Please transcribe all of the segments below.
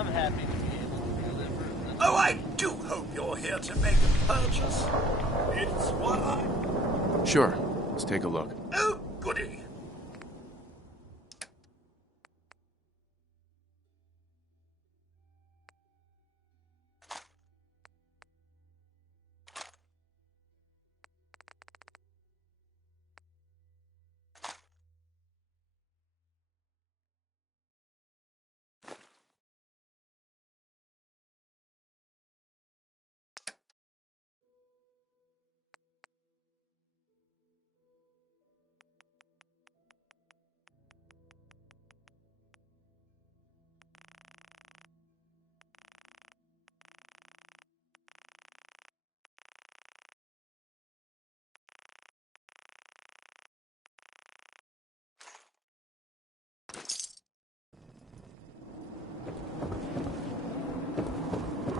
I'm happy to be able to deliver. Oh, I do hope you're here to make a purchase. It's what I... Sure. Let's take a look. Oh, goody.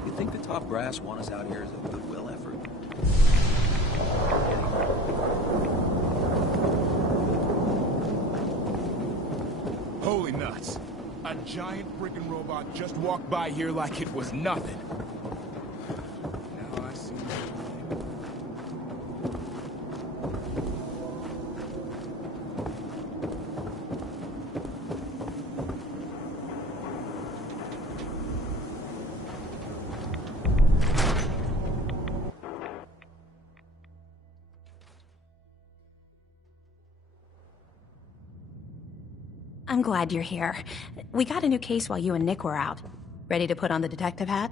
You think the top brass want us out here as a goodwill effort? Holy nuts. A giant freaking robot just walked by here like it was nothing. Now I see. I'm glad you're here. We got a new case while you and Nick were out. Ready to put on the detective hat?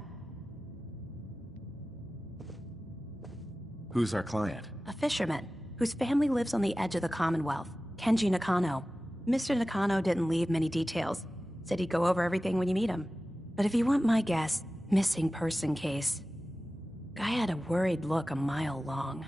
Who's our client? A fisherman, whose family lives on the edge of the Commonwealth. Kenji Nakano. Mr. Nakano didn't leave many details. Said he'd go over everything when you meet him. But if you want my guess, missing person case. Guy had a worried look a mile long.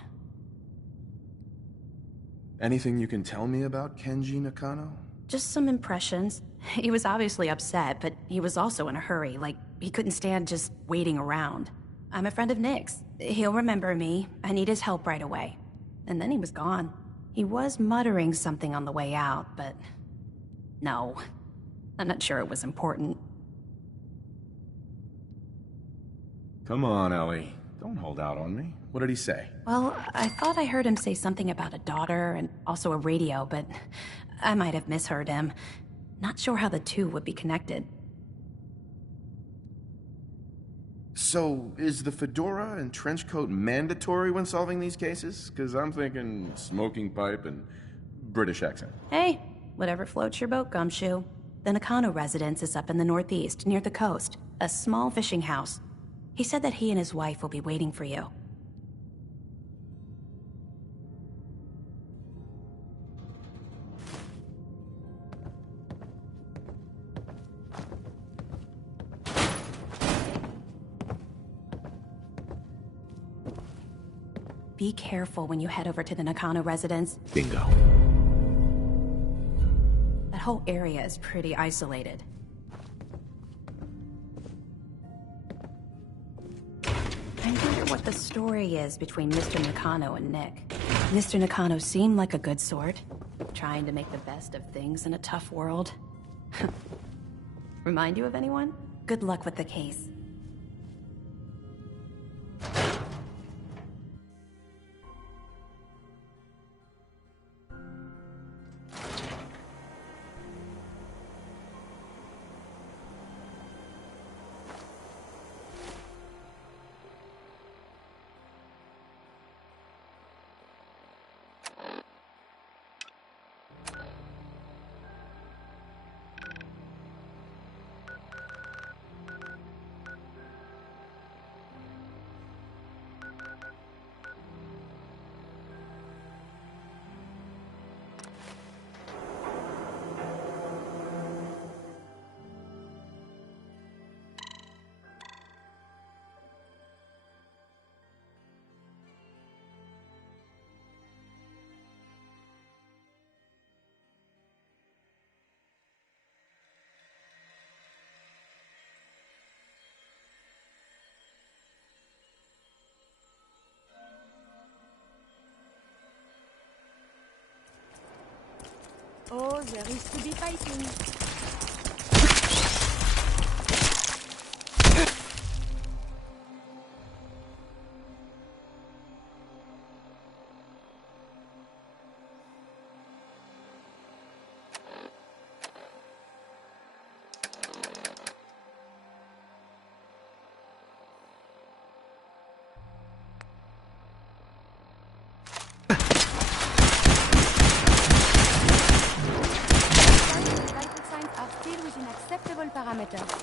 Anything you can tell me about Kenji Nakano? Just some impressions. He was obviously upset, but he was also in a hurry, like he couldn't stand just waiting around. I'm a friend of Nick's. He'll remember me. I need his help right away. And then he was gone. He was muttering something on the way out, but... no. I'm not sure it was important. Come on, Ellie. Don't hold out on me. What did he say? Well, I thought I heard him say something about a daughter and also a radio, but I might have misheard him. Not sure how the two would be connected. So, is the fedora and trench coat mandatory when solving these cases? Because I'm thinking smoking pipe and British accent. Hey, whatever floats your boat, Gumshoe. The Nakano residence is up in the northeast, near the coast. A small fishing house. He said that he and his wife will be waiting for you. Be careful when you head over to the Nakano residence. Bingo. That whole area is pretty isolated. I wonder what the story is between Mr. Nakano and Nick. Mr. Nakano seemed like a good sort, trying to make the best of things in a tough world. Remind you of anyone? Good luck with the case. Oh, there is to be fighting. Full parameter.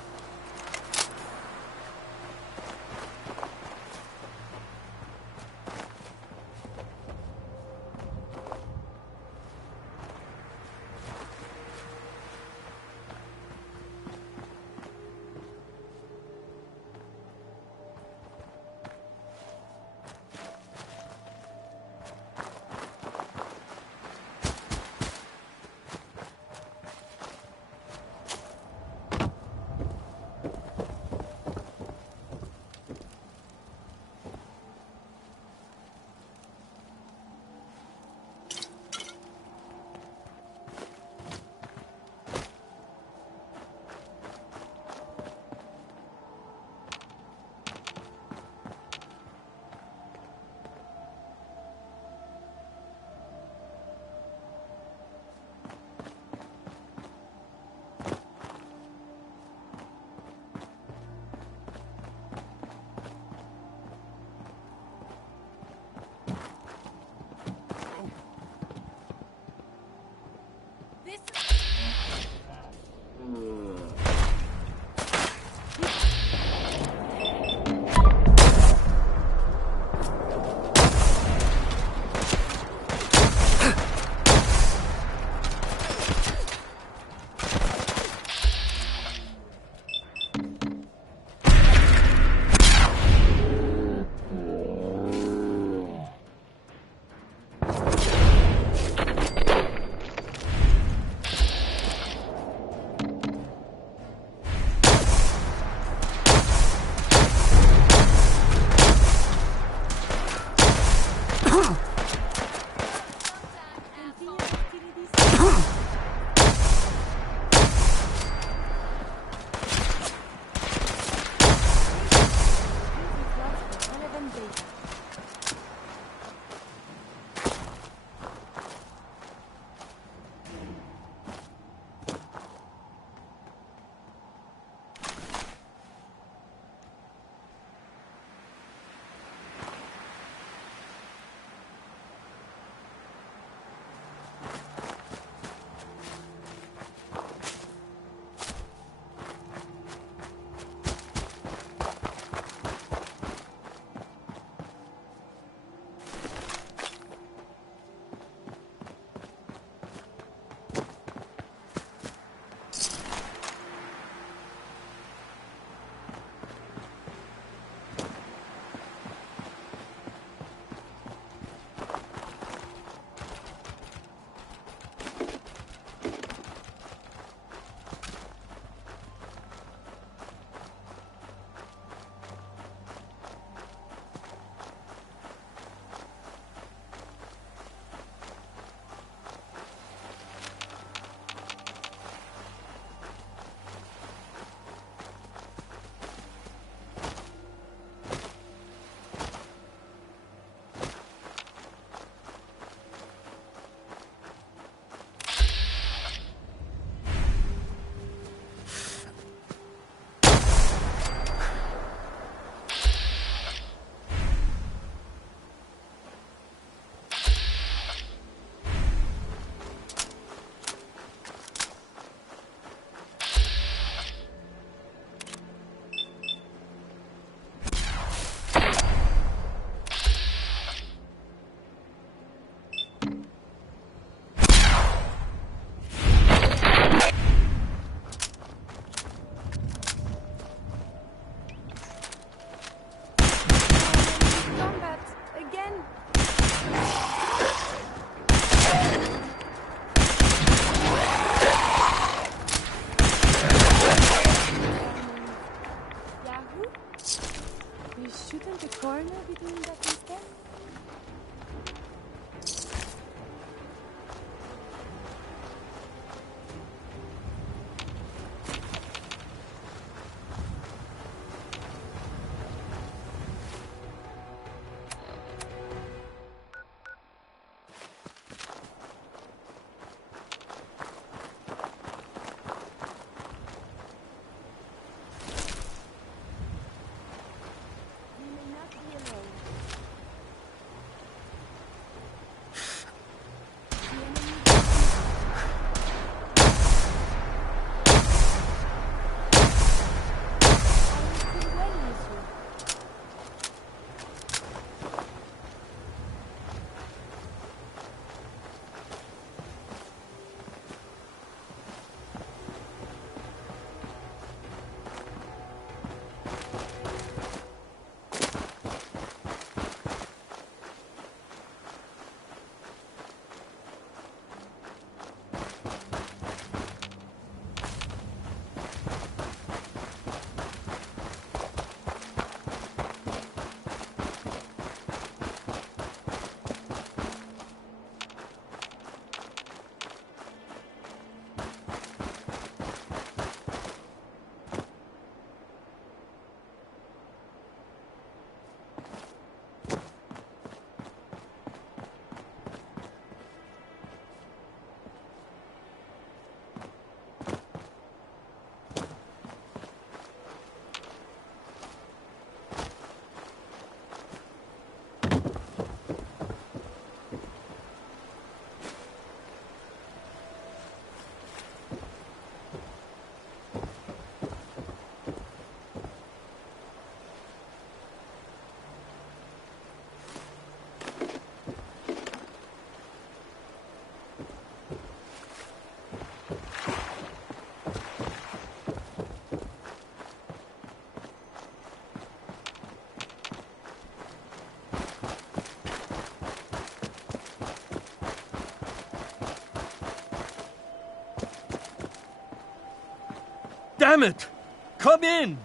Damn it! Come in!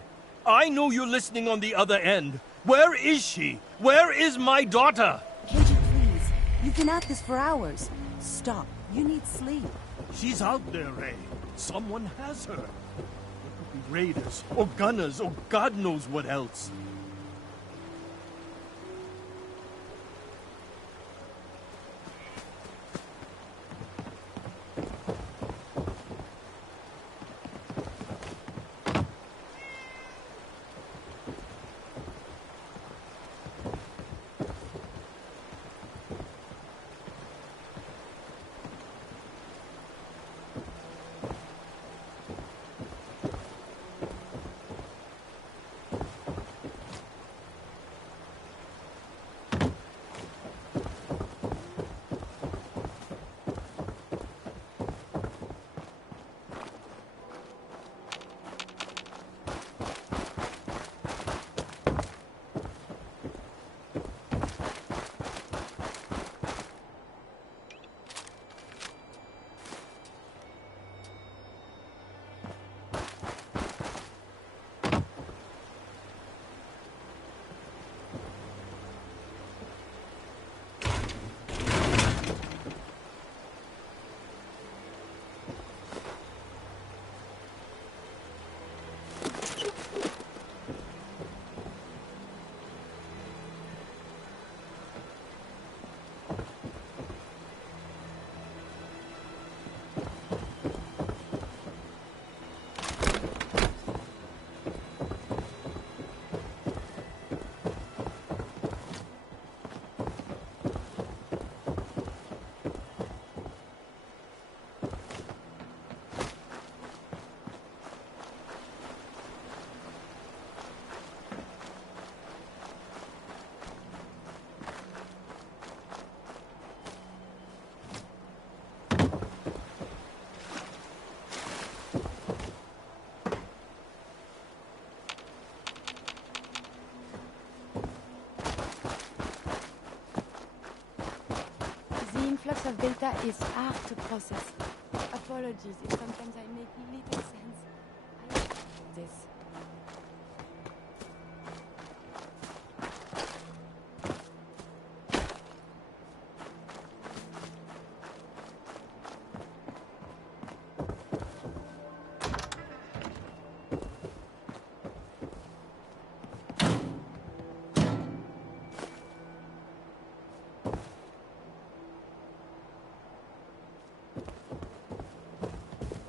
I know you're listening on the other end. Where is she? Where is my daughter? Kenji, please. You've been at this for hours. Stop. You need sleep. She's out there, Ray. Someone has her. There could be raiders, or gunners, or God knows what else. The influx of data is hard to process. Apologies if sometimes I make little sense. This.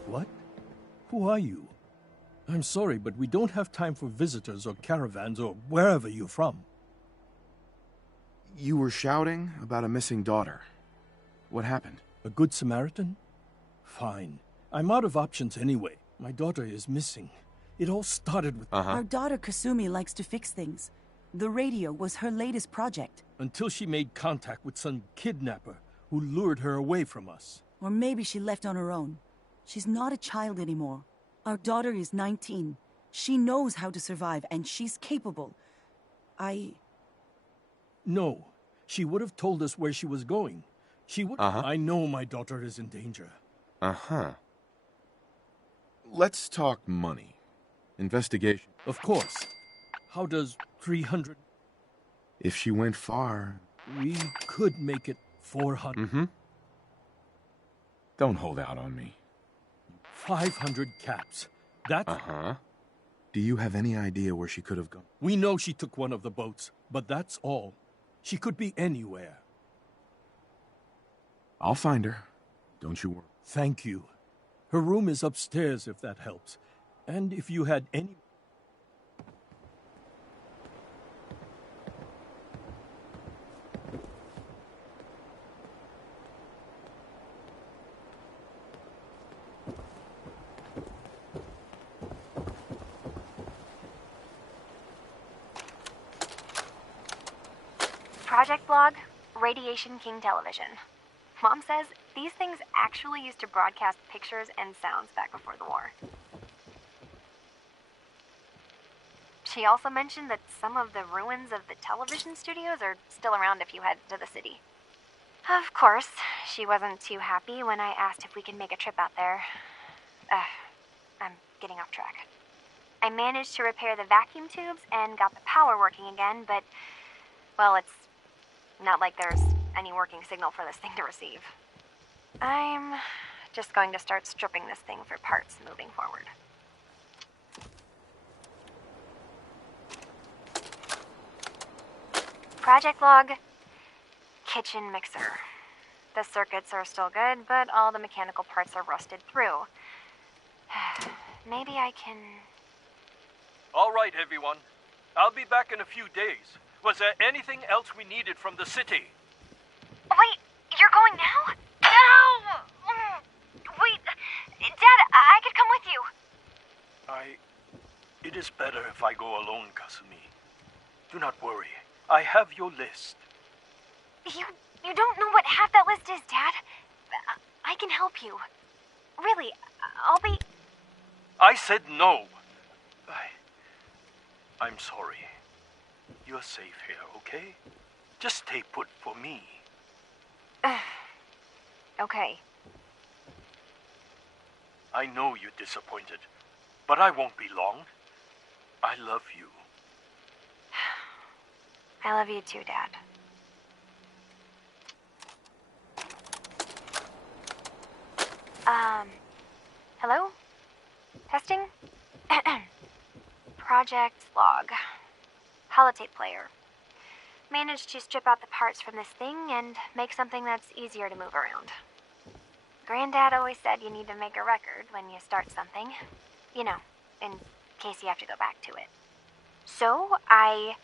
What? Who are you? I'm sorry, but we don't have time for visitors or caravans or wherever you're from. You were shouting about a missing daughter. What happened? A good Samaritan? Fine. I'm out of options anyway. My daughter is missing. It all started with... Our daughter Kasumi likes to fix things. The radio was her latest project. Until she made contact with some kidnapper who lured her away from us. Or maybe she left on her own. She's not a child anymore. Our daughter is 19. She knows how to survive, and she's capable. No. She would have told us where she was going. She would... I know my daughter is in danger. Let's talk money. Investigation. Of course. How does 300... If she went far... We could make it 400. Don't hold out on me. 500 caps. That's... Do you have any idea where she could have gone? We know she took one of the boats, but that's all. She could be anywhere. I'll find her. Don't you worry. Thank you. Her room is upstairs, if that helps. And if you had any... Project Blog, Radiation King Television. Mom says these things actually used to broadcast pictures and sounds back before the war. She also mentioned that some of the ruins of the television studios are still around if you head to the city. Of course, she wasn't too happy when I asked if we could make a trip out there. I'm getting off track. I managed to repair the vacuum tubes and got the power working again, but, well, it's not like there's any working signal for this thing to receive. I'm just going to start stripping this thing for parts moving forward. Project log, kitchen mixer. The circuits are still good, but all the mechanical parts are rusted through. Maybe I can... All right, everyone. I'll be back in a few days. Was there anything else we needed from the city? Wait, you're going now? No! Wait, Dad, I could come with you. It is better if I go alone, Kasumi. Do not worry. I have your list. You don't know what half that list is, Dad. I can help you. Really, I'll be... I said no. I'm sorry. You're safe here, okay? Just stay put for me. Okay. I know you're disappointed, but I won't be long. I love you. I love you too, Dad. Hello? Testing? Project log. Holotape player. Managed to strip out the parts from this thing and make something that's easier to move around. Granddad always said you need to make a record when you start something. You know, in case you have to go back to it. So, I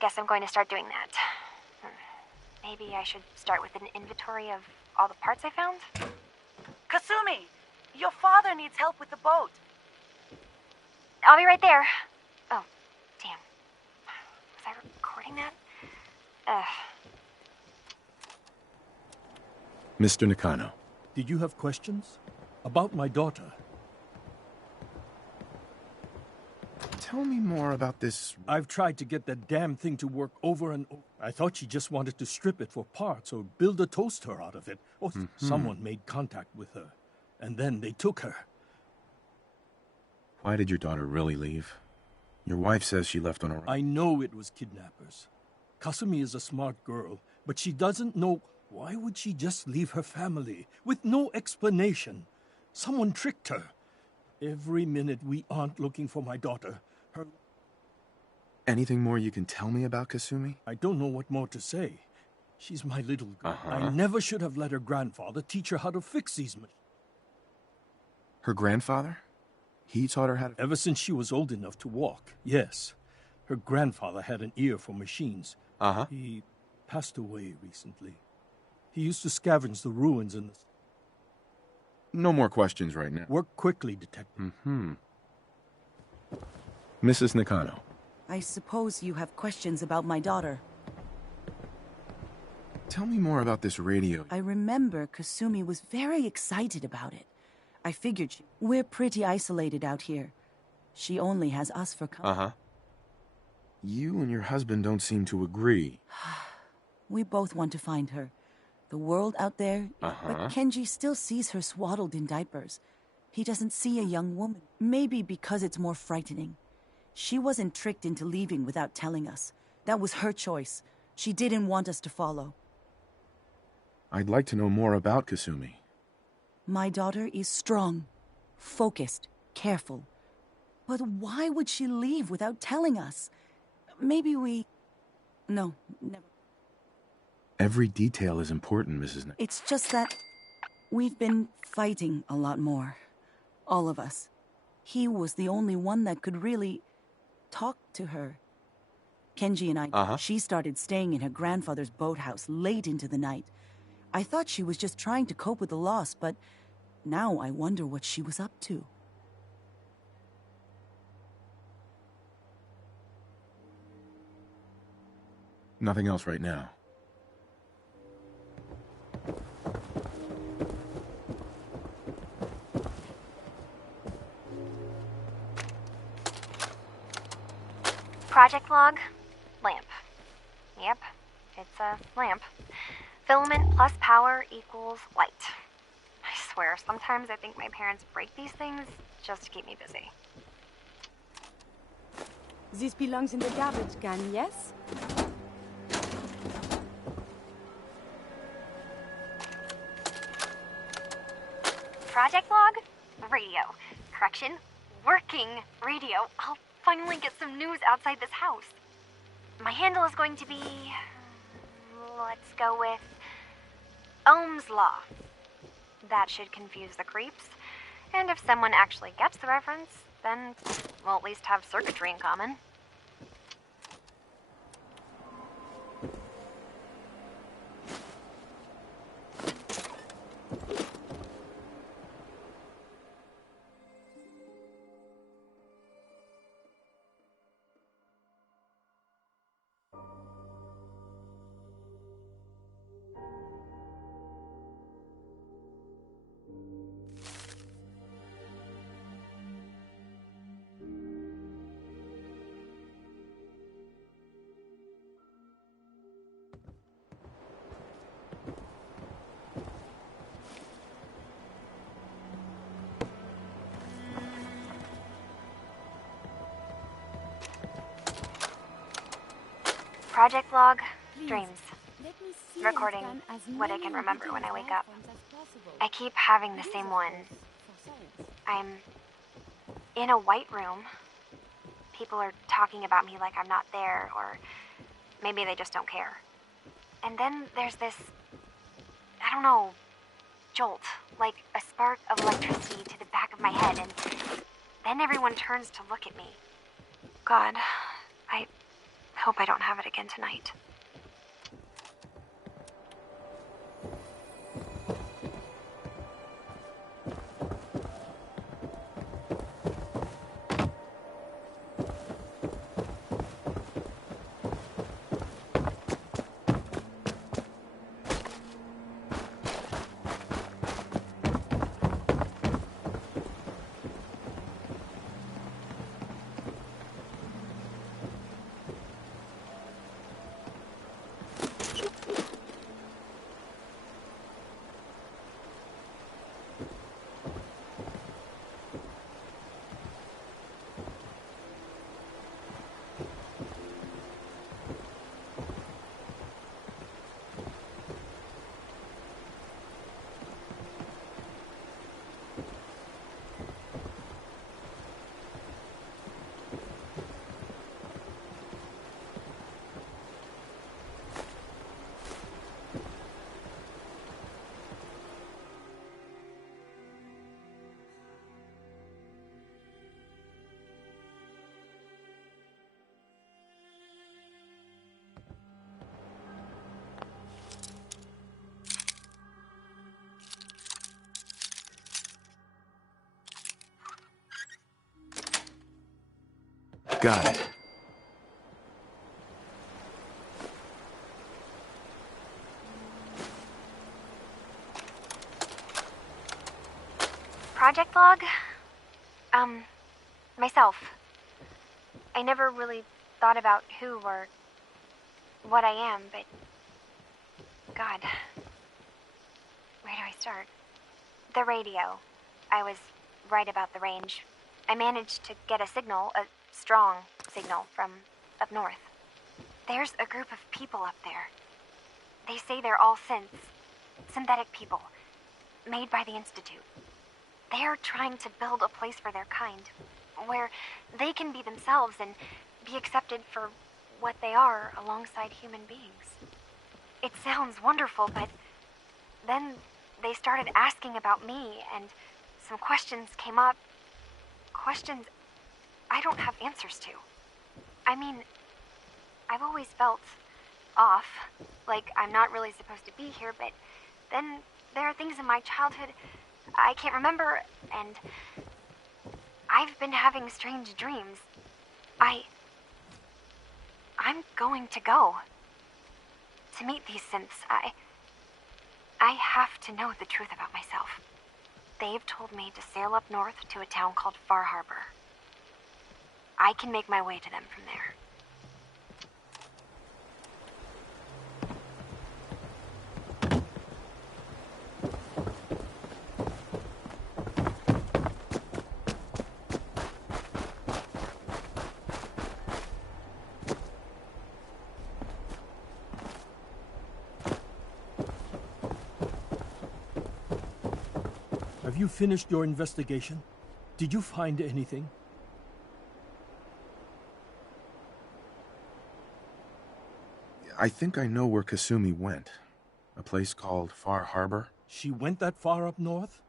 guess I'm going to start doing that. Maybe I should start with an inventory of all the parts I found? Kasumi, your father needs help with the boat. I'll be right there. Oh, damn. Was I recording that? Mr. Nakano. Did you have questions? About my daughter? Tell me more about this. I've tried to get that damn thing to work over and over. I thought she just wanted to strip it for parts or build a toaster out of it. Or someone made contact with her. And then they took her. Why did your daughter really leave? Your wife says she left on her own. I know it was kidnappers. Kasumi is a smart girl, but she doesn't know. Why would she just leave her family with no explanation? Someone tricked her. Every minute we aren't looking for my daughter, her... Anything more you can tell me about Kasumi? I don't know what more to say. She's my little girl. I never should have let her grandfather teach her how to fix these machines. Her grandfather? He taught her how to... Ever since she was old enough to walk, yes. Her grandfather had an ear for machines. He passed away recently. He used to scavenge the ruins in the... No more questions right now. Work quickly, Detective. Mrs. Nakano. I suppose you have questions about my daughter. Tell me more about this radio. I remember Kasumi was very excited about it. I figured we're pretty isolated out here. She only has us for company. You and your husband don't seem to agree. We both want to find her. The world out there, but Kenji still sees her swaddled in diapers. He doesn't see a young woman. Maybe because it's more frightening. She wasn't tricked into leaving without telling us. That was her choice. She didn't want us to follow. I'd like to know more about Kasumi. My daughter is strong, focused, careful. But why would she leave without telling us? Maybe we... No, never. Every detail is important, Mrs. It's just that we've been fighting a lot more. All of us. He was the only one that could really talk to her. Kenji and I, she started staying in her grandfather's boathouse late into the night. I thought she was just trying to cope with the loss, but now I wonder what she was up to. Nothing else right now. Project log, lamp. Yep, it's a lamp. Filament plus power equals light. I swear, sometimes I think my parents break these things just to keep me busy. This belongs in the garbage can, yes? Project log? Radio. Correction, working radio. I'll finally get some news outside this house. My handle is going to be... let's go with... Ohm's Law. That should confuse the creeps. And if someone actually gets the reference, then we'll at least have circuitry in common. Project log, dreams. Recording what I can remember when I wake up. I keep having the same one. I'm in a white room. People are talking about me like I'm not there, or maybe they just don't care. And then there's this, I don't know, jolt, like a spark of electricity to the back of my head, and then everyone turns to look at me. God, I hope I don't have it again tonight. Got it. Project log? Myself. I never really thought about who or what I am, but... God. Where do I start? The radio. I was right about the range. I managed to get a signal, a strong signal, from up north. There's a group of people up there. They say they're all synthetic people, made by the Institute. They're trying to build a place for their kind, where they can be themselves and be accepted for what they are alongside human beings. It sounds wonderful, but then they started asking about me, and some questions came up. Questions I don't have answers to. I mean, I've always felt off, like I'm not really supposed to be here, but then there are things in my childhood I can't remember, and I've been having strange dreams. I'm going to go to meet these synths. I have to know the truth about myself. They've told me to sail up north to a town called Far Harbor. I can make my way to them from there. you finished your investigation? Did you find anything? I think I know where Kasumi went. A place called Far Harbor. She went that far up north?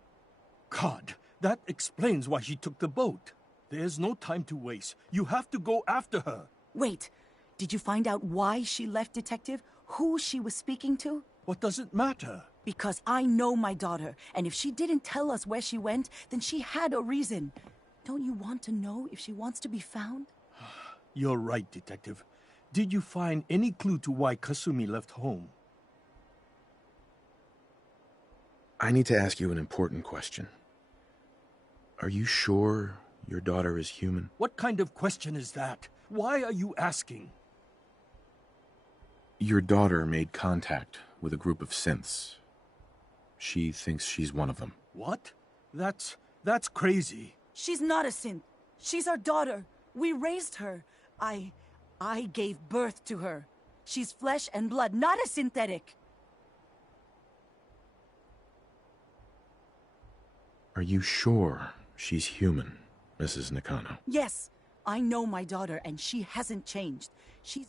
God, that explains why she took the boat. There's no time to waste. You have to go after her. Wait, did you find out why she left, Detective? Who she was speaking to? What does it matter? Because I know my daughter, and if she didn't tell us where she went, then she had a reason. Don't you want to know if she wants to be found? You're right, Detective. Did you find any clue to why Kasumi left home? I need to ask you an important question. Are you sure your daughter is human? What kind of question is that? Why are you asking? Your daughter made contact with a group of synths. She thinks she's one of them. What? That's crazy. She's not a synth. She's our daughter. We raised her. I gave birth to her. She's flesh and blood, not a synthetic. Are you sure she's human, Mrs. Nakano? Yes, I know my daughter, and she hasn't changed.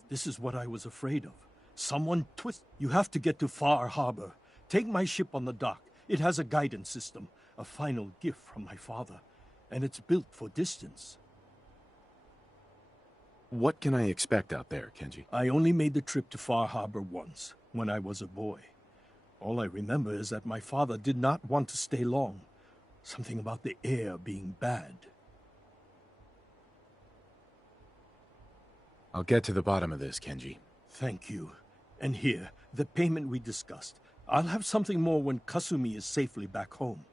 This is what I was afraid of. Someone twist. You have to get to Far Harbor. Take my ship on the dock. It has a guidance system, a final gift from my father, and it's built for distance. What can I expect out there, Kenji? I only made the trip to Far Harbor once, when I was a boy. All I remember is that my father did not want to stay long. Something about the air being bad. I'll get to the bottom of this, Kenji. Thank you. And here, the payment we discussed. I'll have something more when Kasumi is safely back home.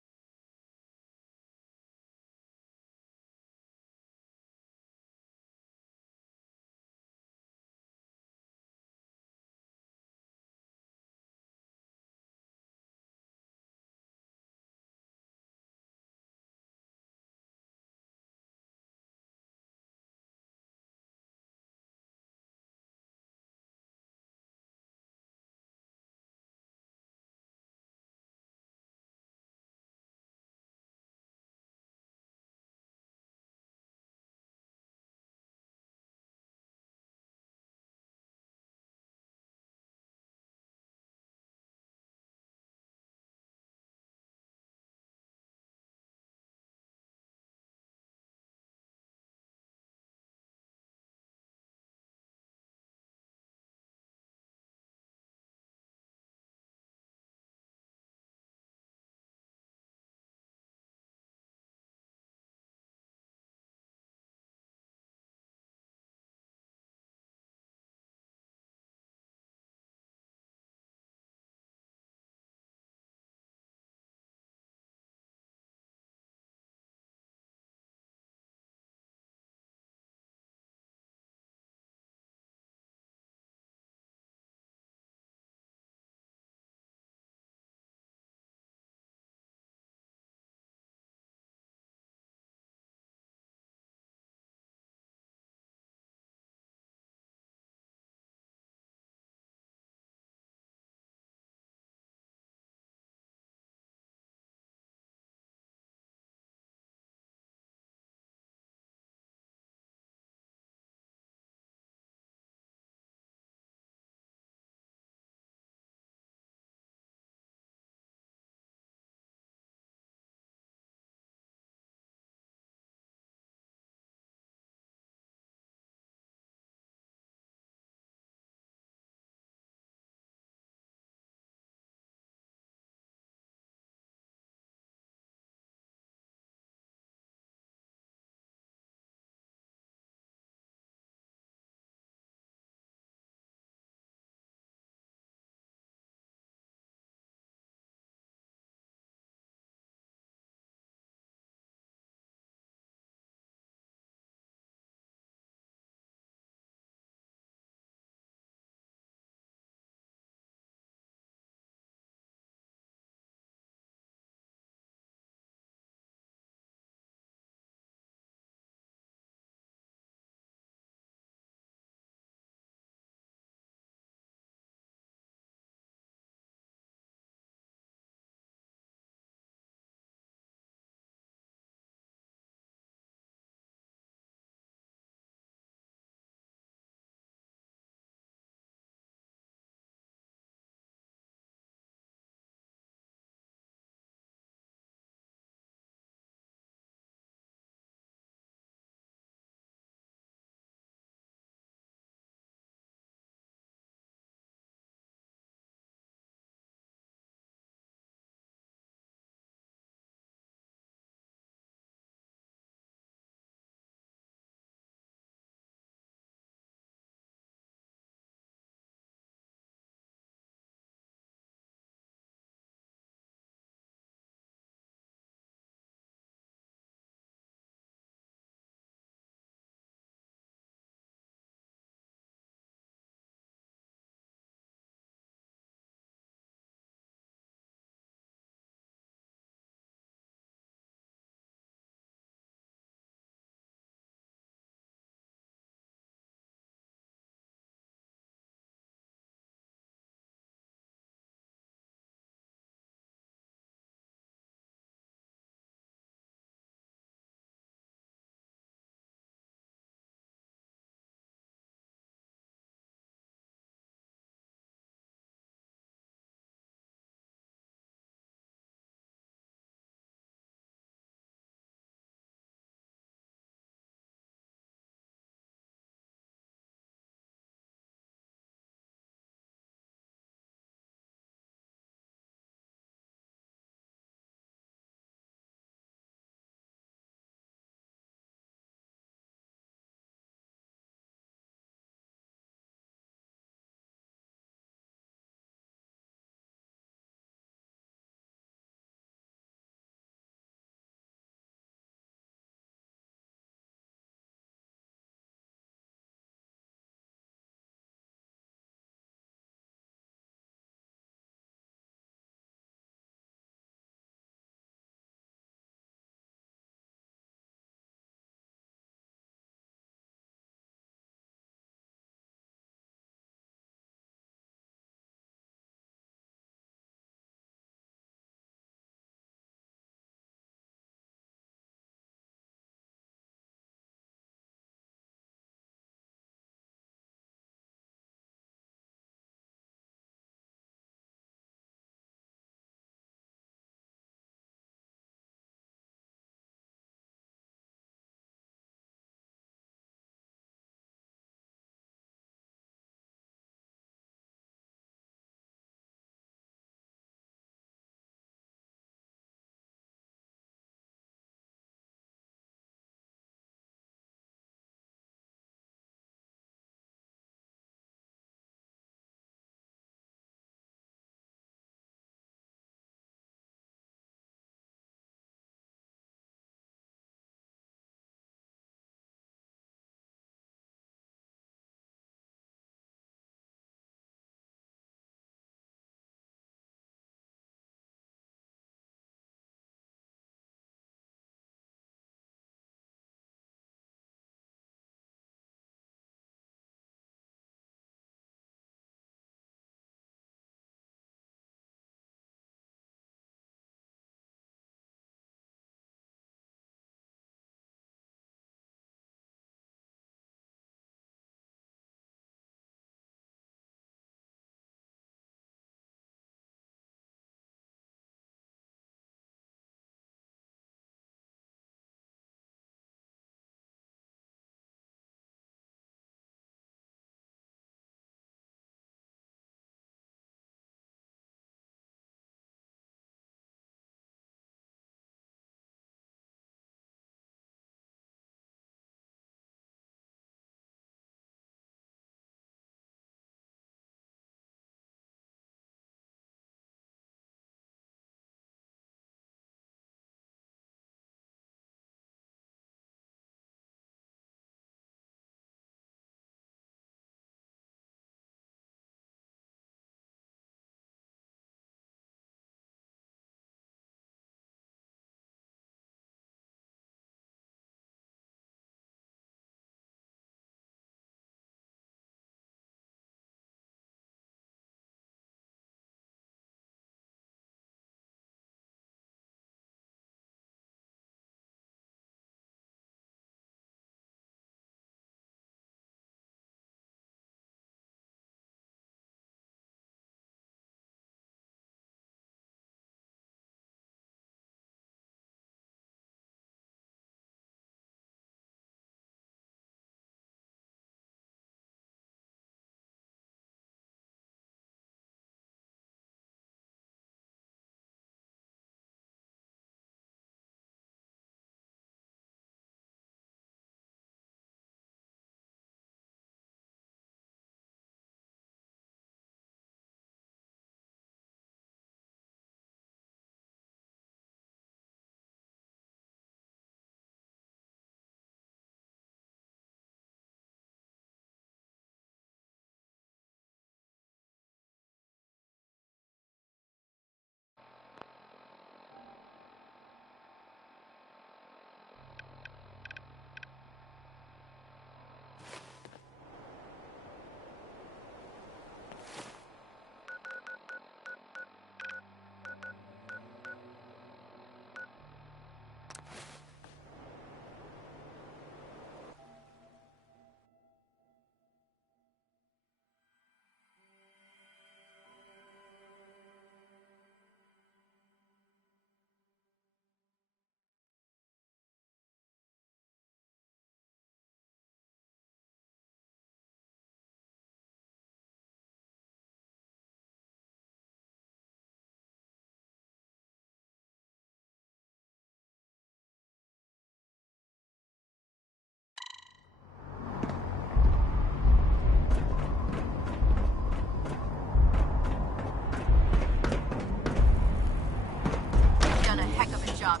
job.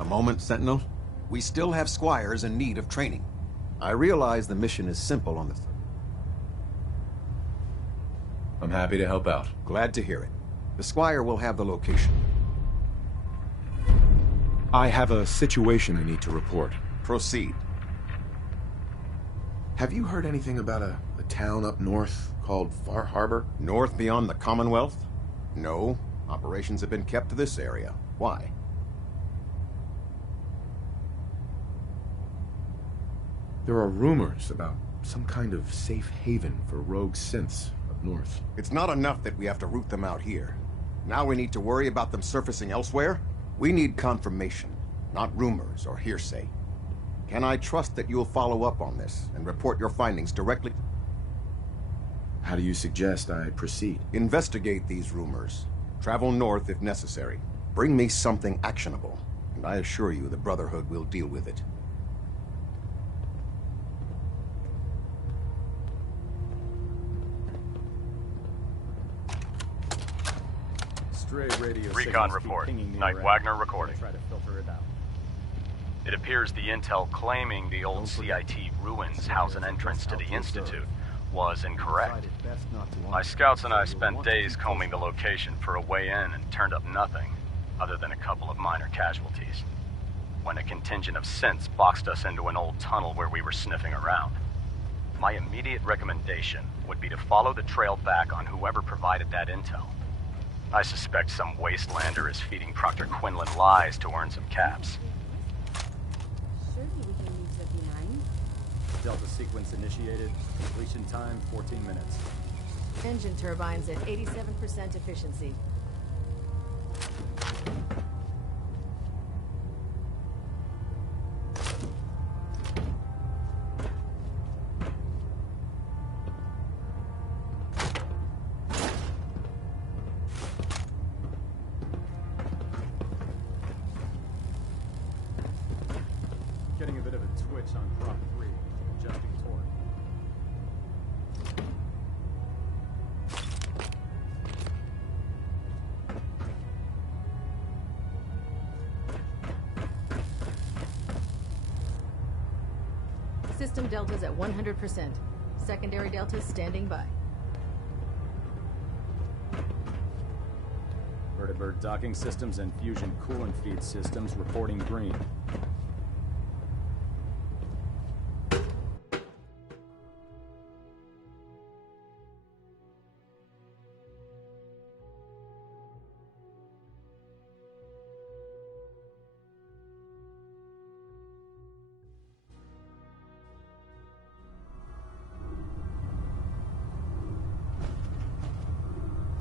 A moment, Sentinel. We still have squires in need of training. I realize the mission is simple on the surface. I'm happy to help out. Glad to hear it. The squire will have the location. I have a situation I need to report. Proceed. Have you heard anything about a town up north called Harbour? North beyond the Commonwealth? No. Operations have been kept to this area. Why? There are rumors about some kind of safe haven for rogue synths up north. It's not enough that we have to root them out here. Now we need to worry about them surfacing elsewhere? We need confirmation, not rumors or hearsay. Can I trust that you'll follow up on this and report your findings directly? How do you suggest I proceed? Investigate these rumors. Travel north if necessary. Bring me something actionable, and I assure you the Brotherhood will deal with it. Recon report. Knight Wagner recording. It appears the intel claiming the old CIT ruins house an entrance to the Institute was incorrect. My scouts and I spent days combing the location for a way in and turned up nothing, other than a couple of minor casualties. When a contingent of synths boxed us into an old tunnel where we were sniffing around. My immediate recommendation would be to follow the trail back on whoever provided that intel. I suspect some wastelander is feeding Proctor Quinlan lies to earn some caps. Surely we can leave that behind. Delta sequence initiated. Completion time 14 minutes. Engine turbines at 87% efficiency. Getting a bit of a twitch on prop 3. Adjusting torque. System deltas at 100%. Secondary deltas standing by. Vertibird docking systems and fusion coolant feed systems reporting green.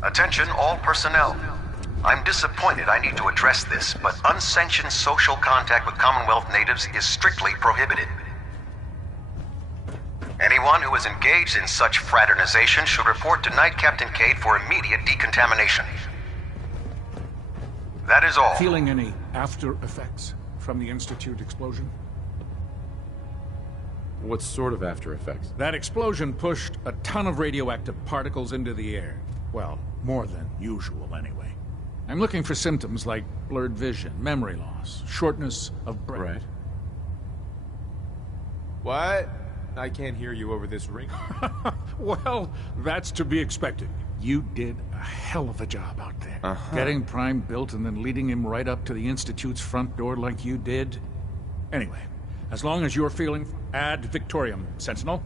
Attention all personnel. I'm disappointed I need to address this, but unsanctioned social contact with Commonwealth natives is strictly prohibited. Anyone who is engaged in such fraternization should report to Knight Captain Cade for immediate decontamination. That is all. Feeling any after effects from the Institute explosion? What sort of after effects? That explosion pushed a ton of radioactive particles into the air. Well, more than usual anyway. I'm looking for symptoms like blurred vision, memory loss, shortness of breath. Right. What? I can't hear you over this ring. Well, that's to be expected. You did a hell of a job out there. Getting Prime built and then leading him right up to the Institute's front door like you did. Anyway, as long as you're feeling ad Victoriam, Sentinel.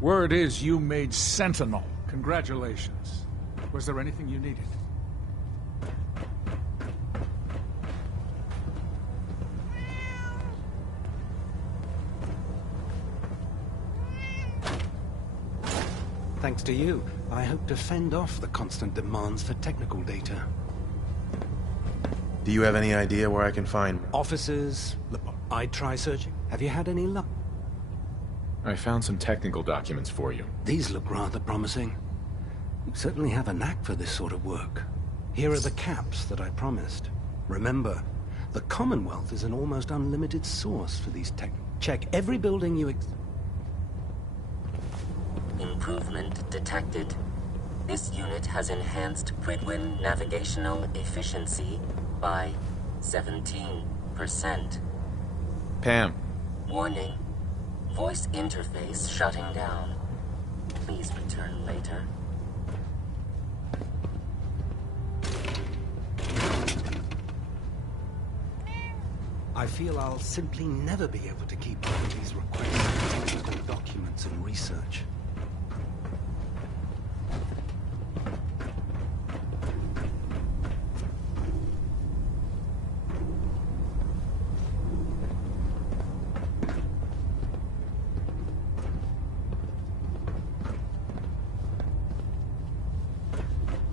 Word is you made Sentinel. Congratulations. Was there anything you needed? Thanks to you, I hope to fend off the constant demands for technical data. Do you have any idea where I can find... Officers, I'd try searching. Have you had any luck? I found some technical documents for you. These look rather promising. You certainly have a knack for this sort of work. Here are the caps that I promised. Remember, the Commonwealth is an almost unlimited source for these tech. Check every building you Improvement detected. This unit has enhanced Pridwin navigational efficiency by 17%. Pam. Warning. Voice interface shutting down. Please return later. I feel I'll simply never be able to keep up with these requests for technical documents and research.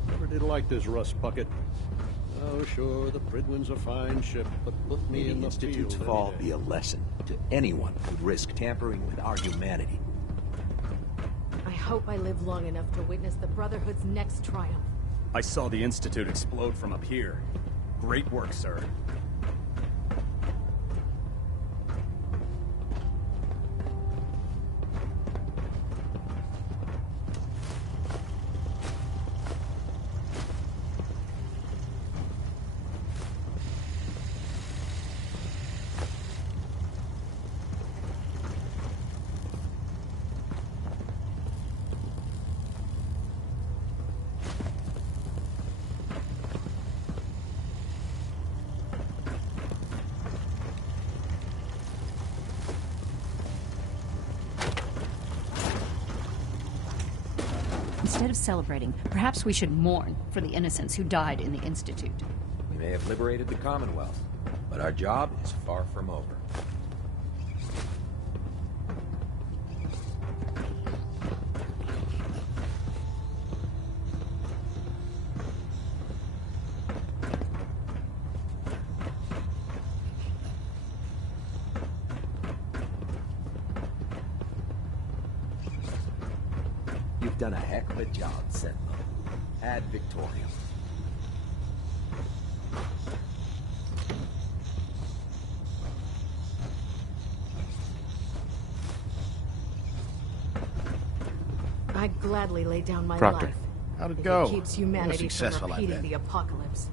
Never did like this rust bucket. Oh, sure, the Pridwin's a fine ship, but put me in the Institute's field fall any day. be a lesson to anyone who'd risk tampering with our humanity. I hope I live long enough to witness the Brotherhood's next triumph. I saw the Institute explode from up here. Great work, sir. Instead of celebrating, perhaps we should mourn for the innocents who died in the Institute. We may have liberated the Commonwealth, but our job is far from over. You've done a heck of a job, Sentinel. Ad Victoriam. I'd gladly lay down my Proctor, life. how'd it if go? It keeps humanity from successful, I repeating bet. the apocalypse.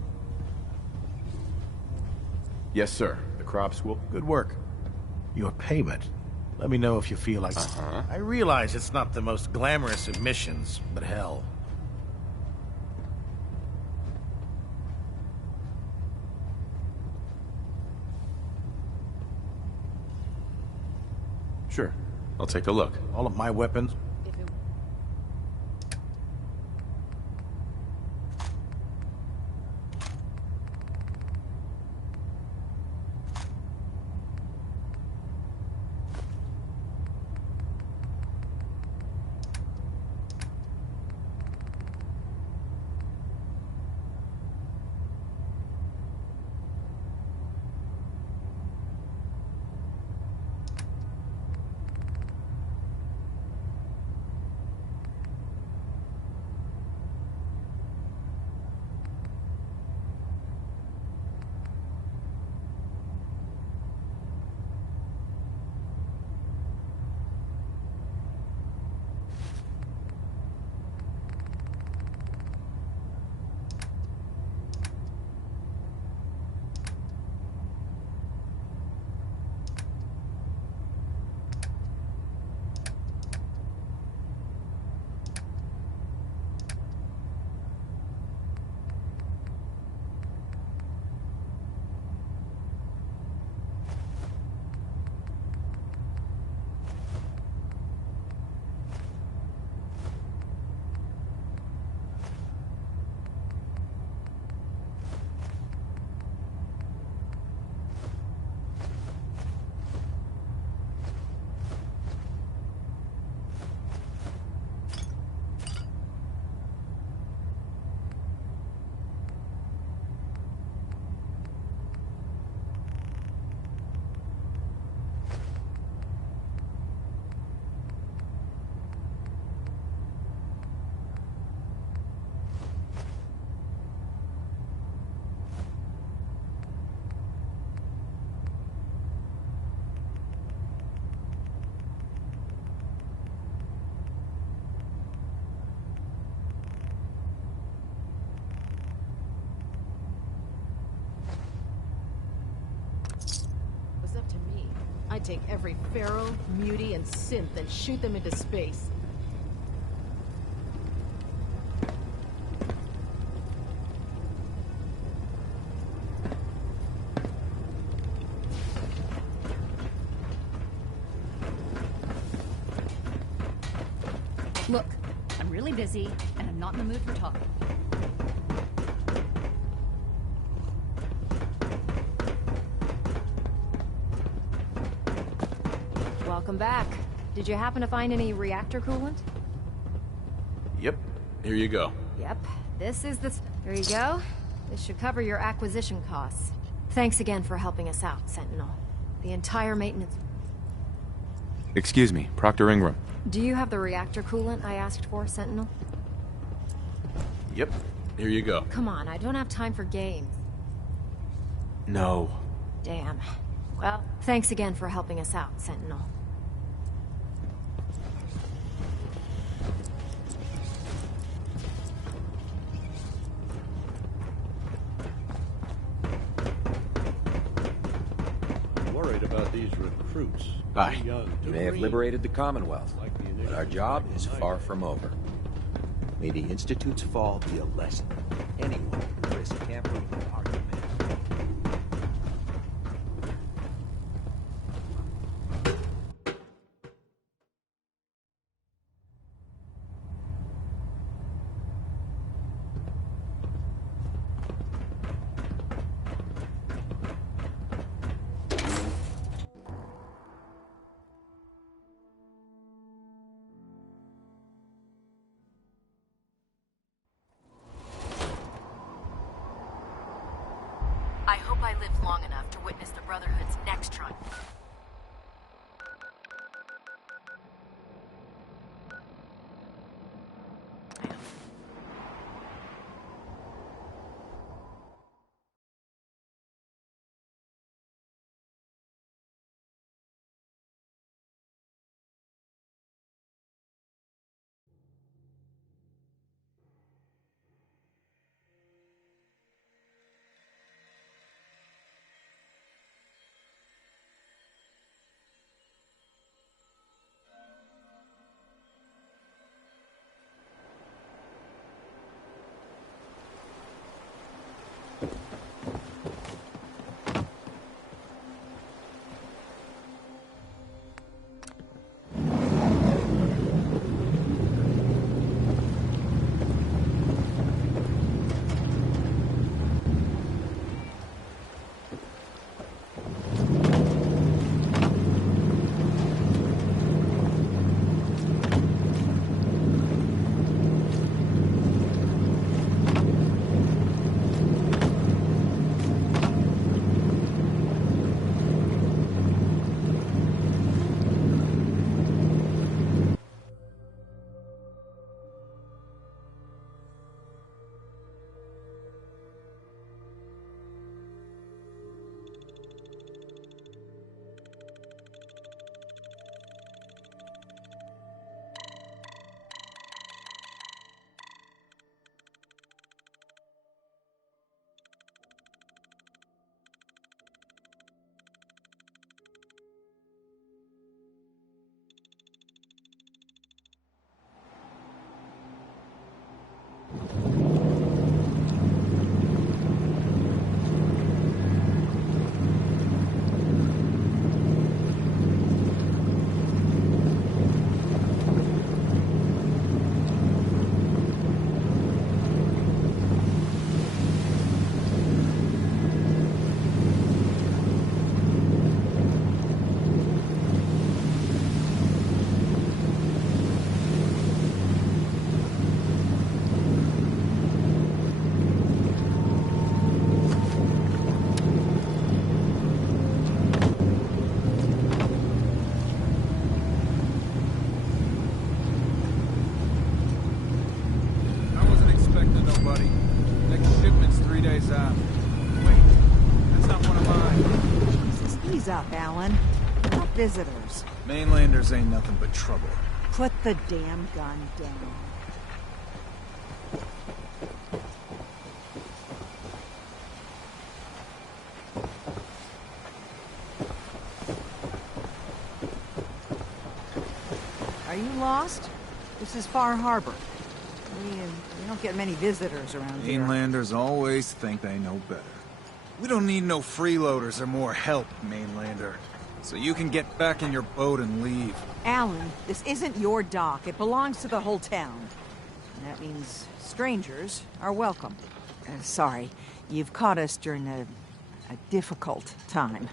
Yes, sir. The crops will... Good work. Your payment. Let me know if you feel like... I realize it's not the most glamorous of missions, but hell. Sure. I'll take a look. All of my weapons... I'd take every pharaoh, mutie, and synth and shoot them into space. Look, I'm really busy, and I'm not in the mood for talking. Welcome back. Did you happen to find any reactor coolant? Yep. Here you go. Yep. This is the... Here you go. This should cover your acquisition costs. Thanks again for helping us out, Sentinel. The entire maintenance... Excuse me, Proctor Ingram. Do you have the reactor coolant I asked for, Sentinel? Yep. Here you go. Come on, I don't have time for games. No. Damn. Well, thanks again for helping us out, Sentinel. Worried about these recruits. Bye. We may have liberated the Commonwealth, but our job is far from over. May the Institute's fall be a lesson. Anyone who risks tampering with our command. I hope I live long enough to witness the Brotherhood's next triumph. Up, Alan. Not visitors. Mainlanders ain't nothing but trouble. Put the damn gun down. you lost? This is Far Harbor. We don't get many visitors around here. Mainlanders always think they know better. We don't need no freeloaders or more help, Mainlander. So you can get back in your boat and leave. Alan, this isn't your dock. It belongs to the whole town. And that means strangers are welcome. Sorry, you've caught us during a difficult time.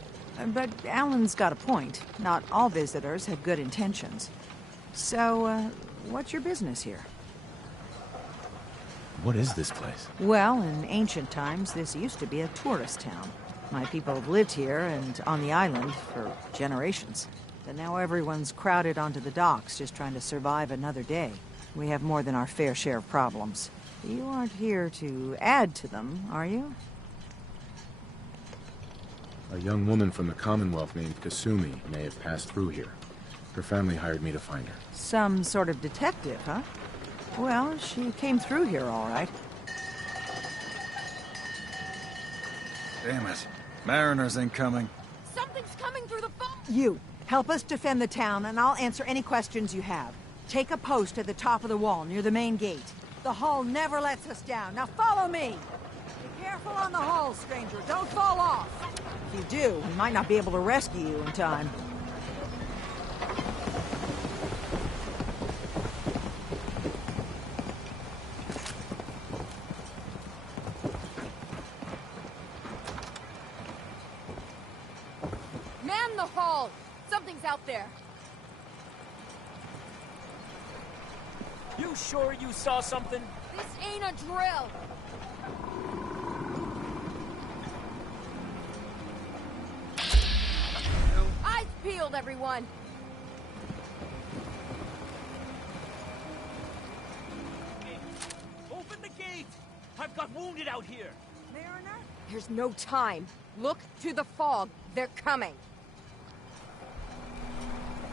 But Alan's got a point. Not all visitors have good intentions. So, what's your business here? What is this place? Well, in ancient times, this used to be a tourist town. My people have lived here and on the island for generations. But now everyone's crowded onto the docks, just trying to survive another day. We have more than our fair share of problems. You aren't here to add to them, are you? A young woman from the Commonwealth named Kasumi may have passed through here. Her family hired me to find her. Some sort of detective, huh? Well, she came through here all right. Damn it. Mariners ain't coming. Something's coming through the phone! You, help us defend the town, and I'll answer any questions you have. Take a post at the top of the wall, near the main gate. The hull never lets us down. Now follow me! Be careful on the hull, stranger. Don't fall off. If you do, we might not be able to rescue you in time. Man the hull! Something's out there. You sure you saw something? This ain't a drill! Eyes peeled, everyone! Open the gate! I've got wounded out here! Mariner? There's no time. Look to the fog. They're coming.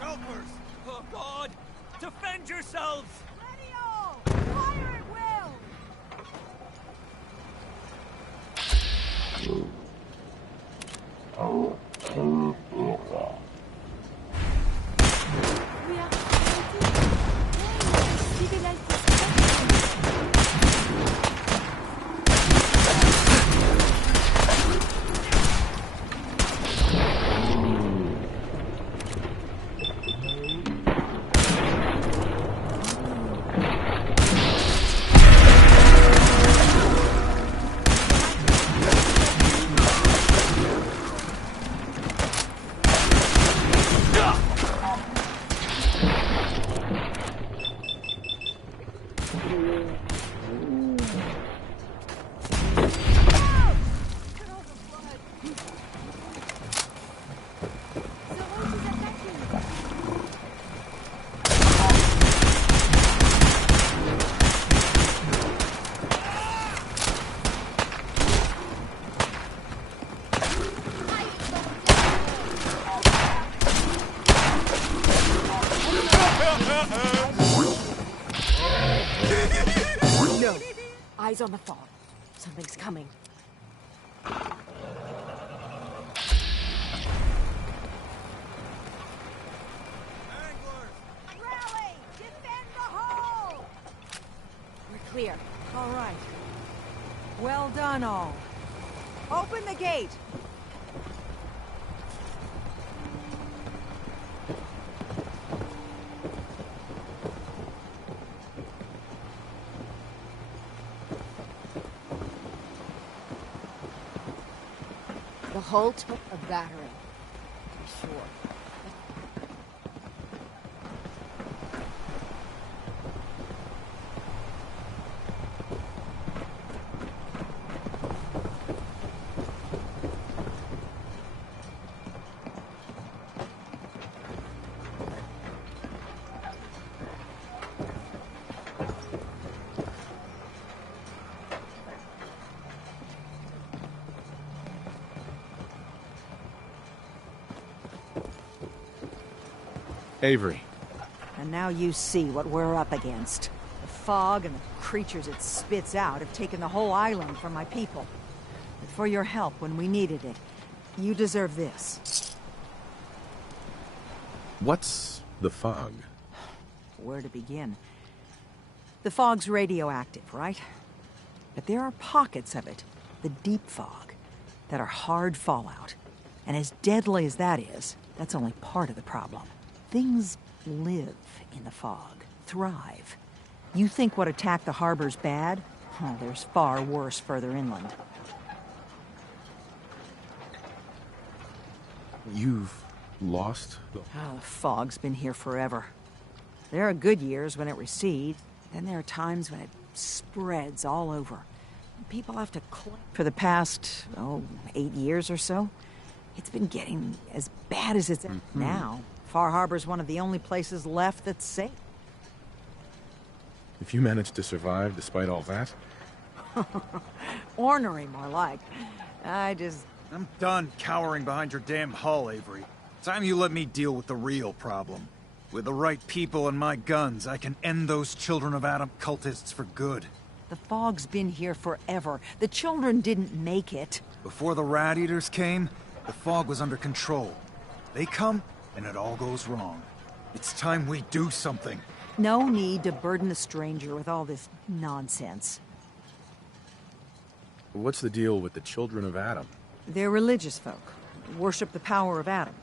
Helpers! Oh, God! Defend yourselves! Fire at will! No. Eyes on the fog. Something's coming. Rally! Defend the hull! We're clear. All right. Well done, all. Open the gate! The hull took a battering. To be sure. Avery. And now you see what we're up against. The fog and the creatures it spits out have taken the whole island from my people. But for your help when we needed it, you deserve this. What's the fog? where to begin. The fog's radioactive, right? But there are pockets of it, the deep fog, that are hard fallout. And as deadly as that is, that's only part of the problem. Things live in the fog, thrive. You think what attacked the harbor's bad? Oh, there's far worse further inland. You've lost? Oh, the fog's been here forever. There are good years when it recedes, then there are times when it spreads all over. People have to cling. For the past, 8 years or so, it's been getting as bad as it's now. Far Harbor's one of the only places left that's safe. If you managed to survive despite all that? Ornery, more like. I'm done cowering behind your damn hull, Avery. Time you let me deal with the real problem. With the right people and my guns, I can end those Children of Adam cultists for good. The fog's been here forever. The children didn't make it. Before the Rat Eaters came, the fog was under control. They come, and it all goes wrong. It's time we do something. No need to burden a stranger with all this nonsense. What's the deal with the Children of Adam? They're religious folk. Worship the power of Adam.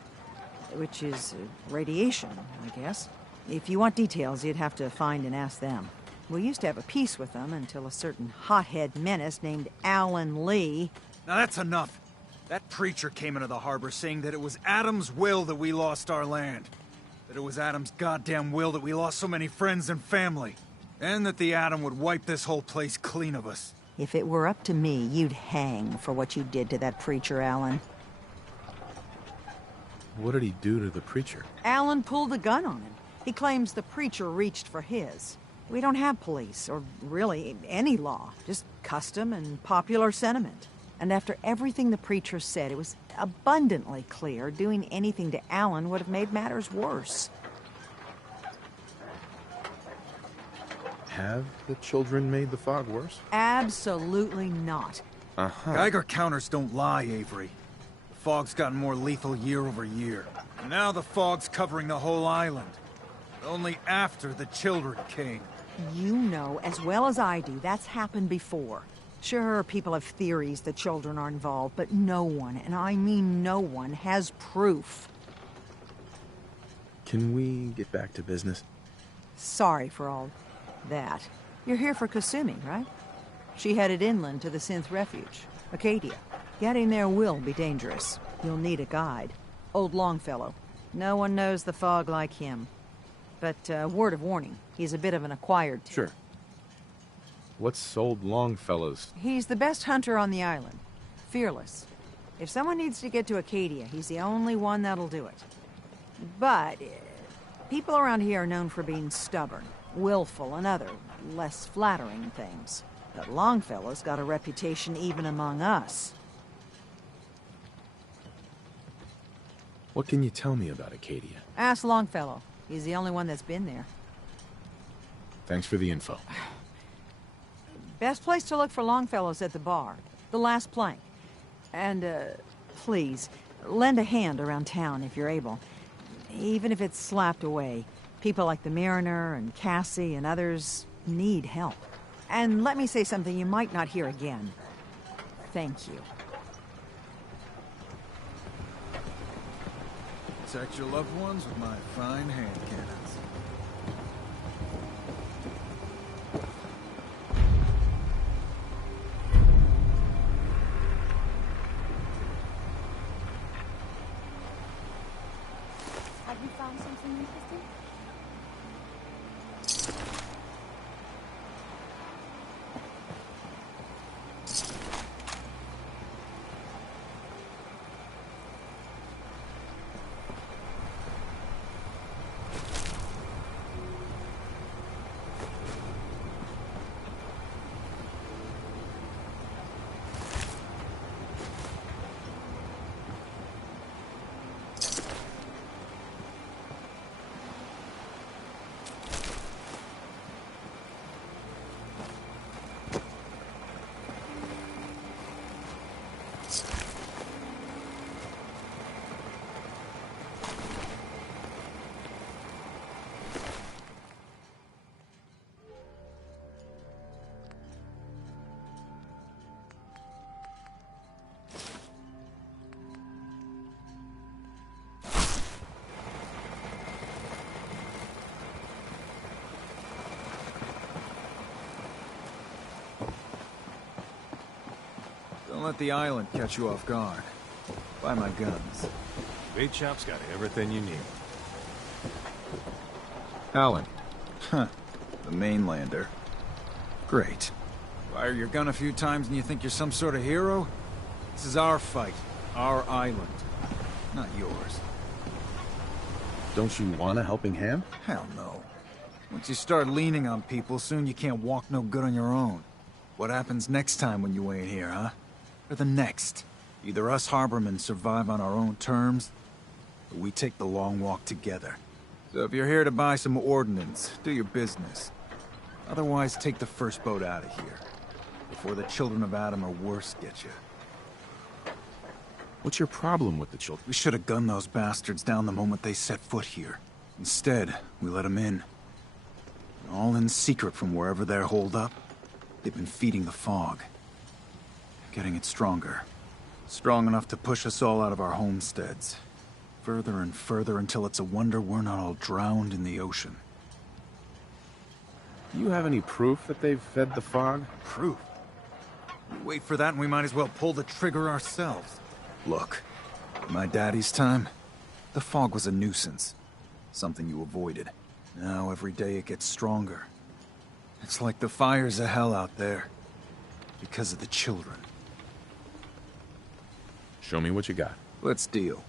Which is radiation, I guess. If you want details, you'd have to find and ask them. We used to have a peace with them until a certain hothead menace named Alan Lee... Now that's enough. That preacher came into the harbor saying that it was Adam's will that we lost our land. That it was Adam's goddamn will that we lost so many friends and family. And that the Adam would wipe this whole place clean of us. If it were up to me, you'd hang for what you did to that preacher, Alan. What did he do to the preacher? Alan pulled a gun on him. He claims the preacher reached for his. We don't have police, or really any law, just custom and popular sentiment. And after everything the preacher said, it was abundantly clear doing anything to Alan would have made matters worse. Have the children made the fog worse? Absolutely not. Geiger counters don't lie, Avery. The fog's gotten more lethal year over year. And now the fog's covering the whole island. But only after the children came. You know as well as I do that's happened before. Sure, people have theories that children are involved, but no one, and I mean no one, has proof. Can we get back to business? Sorry for all that. You're here for Kasumi, right? She headed inland to the Synth Refuge, Acadia. Getting there will be dangerous. You'll need a guide. Old Longfellow. No one knows the fog like him. But, word of warning, he's a bit of an acquired taste. Sure. What's old Longfellow's? He's the best hunter on the island. Fearless. If someone needs to get to Acadia, he's the only one that'll do it. But, people around here are known for being stubborn, willful, and other, less flattering things. But Longfellow's got a reputation even among us. What can you tell me about Acadia? Ask Longfellow. He's the only one that's been there. Thanks for the info. Best place to look for Longfellow's at the bar. The last plank. And, please, lend a hand around town if you're able. Even if it's slapped away. People like the Mariner and Cassie and others need help. And let me say something you might not hear again. Thank you. Protect your loved ones with my fine hand cannons. Have you found something interesting? let the island catch you off guard. Buy my guns. Bait shop's got everything you need. Alan. Huh. The mainlander. Great. Fire your gun a few times and you think you're some sort of hero? This is our fight. Our island. Not yours. Don't you want a helping hand? Hell no. Once you start leaning on people, soon you can't walk no good on your own. What happens next time when you ain't here, huh? Or the next? Either us harbormen survive on our own terms, or we take the long walk together. So if you're here to buy some ordnance, do your business. Otherwise, take the first boat out of here, before the children of Adam or worse get you. What's your problem with the children? We should have gunned those bastards down the moment they set foot here. Instead, we let them in. All in secret from wherever they're holed up. They've been feeding the fog. Getting it stronger. Strong enough to push us all out of our homesteads. Further and further until it's a wonder we're not all drowned in the ocean. Do you have any proof that they've fed the fog? Proof? We wait for that and we might as well pull the trigger ourselves. Look, in my daddy's time, the fog was a nuisance. Something you avoided. Now every day it gets stronger. It's like the fires of hell out there. Because of the children. Show me what you got. Let's deal.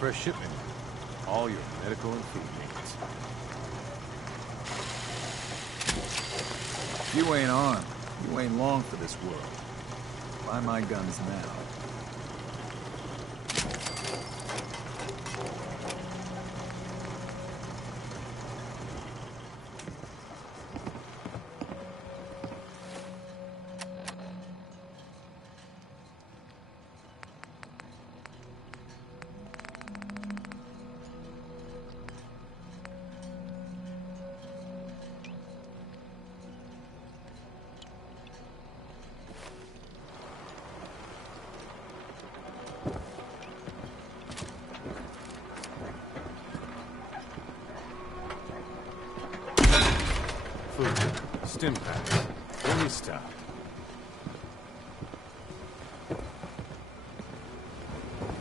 Fresh shipment. All your medical and food needs. If you ain't armed, you ain't long for this world. Buy my guns now. Food. Stim packs. Fully stocked.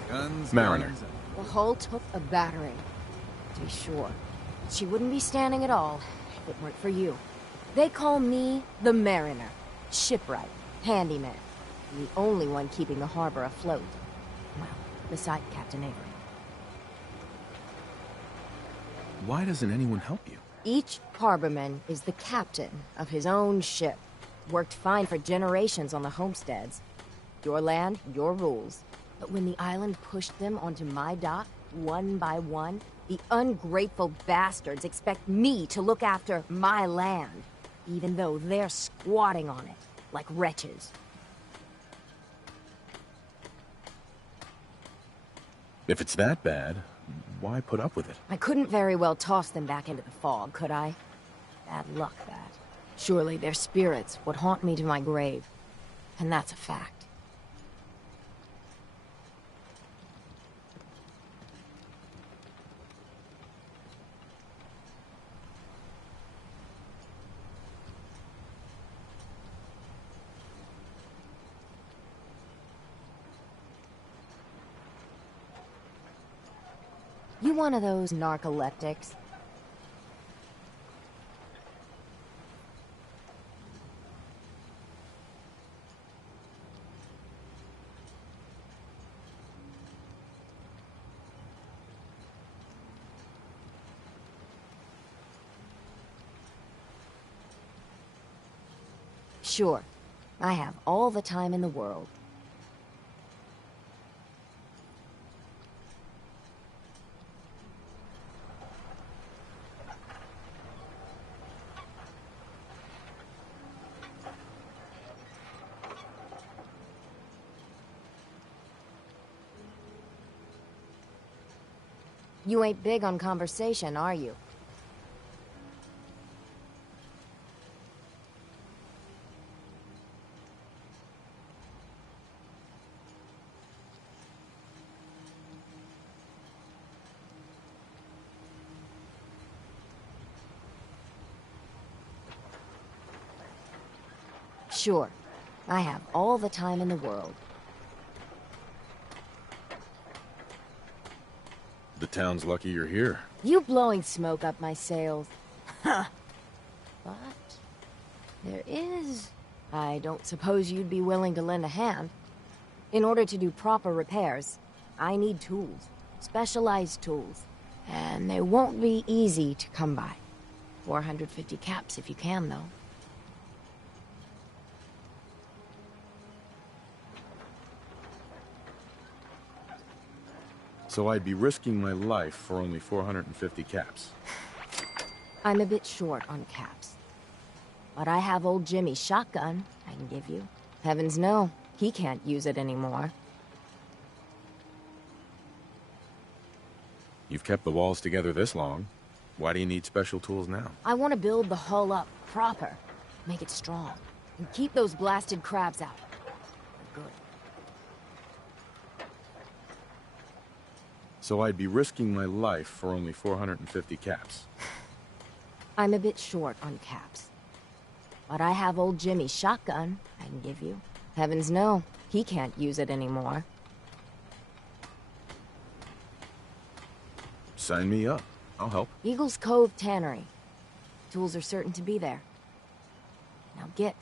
Guns, Mariner. guns, The hull took a battering, to be sure. She wouldn't be standing at all if it weren't for you. They call me the Mariner. Shipwright. Handyman. The only one keeping the harbor afloat. Well, beside Captain Avery. Why doesn't anyone help you? Each harborman is the captain of his own ship. Worked fine for generations on the homesteads. Your land, your rules. But when the island pushed them onto my dock, one by one, the ungrateful bastards expect me to look after my land, even though they're squatting on it, like wretches. If it's that bad, why put up with it? I couldn't very well toss them back into the fog, could I? Bad luck, that. Surely their spirits would haunt me to my grave. And that's a fact. You one of those narcoleptics? Sure. I have all the time in the world. You ain't big on conversation, are you? Sure. I have all the time in the world. The town's lucky you're here. You blowing smoke up my sails. Huh. But there is... I don't suppose you'd be willing to lend a hand. In order to do proper repairs, I need tools. Specialized tools. And they won't be easy to come by. 450 caps if you can, though. So I'd be risking my life for only 450 caps. I'm a bit short on caps. But I have old Jimmy's shotgun I can give you. Heavens no, he can't use it anymore. You've kept the walls together this long. Why do you need special tools now? I want to build the hull up proper. Make it strong. And keep those blasted crabs out. Good. So I'd be risking my life for only 450 caps. I'm a bit short on caps. But I have old Jimmy's shotgun I can give you. Heavens no, he can't use it anymore. Sign me up. I'll help. Eagle's Cove Tannery. Tools are certain to be there. Now get.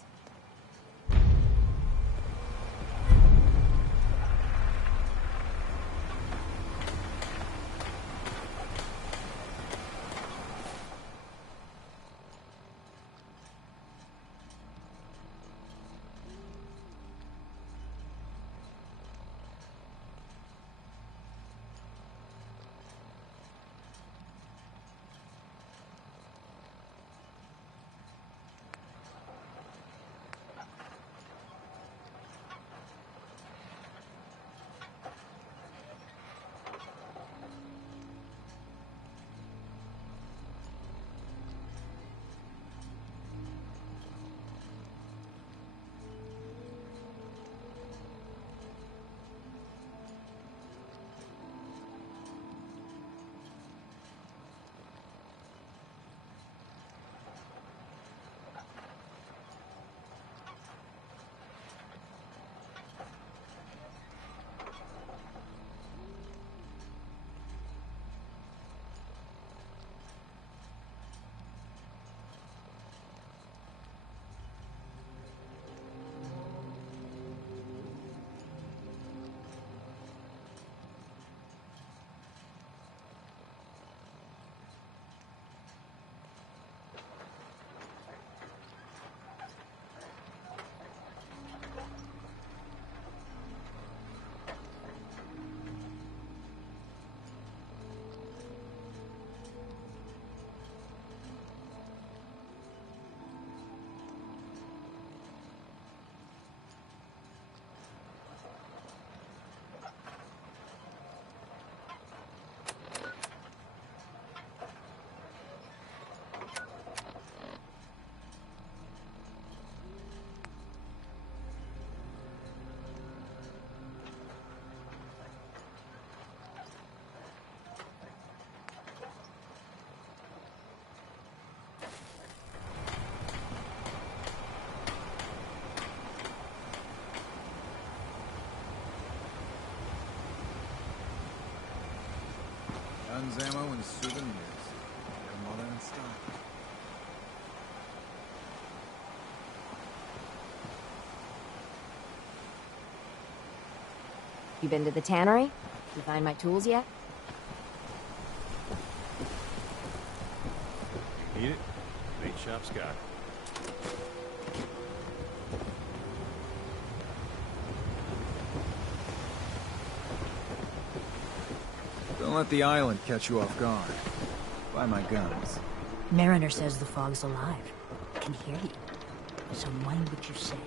Guns, ammo, and souvenirs. Get 'em all in stock. You been to the tannery? You find my tools yet? You need it? Bait shop's got it. Don't let the island catch you off guard. Buy my guns. Mariner says the fog's alive. I can hear you. So mind what you say.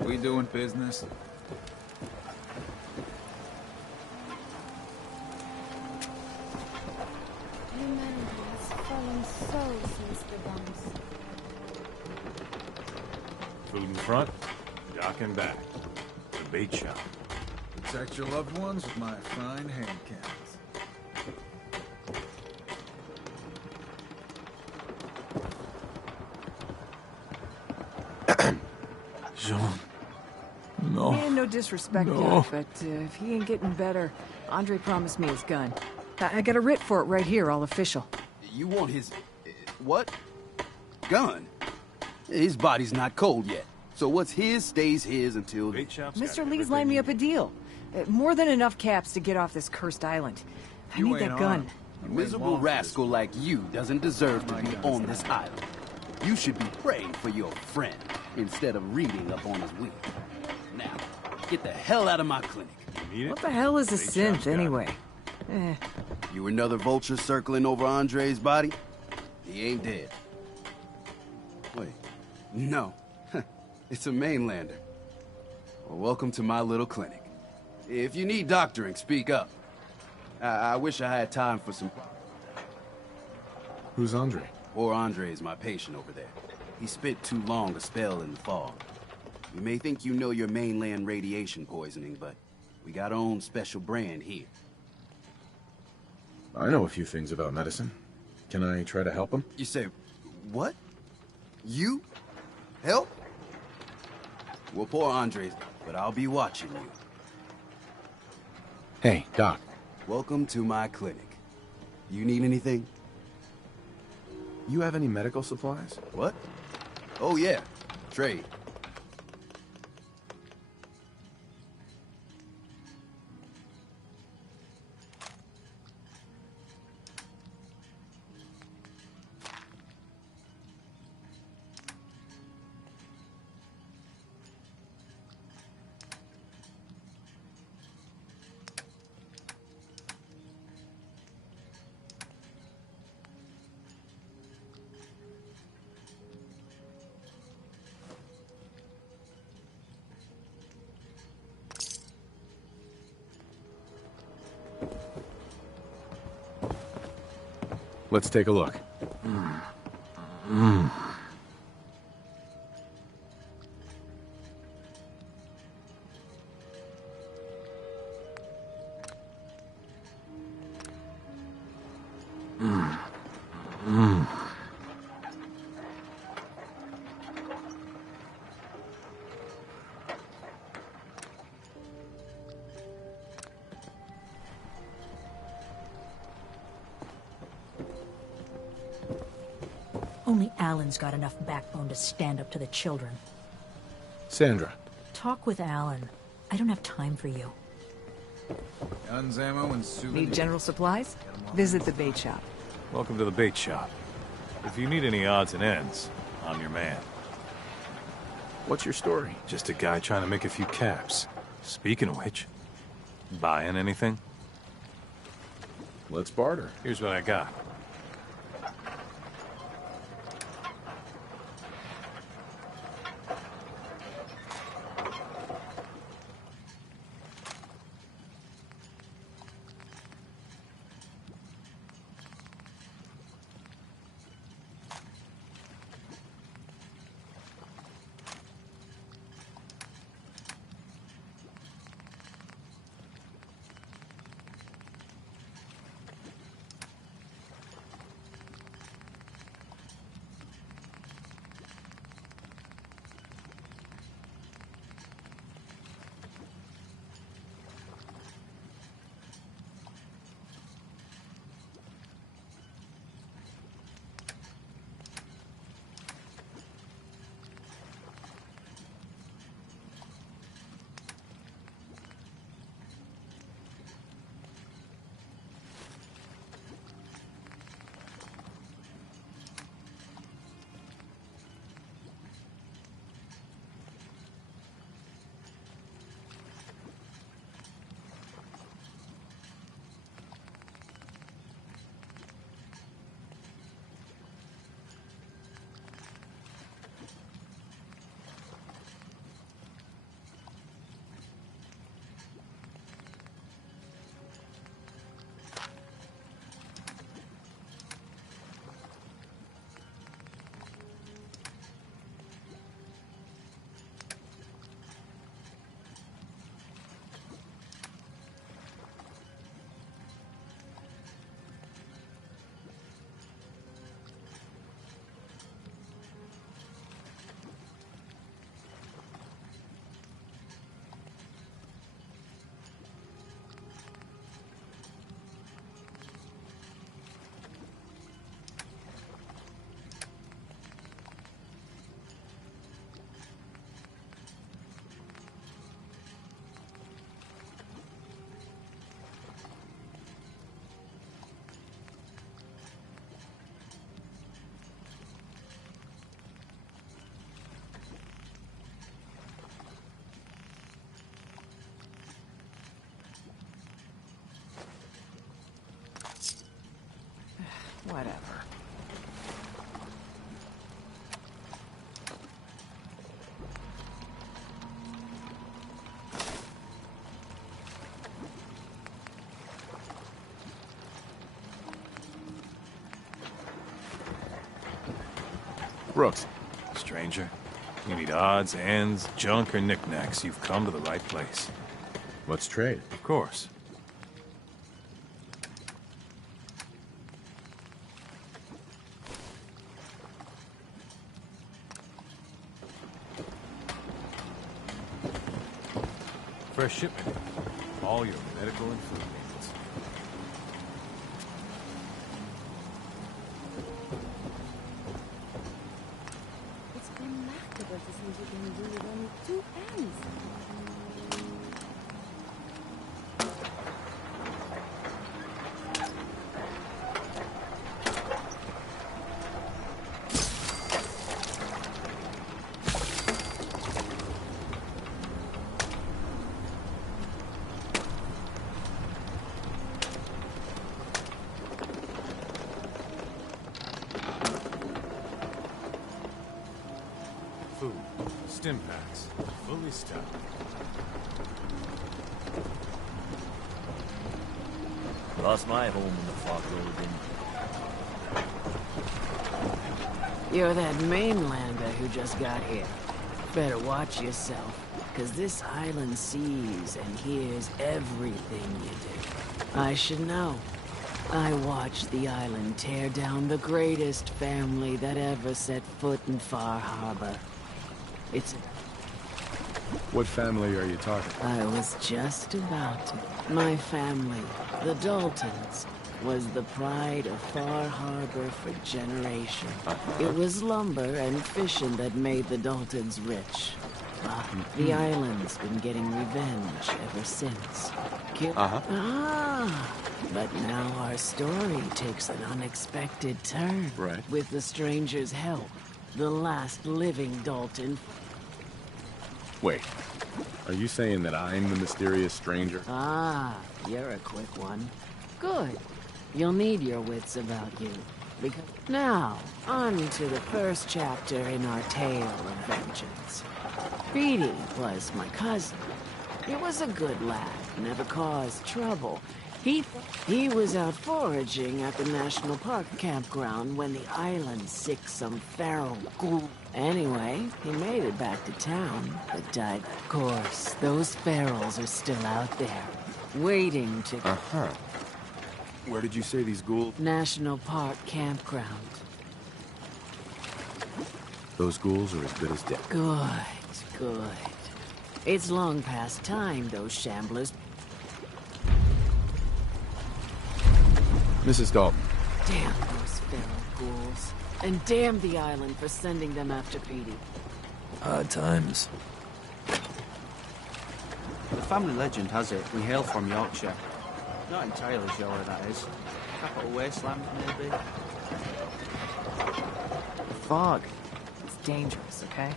We doing business? Humanity has fallen so since the bombs. Food in front, dock and back. The bait shop. Protect your loved ones with my fine hand cannons. Jean. No. Yeah, no disrespect, No. Doc, but if he ain't getting better, Andre promised me his gun. I got a writ for it right here, all official. You want his... what? Gun? His body's not cold yet. So what's his stays his until... Mr. Lee's lined me up a deal. More than enough caps to get off this cursed island. I need that gun. A miserable rascal like you doesn't deserve to be on this island. You should be praying for your friend instead of reading up on his weed. Now, get the hell out of my clinic. What the hell is a synth, anyway? You another vulture circling over Andre's body? He ain't dead. Wait, no. It's a mainlander. Well, welcome to my little clinic. If you need doctoring, speak up. I wish I had time for some... Who's Andre? Poor Andre is my patient over there. He spent too long a spell in the fog. You may think you know your mainland radiation poisoning, but we got our own special brand here. I know a few things about medicine. Can I try to help him? You say, what? You? Help? Well, poor Andres, but I'll be watching you. Hey, Doc. Welcome to my clinic. You need anything? You have any medical supplies? What? Oh, yeah. Trade. Let's take a look. Only Alan's got enough backbone to stand up to the children. Sandra. Talk with Alan. I don't have time for you. Guns, ammo, and souvenirs. Need general supplies? Visit the bait shop. Welcome to the bait shop. If you need any odds and ends, I'm your man. What's your story? Just a guy trying to make a few caps. Speaking of which, buying anything? Let's barter. Here's what I got. Whatever. Brooks. Stranger. You need odds, ends, junk, or knickknacks. You've come to the right place. Let's trade. Of course. Fresh shipment. All your medical and food needs. It's remarkable to think you can do it on 2 hands. Food. Stim packs. Fully stocked. Lost my home in the fog road, didn't You're that mainlander who just got here. Better watch yourself, because this island sees and hears everything you do. I should know. I watched the island tear down the greatest family that ever set foot in Far Harbor. It's... What family are you talking? I was just about to. My family, the Daltons, was the pride of Far Harbor for generations. It was lumber and fishing that made the Daltons rich. But the island's been getting revenge ever since. But now our story takes an unexpected turn. Right. With the stranger's help, the last living Dalton... Wait. Are you saying that I'm the mysterious stranger? Ah, you're a quick one. Good. You'll need your wits about you. Because now, on to the first chapter in our tale of vengeance. Beatty was my cousin. He was a good lad, never caused trouble. He was out foraging at the National Park campground when the island sick some feral ghoul. Anyway, he made it back to town, but died. Of course, those ferals are still out there, waiting to... Where did you say these ghouls... National Park campground. Those ghouls are as good as dead. Good. It's long past time, those shamblers... Mrs. Dalton. Damn those feral ghouls. And damn the island for sending them after Petey. Hard times. The family legend has it we hail from Yorkshire. Not entirely sure where that is. Capital Wasteland, maybe? Fog. It's dangerous, okay?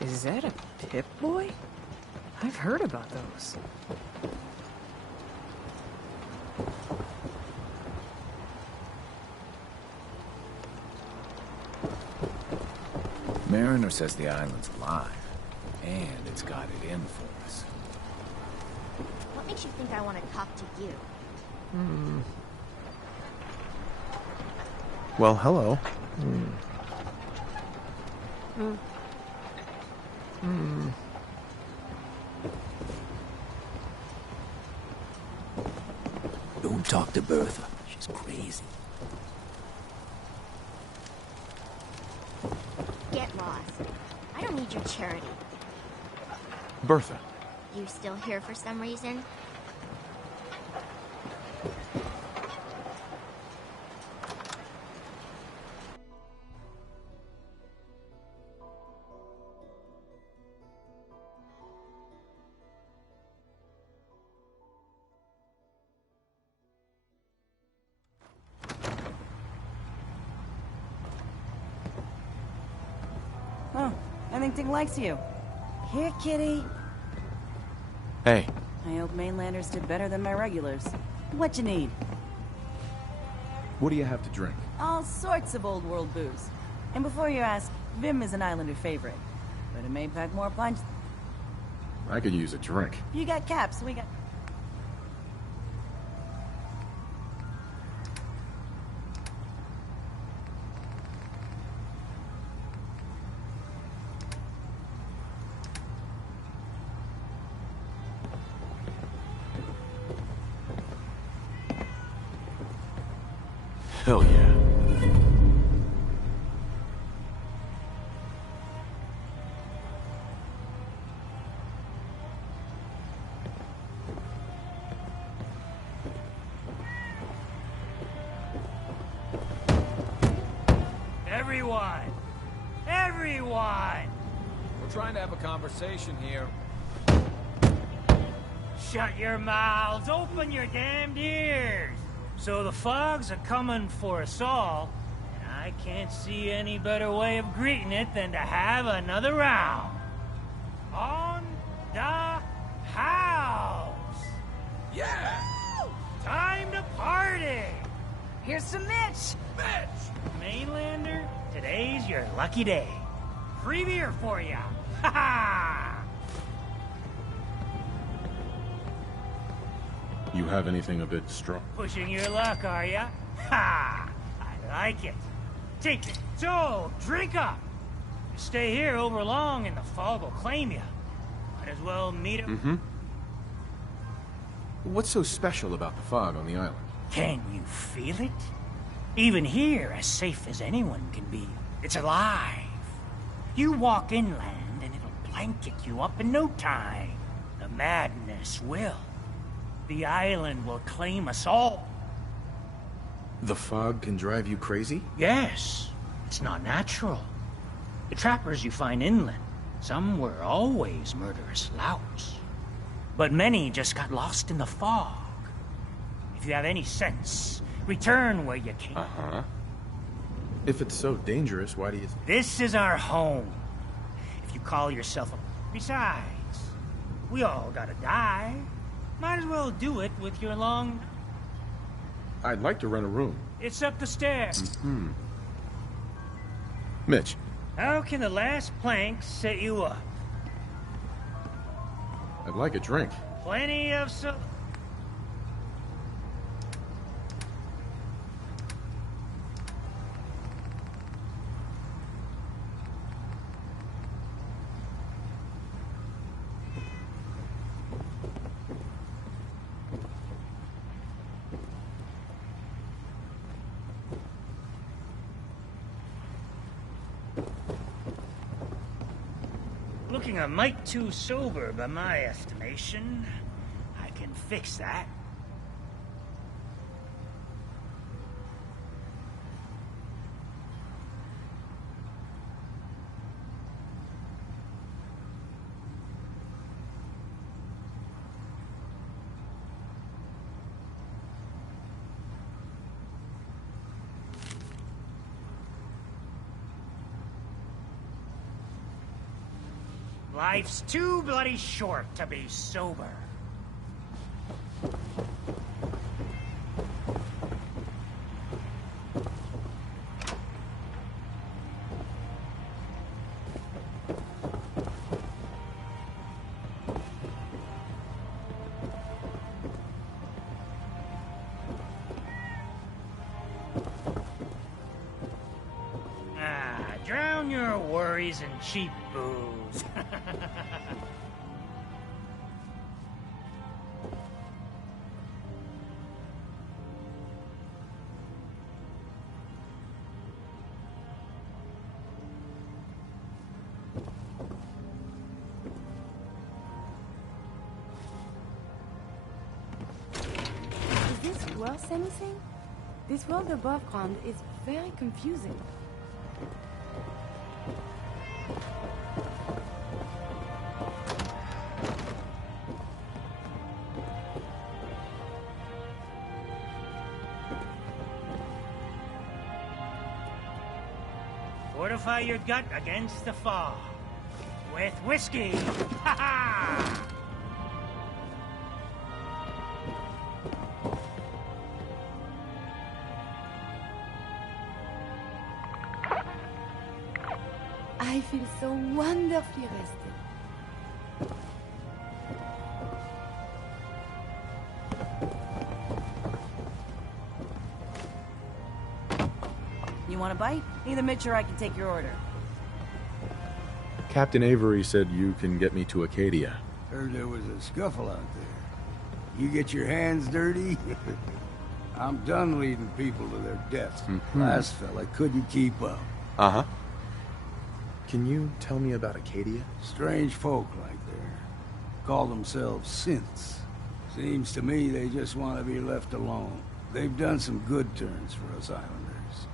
Is that a Pip-Boy? I've heard about those. Mariner says the island's alive, and it's got it in for us. What makes you think I want to talk to you? Well, hello. Don't talk to Bertha. She's crazy. Get lost. I don't need your charity. Bertha. You still here for some reason? Oh, I think Dick likes you. Here, kitty. Hey. I hope mainlanders did better than my regulars. What you need? What do you have to drink? All sorts of old world booze. And before you ask, Vim is an Islander favorite. But it may pack more punch. I could use a drink. You got caps, we got... Hell yeah. Everyone! We're trying to have a conversation here. Shut your mouths, open your damned ears! So the fogs are coming for us all, and I can't see any better way of greeting it than to have another round. On the house! Yeah! Time to party! Here's some Mitch! Mainlander, today's your lucky day. Free beer for ya! Ha ha! You have anything a bit strong? Pushing your luck, are ya? Ha! I like it. Take it. So, drink up. You stay here over long and the fog will claim you. Might as well meet him. Mm-hmm. What's so special about the fog on the island? Can you feel it? Even here, as safe as anyone can be. It's alive. You walk inland and it'll blanket you up in no time. The madness will. The island will claim us all. The fog can drive you crazy? Yes. It's not natural. The trappers you find inland, some were always murderous louts. But many just got lost in the fog. If you have any sense, return where you came. Uh-huh. If it's so dangerous, why do you... This is our home. If you call yourself a... Besides, we all gotta die. Might as well do it with your long... I'd like to rent a room. It's up the stairs. Mm-hmm. Mitch. How can the last plank set you up? I'd like a drink. Plenty of so... Looking a mite too sober by my estimation. I can fix that. Life's too bloody short to be sober. Drown your worries in cheap booze. Is this worth anything? This world above ground is very confusing. Fortify your gut against the fog. With whiskey. Ha ha! feel so wonderfully rested. You want a bite? Either Mitch or I can take your order. Captain Avery said you can get me to Acadia. Heard there was a scuffle out there. You get your hands dirty? I'm done leading people to their deaths. Last fella couldn't keep up. Uh-huh. Can you tell me about Acadia? Strange folk right there. Call themselves synths. Seems to me they just want to be left alone. They've done some good turns for us islanders.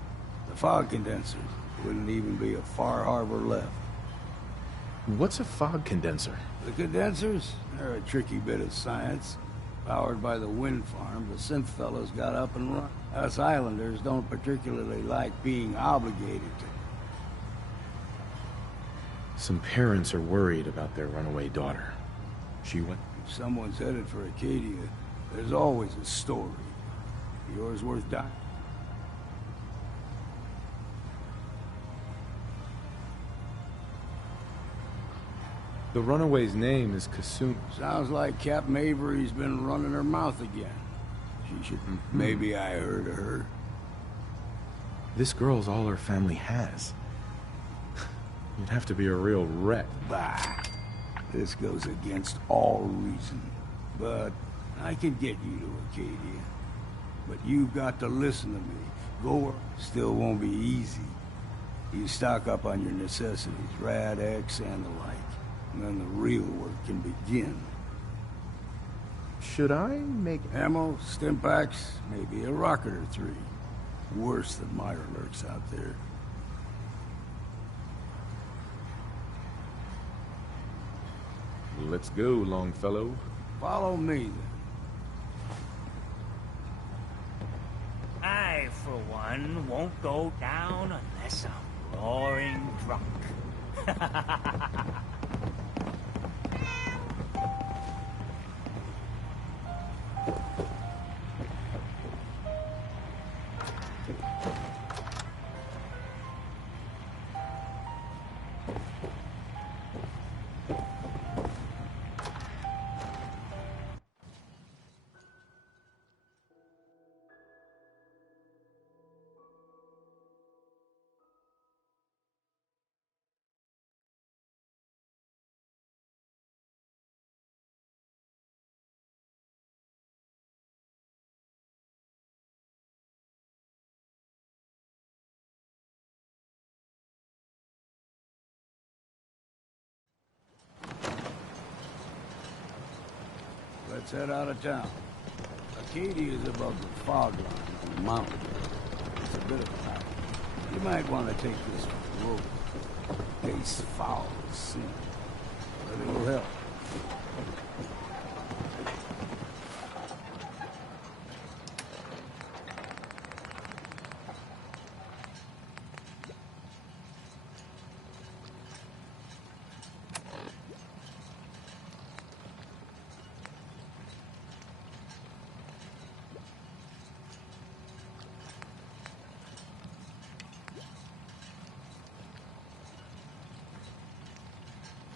The fog condensers wouldn't even be a far harbor left. What's a fog condenser? The condensers? They're a tricky bit of science. Powered by the wind farm, the synth fellows got up and run. Us islanders don't particularly like being obligated to. Some parents are worried about their runaway daughter. She went... If someone's headed for Acadia, there's always a story. Yours worth dying. The runaway's name is Kasumi. Sounds like Captain Avery's been running her mouth again. She should... Maybe I heard of her. This girl's all her family has. You'd have to be a real wreck. Bah. This goes against all reason. But I can get you to Acadia. But you've got to listen to me. Go still won't be easy. You stock up on your necessities, Rad X and the like. And then the real work can begin. Should I make... Ammo, stimpaks, maybe a rocket or three. Worse than Myra lurks out there. Let's go, Longfellow. Follow me, then. I, for one, won't go down unless I'm roaring drunk. Let's head out of town. Acadia is above the fog line on the mountain. It's a bit of a hike. You might want to take this road. Face foul as sin. But it'll help.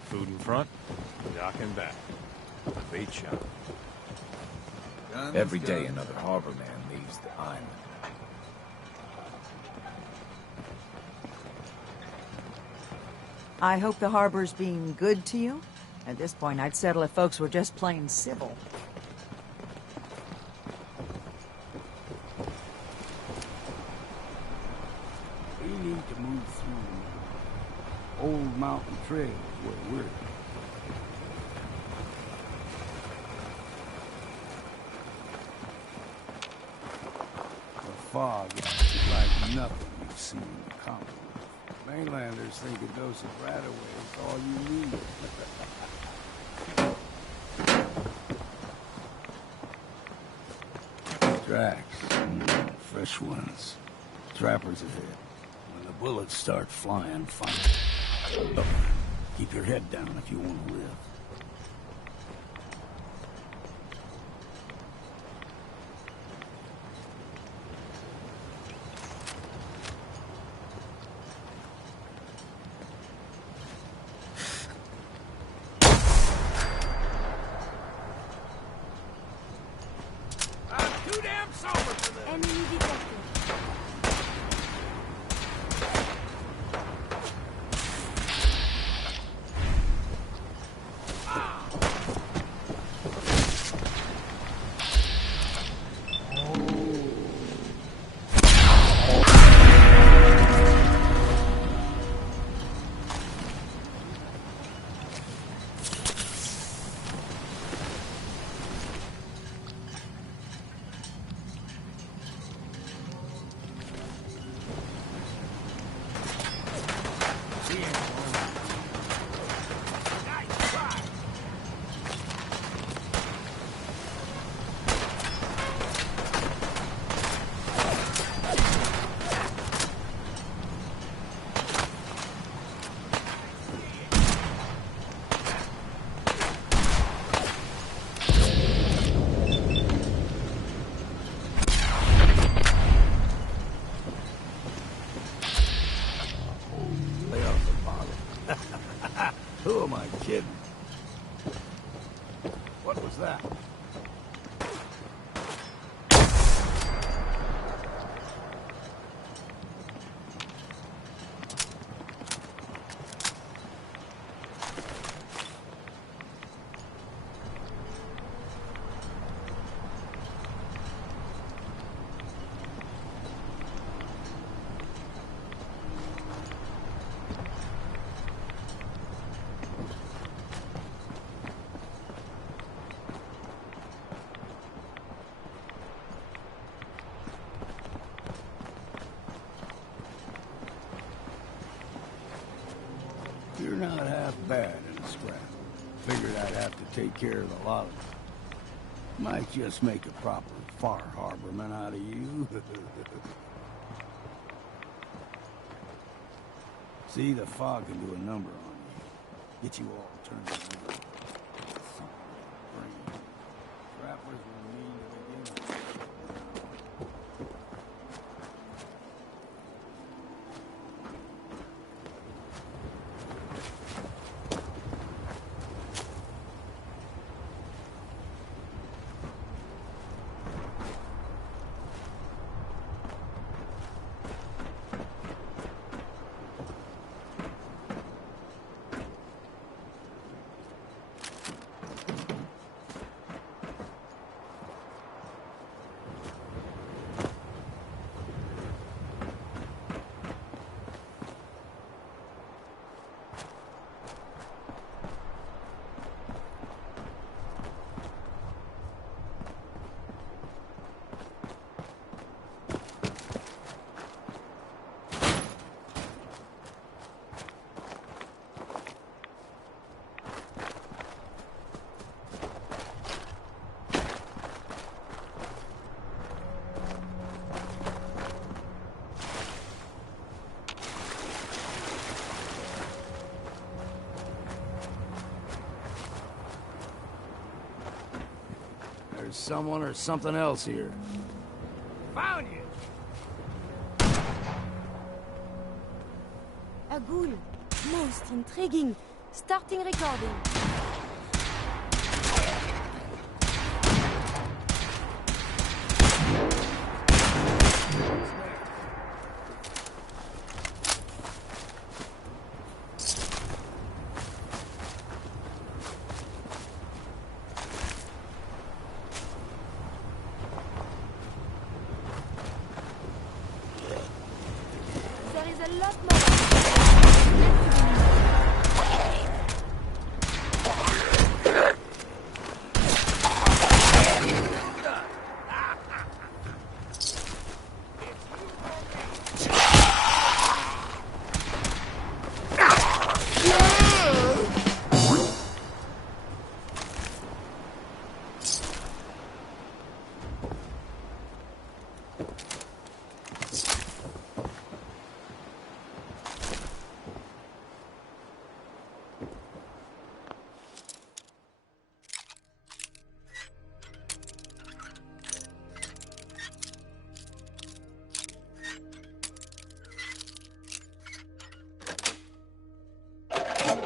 Food in front, dock in back. Bait shop. Every day another harbor man leaves the island. I hope the harbor's being good to you. At this point, I'd settle if folks were just plain civil. We need to move through old mountain trails where we're. The fog is like nothing you've seen in the Commonwealth. Mainlanders think a dose of Radaway is all you need. Tracks. Fresh ones. Trappers ahead. When the bullets start flying, fire. Look, keep your head down if you want to live. Lamps over for this! Enemy detected. Who am I kidding? What was that? You're not half bad in a scrap. Figured I'd have to take care of the lot of you. Might just make a proper far harborman out of you. See, the fog can do a number on you. Get you all turned around. Trappers were mean to begin with. There's someone or something else here. Found you! A ghoul. Most intriguing. Starting recording. There is a lot more.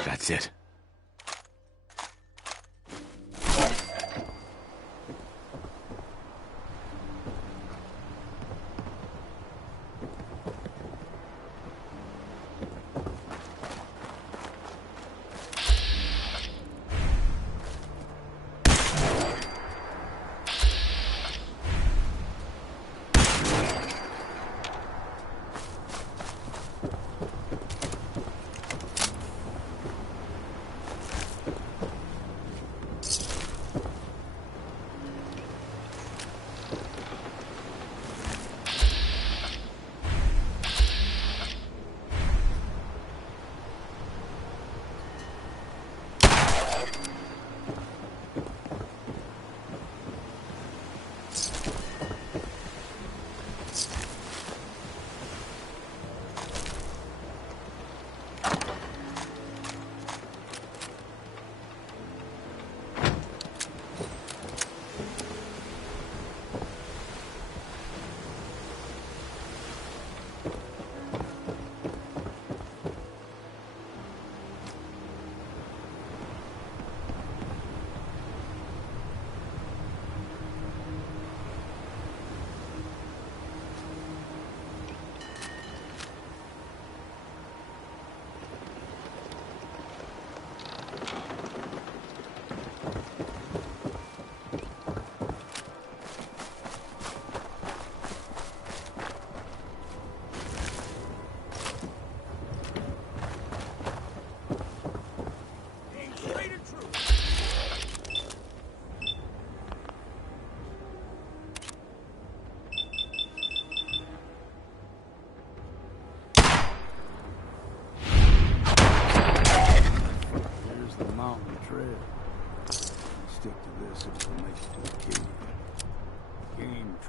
That's it.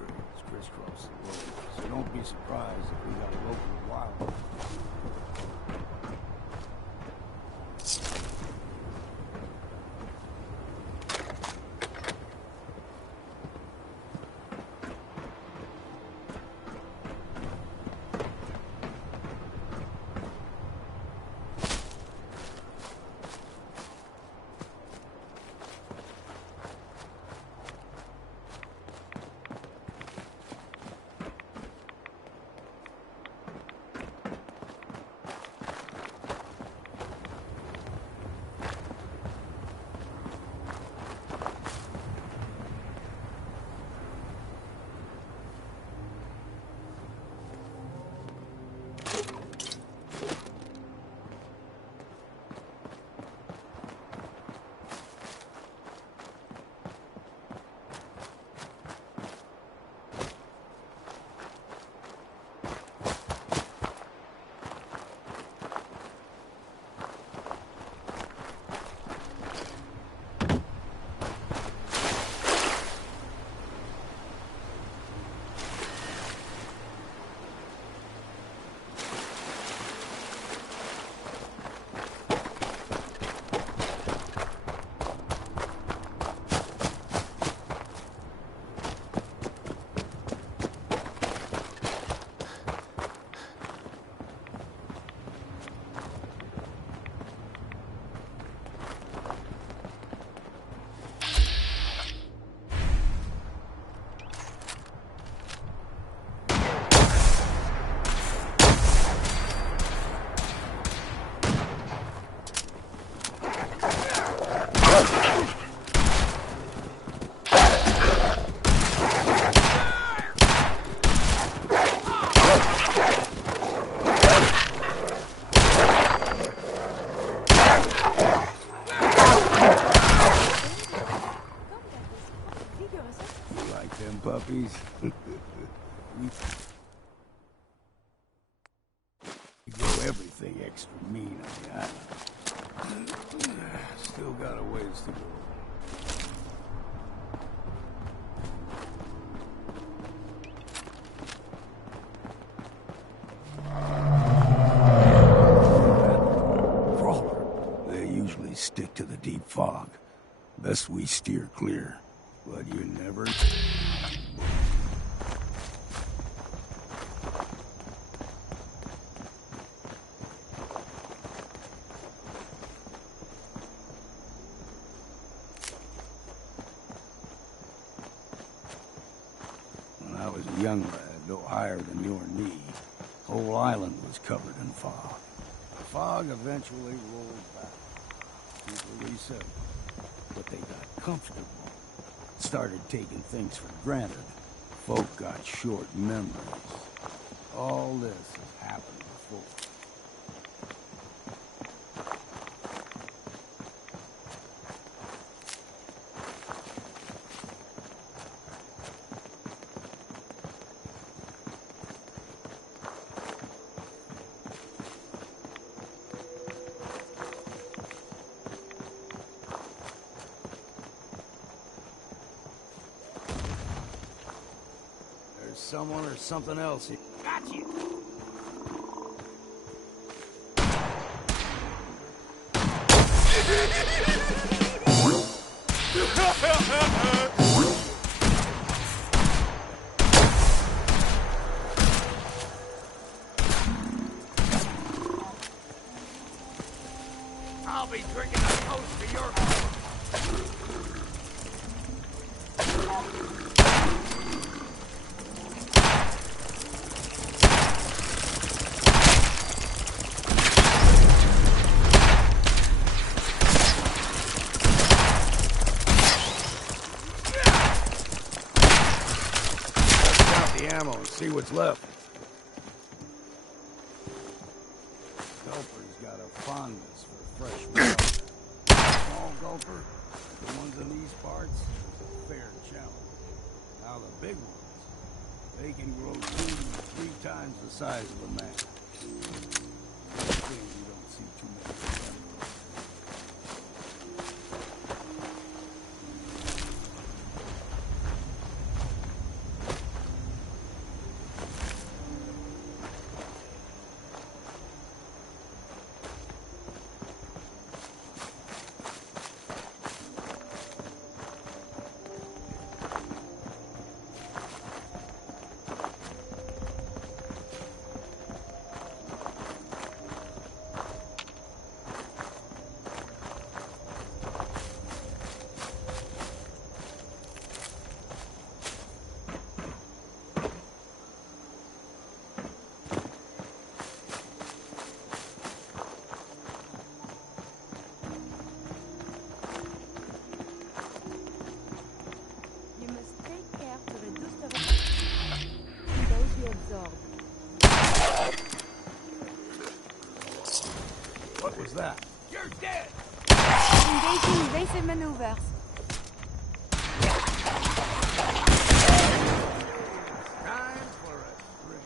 areas crisscross the road, so don't be surprised if we got a local wild. Puppies. We go everything extra mean on the island. Still got a ways to go. Crawler. They usually stick to the deep fog. Best we steer clear. But you never... When I was a young lad, no higher than your knee, whole island was covered in fog. The fog eventually rolled back. People resettled, but they got comfortable. Started taking things for granted. Folk got short memories. All this has happened before. Someone or something else here. Got you! I'll be drinking a toast to your... Ammo and see what's left. Gulper's got a fondness for fresh water. Small gulper, the ones in these parts, fair challenge. Now the big ones, they can grow 2 to 3 times the size of a man. Good thing you don't see too many of them. was that? You're dead! Engaging evasive maneuvers. Time for a drink.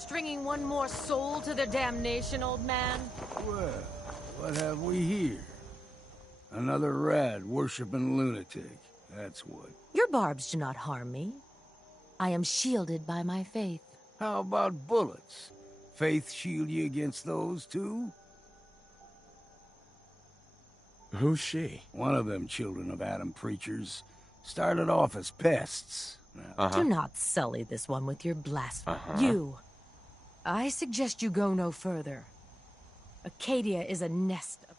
Stringing one more soul to their damnation, old man? Well, what have we here? Another rad worshipping lunatic. That's what. Your barbs do not harm me. I am shielded by my faith. How about bullets? Faith shield you against those, too? Who's she? One of them children of Adam preachers. Started off as pests. Do not sully this one with your blasphemy. You. I suggest you go no further. Acadia is a nest of...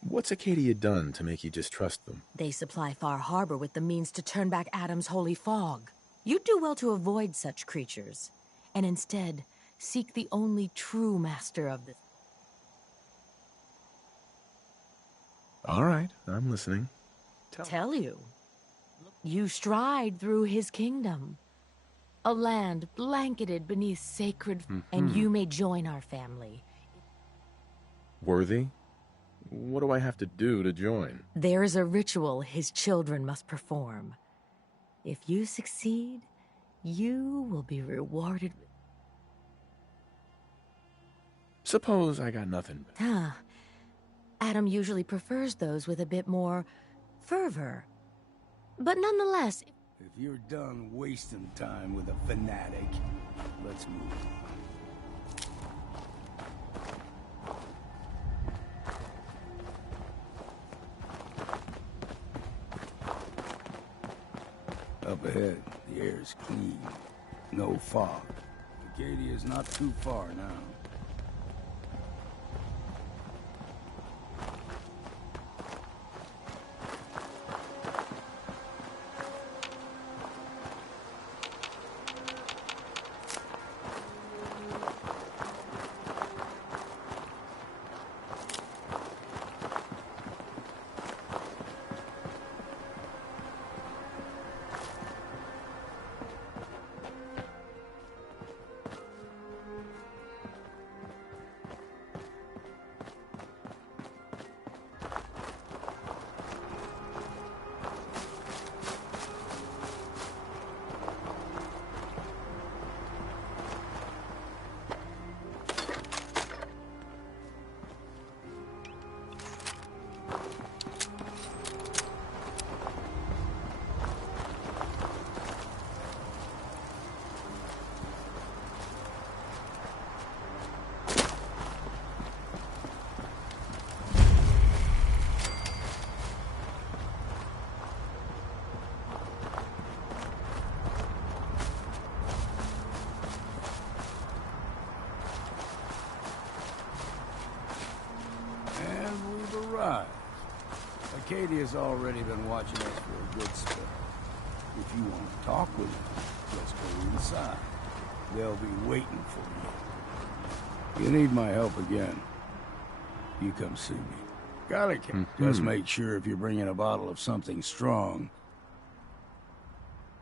What's Acadia done to make you distrust them? They supply Far Harbor with the means to turn back Adam's holy fog. You'd do well to avoid such creatures, and instead seek the only true master of this. All right, I'm listening. Tell you. You stride through his kingdom. A land blanketed beneath sacred... And you may join our family. Worthy? What do I have to do to join? There is a ritual his children must perform. If you succeed, you will be rewarded with... Suppose I got nothing. Adam usually prefers those with a bit more fervor. But nonetheless... If you're done wasting time with a fanatic, let's move. Up ahead, the air's clean. No fog. Acadia's not too far now. Acadia's already been watching us for a good spell. If you want to talk with them, just go inside. They'll be waiting for you. You need my help again, you come see me. Gotta just make sure if you're bringing a bottle of something strong.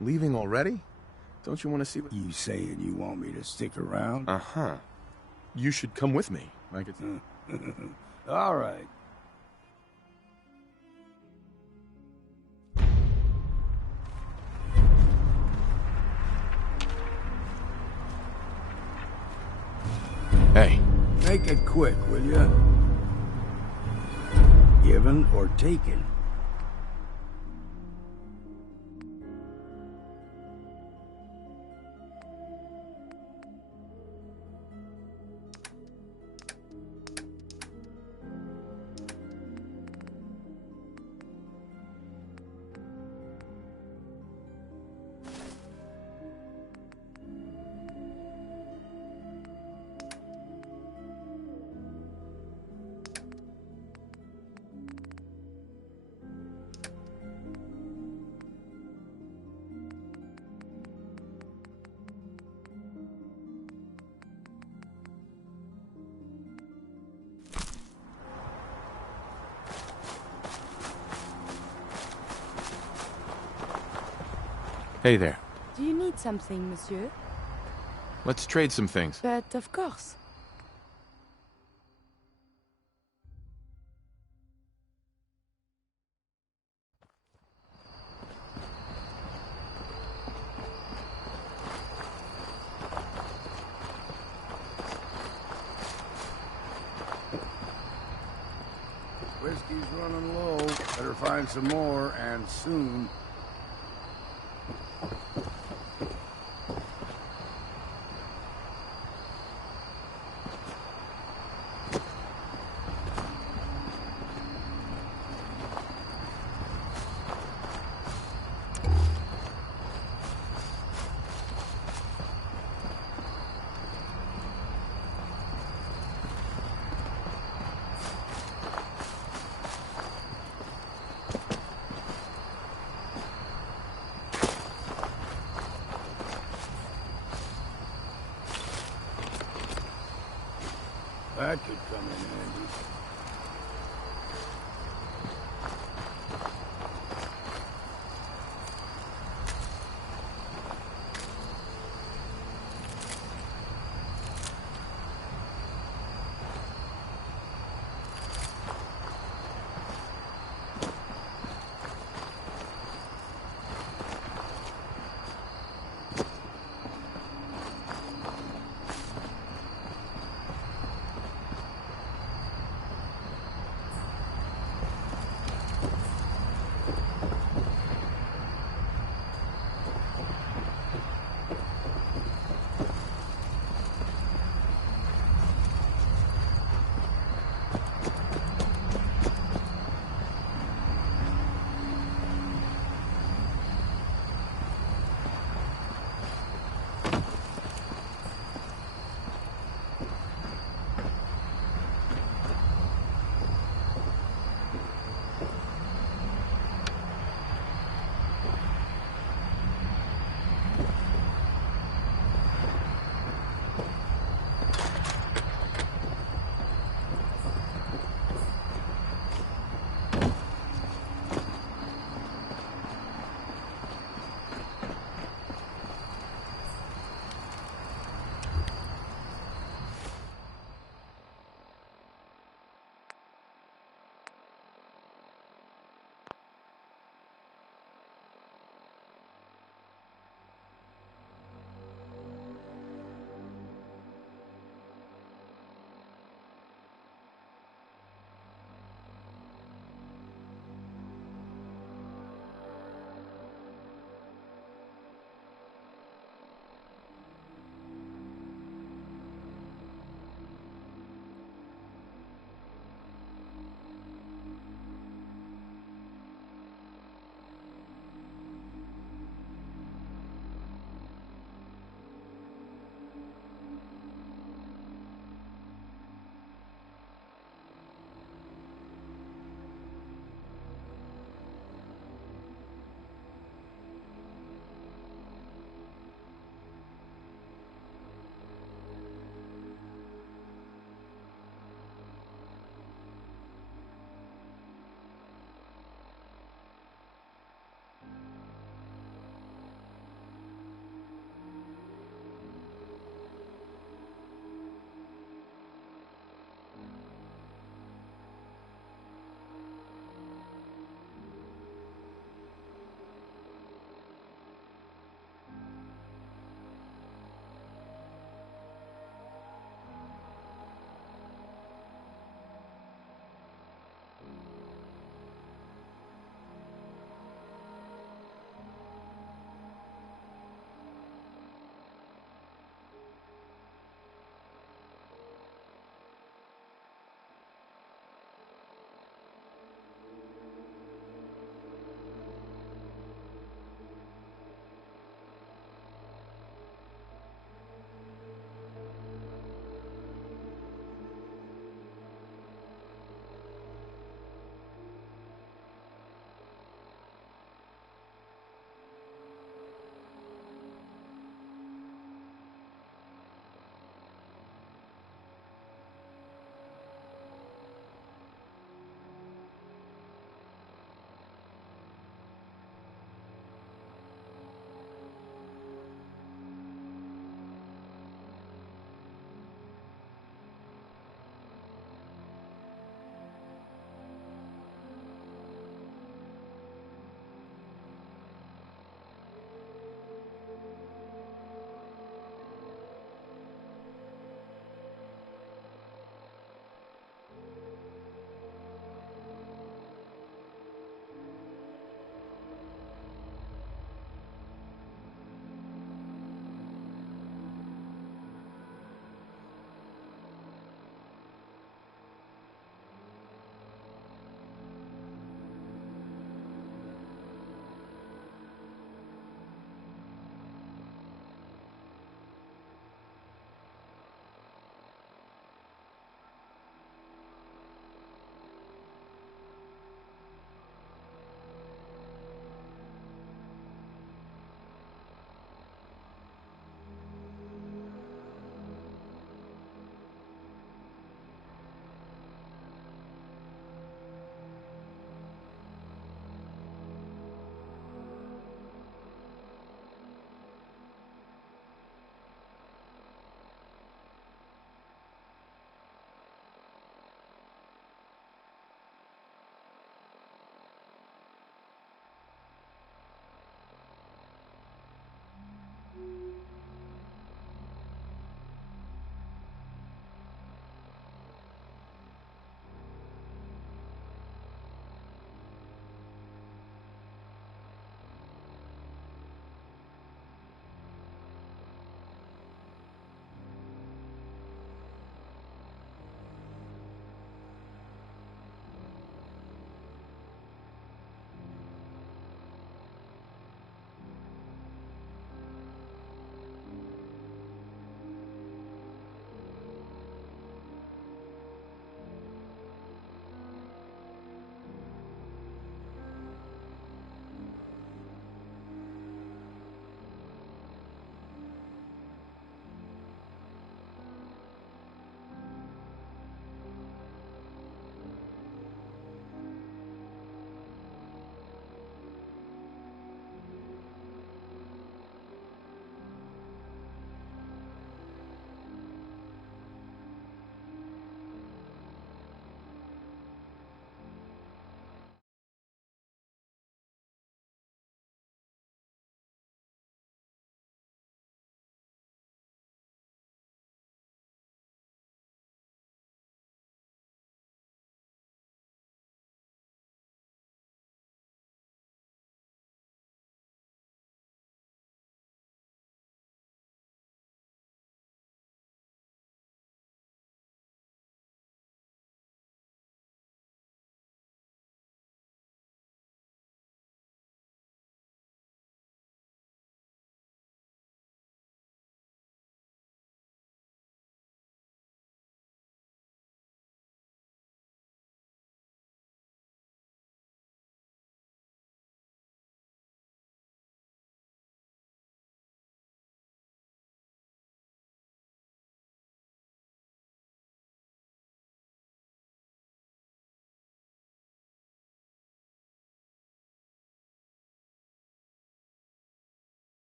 Leaving already? Don't you want to see what... You saying you want me to stick around? You should come with me. I could... All right. Make it quick, will ya? Given or taken? Hey there. Do you need something, monsieur? Let's trade some things. But of course. Whiskey's running low. Better find some more, and soon. That could come in handy.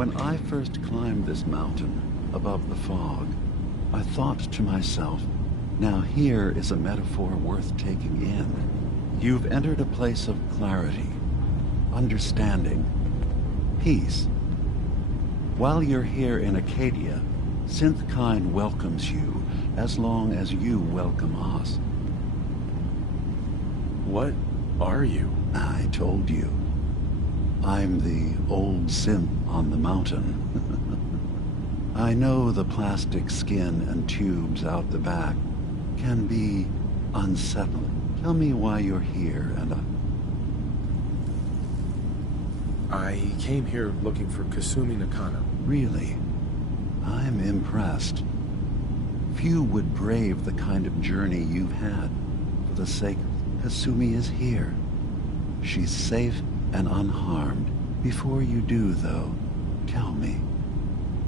When I first climbed this mountain, above the fog, I thought to myself, now here is a metaphor worth taking in. You've entered a place of clarity, understanding, peace. While you're here in Acadia, Synthkind welcomes you as long as you welcome us. What are you? I told you. I'm the old synth on the mountain. I know the plastic skin and tubes out the back can be unsettling. Tell me why you're here, and I came here looking for Kasumi Nakano. Really? I'm impressed. Few would brave the kind of journey you've had for the sake of Kasumi is here. She's safe and unharmed. Before you do, though, tell me,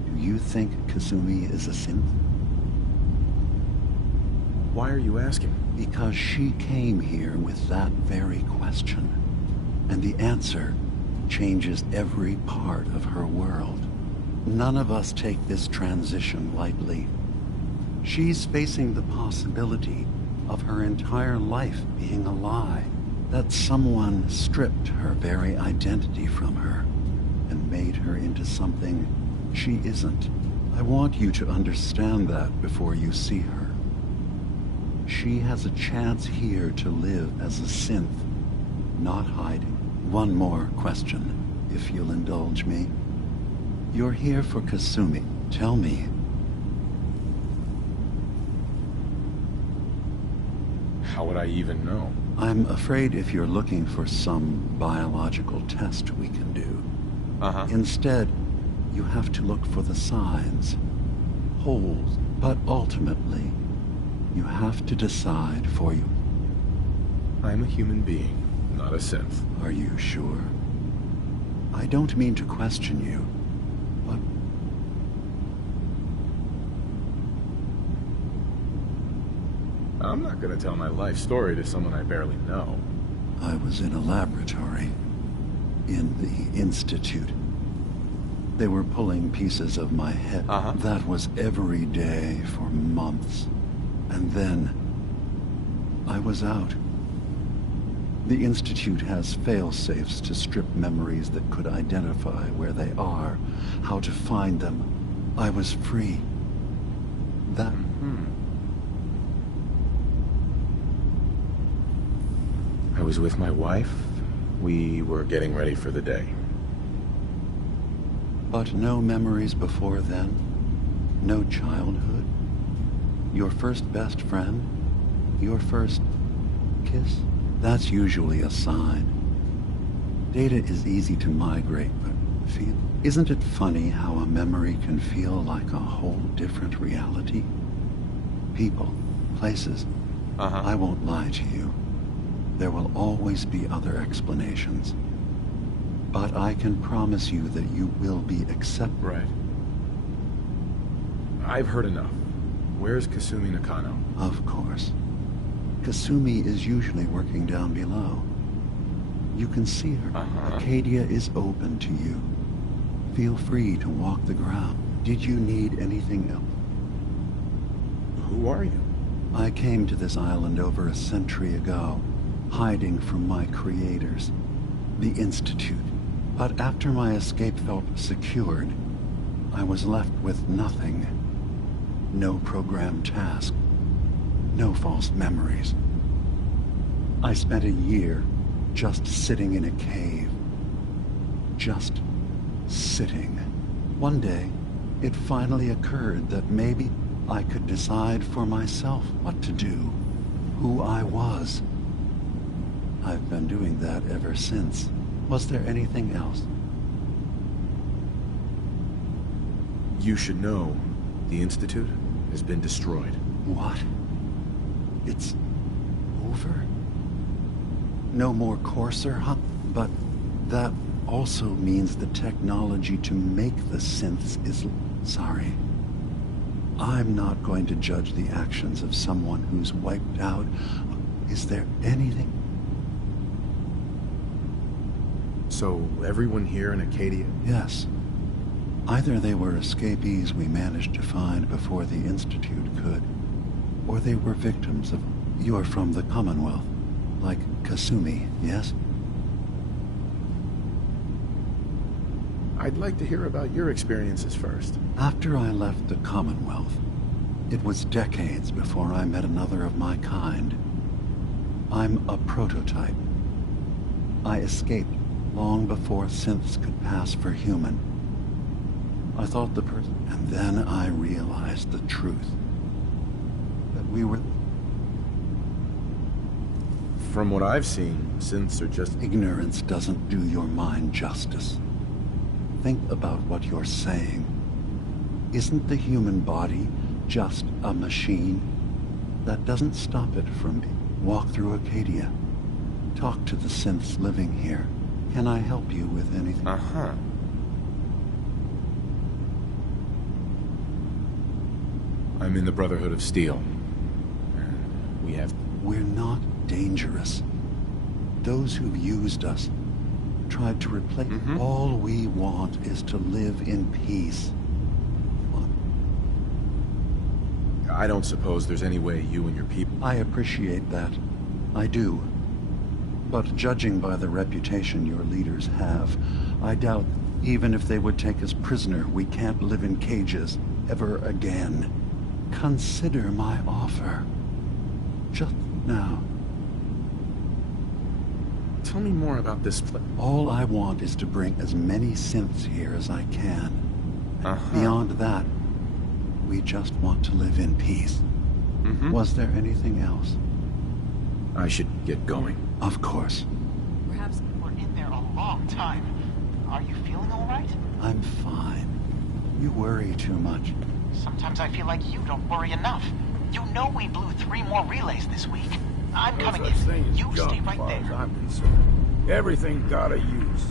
do you think Kasumi is a synth? Why are you asking? Because she came here with that very question, and the answer changes every part of her world. None of us take this transition lightly. She's facing the possibility of her entire life being a lie, that someone stripped her very identity from her and made her into something she isn't. I want you to understand that before you see her. She has a chance here to live as a synth, not hiding. One more question, if you'll indulge me. You're here for Kasumi. Tell me. How would I even know? I'm afraid if you're looking for some biological test we can do. Instead, you have to look for the signs, holes, but ultimately, you have to decide for you. I'm a human being, not a synth. Are you sure? I don't mean to question you, but... I'm not gonna tell my life story to someone I barely know. I was in a laboratory, in the Institute. They were pulling pieces of my head. That was every day for months. And then, I was out. The Institute has fail-safes to strip memories that could identify where they are, how to find them. I was free. That... I was with my wife. We were getting ready for the day. But no memories before then? No childhood? Your first best friend? Your first kiss? That's usually a sign. Data is easy to migrate, but feel... Isn't it funny how a memory can feel like a whole different reality? People, places. I won't lie to you. There will always be other explanations. But I can promise you that you will be accepted. Right. I've heard enough. Where's Kasumi Nakano? Of course. Kasumi is usually working down below. You can see her. Acadia is open to you. Feel free to walk the ground. Did you need anything else? Who are you? I came to this island over a century ago, hiding from my creators, the Institute. But after my escape felt secured, I was left with nothing. No programmed task. No false memories. I spent a year just sitting in a cave. Just sitting. One day, it finally occurred that maybe I could decide for myself what to do, who I was. I've been doing that ever since. Was there anything else? You should know, the Institute has been destroyed. What? It's over? No more Courser, huh? But that also means the technology to make the synths is... Sorry. I'm not going to judge the actions of someone who's wiped out. Is there anything? So, everyone here in Acadia? Yes. Either they were escapees we managed to find before the Institute could, or they were victims of... You're from the Commonwealth, like Kasumi, yes? I'd like to hear about your experiences first. After I left the Commonwealth, it was decades before I met another of my kind. I'm a prototype. I escaped long before synths could pass for human. I thought the person... And then I realized the truth. That we were... From what I've seen, synths are just... Ignorance doesn't do your mind justice. Think about what you're saying. Isn't the human body just a machine? That doesn't stop it from... Walk through Acadia. Talk to the synths living here. Can I help you with anything? Uh-huh. I'm in the Brotherhood of Steel. We have... We're not dangerous. Those who've used us tried to replace... All we want is to live in peace. I don't suppose there's any way you and your people... I appreciate that. I do. But judging by the reputation your leaders have, I doubt even if they would take us prisoner, we can't live in cages ever again. Consider my offer. Just now. Tell me more about this place. All I want is to bring as many synths here as I can. Beyond that, we just want to live in peace. Was there anything else? I should get going. Of course. Perhaps we're in there a long time. Are you feeling all right? I'm fine. You worry too much. Sometimes I feel like you don't worry enough. You know we blew 3 more relays this week. I'm coming in. You stay right there. I'm concerned. Everything gotta use.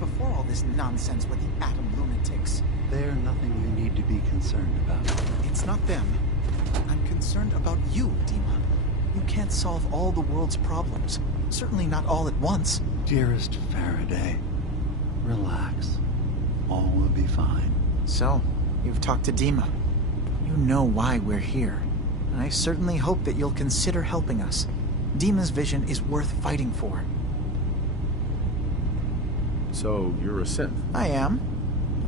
Before all this nonsense with the atom lunatics. They're nothing you need to be concerned about. It's not them. I'm concerned about you, Dima. You can't solve all the world's problems. Certainly not all at once. Dearest Faraday, relax. All will be fine. So, you've talked to Dima. You know why we're here. I certainly hope that you'll consider helping us. Dima's vision is worth fighting for. So, you're a synth? I am.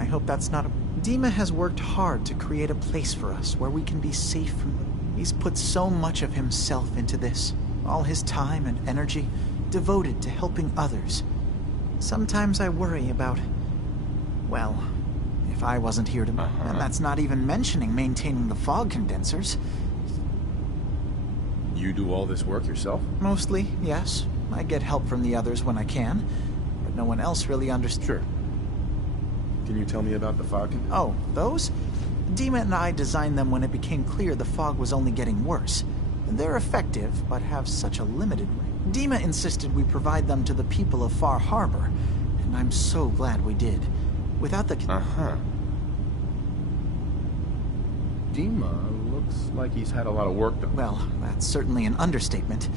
I hope that's not a... Dima has worked hard to create a place for us where we can be safe from... He's put so much of himself into this. All his time and energy devoted to helping others. Sometimes I worry about... Well, if I wasn't here to... And that's not even mentioning maintaining the fog condensers. You do all this work yourself? Mostly, yes. I get help from the others when I can. No one else really understood. Sure. Can you tell me about the fog? Oh, those? Dima and I designed them when it became clear the fog was only getting worse. They're effective, but have such a limited range. Dima insisted we provide them to the people of Far Harbor, and I'm so glad we did. Without the... Dima looks like he's had a lot of work done. Well, that's certainly an understatement.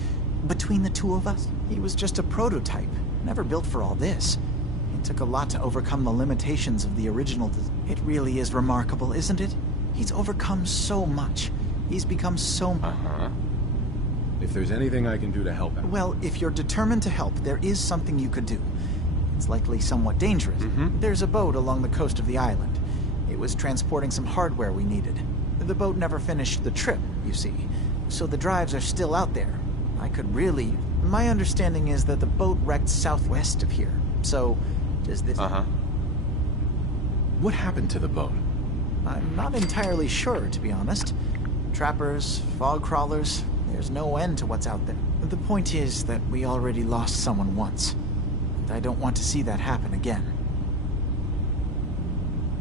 Between the two of us, he was just a prototype. Never built for all this. It took a lot to overcome the limitations of the original. It really is remarkable, isn't it? He's overcome so much. He's become so... If there's anything I can do to help out... Well, if you're determined to help, there is something you could do. It's likely somewhat dangerous. There's a boat along the coast of the island. It was transporting some hardware we needed. The boat never finished the trip, you see. So the drives are still out there. I could really... My understanding is that the boat wrecked southwest of here. So, does this... What happened to the boat? I'm not entirely sure, to be honest. Trappers, fog crawlers, there's no end to what's out there. The point is that we already lost someone once. And I don't want to see that happen again.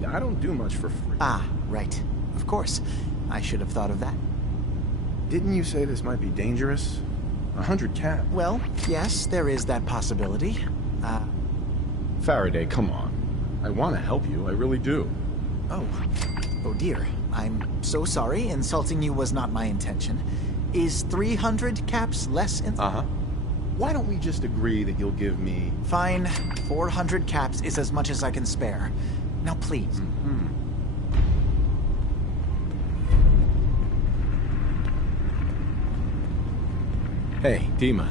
Yeah, I don't do much for free. Ah, right. Of course. I should have thought of that. Didn't you say this might be dangerous? 100 cap. Well, yes, there is that possibility. Faraday, come on. I want to help you, I really do. Oh. Oh dear. I'm so sorry. Insulting you was not my intention. Is 300 caps less Uh-huh. Why don't we just agree that you'll give me... Fine. 400 caps is as much as I can spare. Now please. Mm-hmm. Hey, Dima.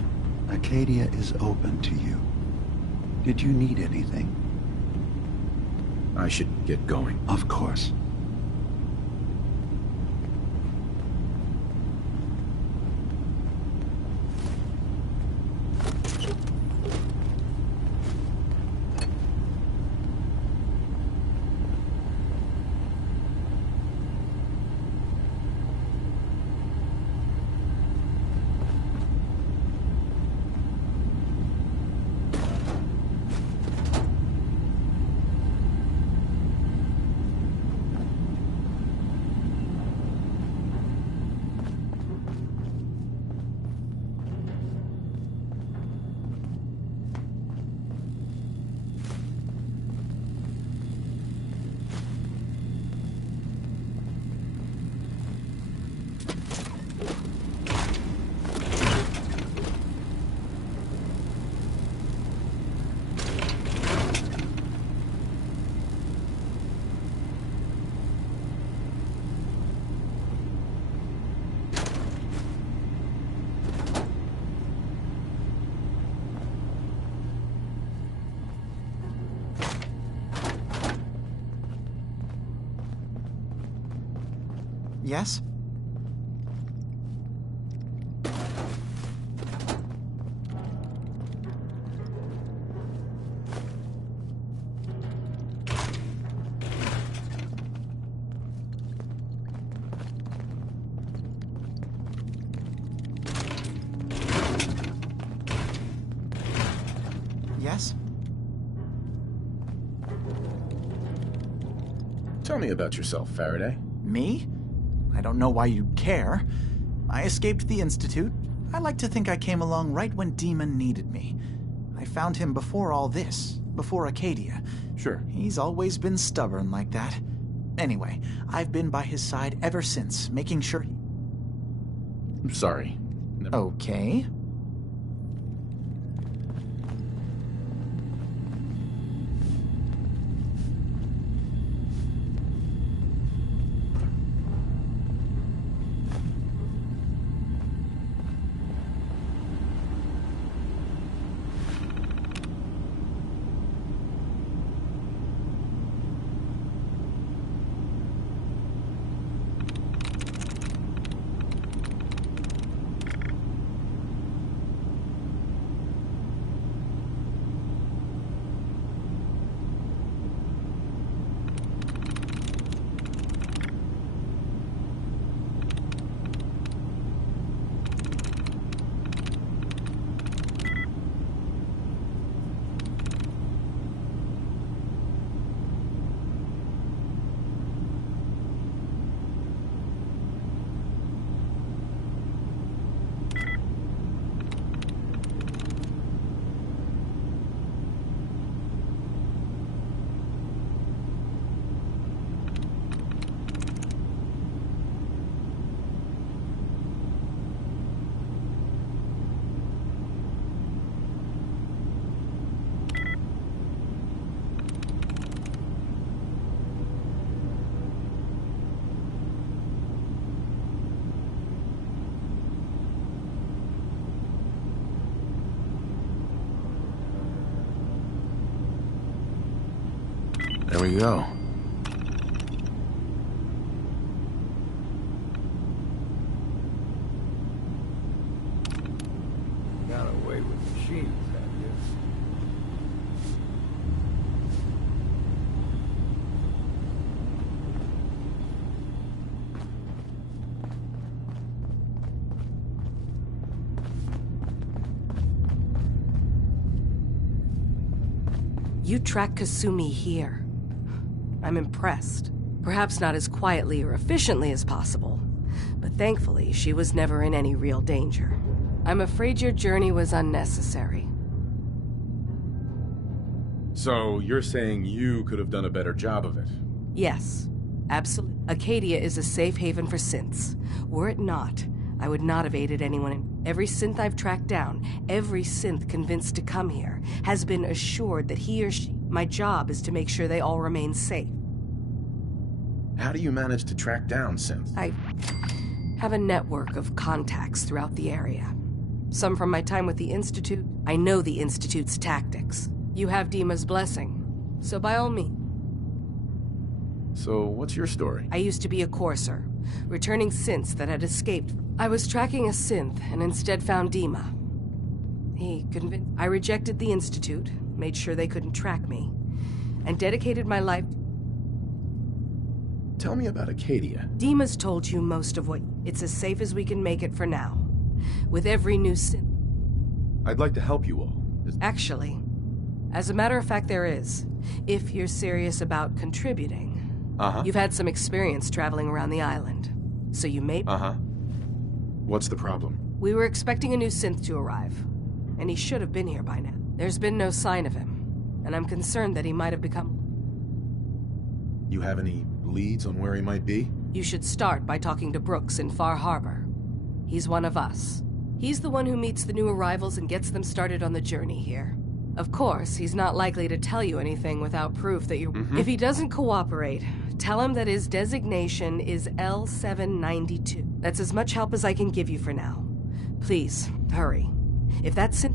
Acadia is open to you. Did you need anything? I should get going. Of course. Yes? Yes? Tell me about yourself, Faraday. Me? I don't know why you'd care. I escaped the Institute. I like to think I came along right when Demon needed me. I found him before all this, before Acadia. Sure. He's always been stubborn like that. Anyway, I've been by his side ever since, making sure he... I'm sorry. Okay. There we go. Got away with machines, have you? You track Kasumi here. I'm impressed. Perhaps not as quietly or efficiently as possible, But thankfully, she was never in any real danger. I'm afraid your journey was unnecessary. So, you're saying you could have done a better job of it? Yes, absolutely. Acadia is a safe haven for synths. Were it not, I would not have aided anyone. Every synth I've tracked down, every synth convinced to come here, has been assured that he or she... My job is to make sure they all remain safe. How do you manage to track down synths? I have a network of contacts throughout the area. Some from my time with the Institute. I know the Institute's tactics. You have Dima's blessing, so by all means. So, what's your story? I used to be a courser, returning synths that had escaped. I was tracking a synth and instead found Dima. He convinced... I rejected the Institute, made sure they couldn't track me, and dedicated my life... Tell me about Acadia. Dima's told you most of what... It's as safe as we can make it for now. With every new synth... I'd like to help you all. Actually, as a matter of fact, there is. If you're serious about contributing. You've had some experience traveling around the island, so you may... What's the problem? We were expecting a new synth to arrive, and he should have been here by now. There's been no sign of him, and I'm concerned that he might have become... You have any leads on where he might be? You should start by talking to Brooks in Far Harbor. He's one of us. He's the one who meets the new arrivals and gets them started on the journey here. Of course, he's not likely to tell you anything without proof that you're... If he doesn't cooperate, tell him that his designation is L792. That's as much help as I can give you for now. Please, hurry. If that's...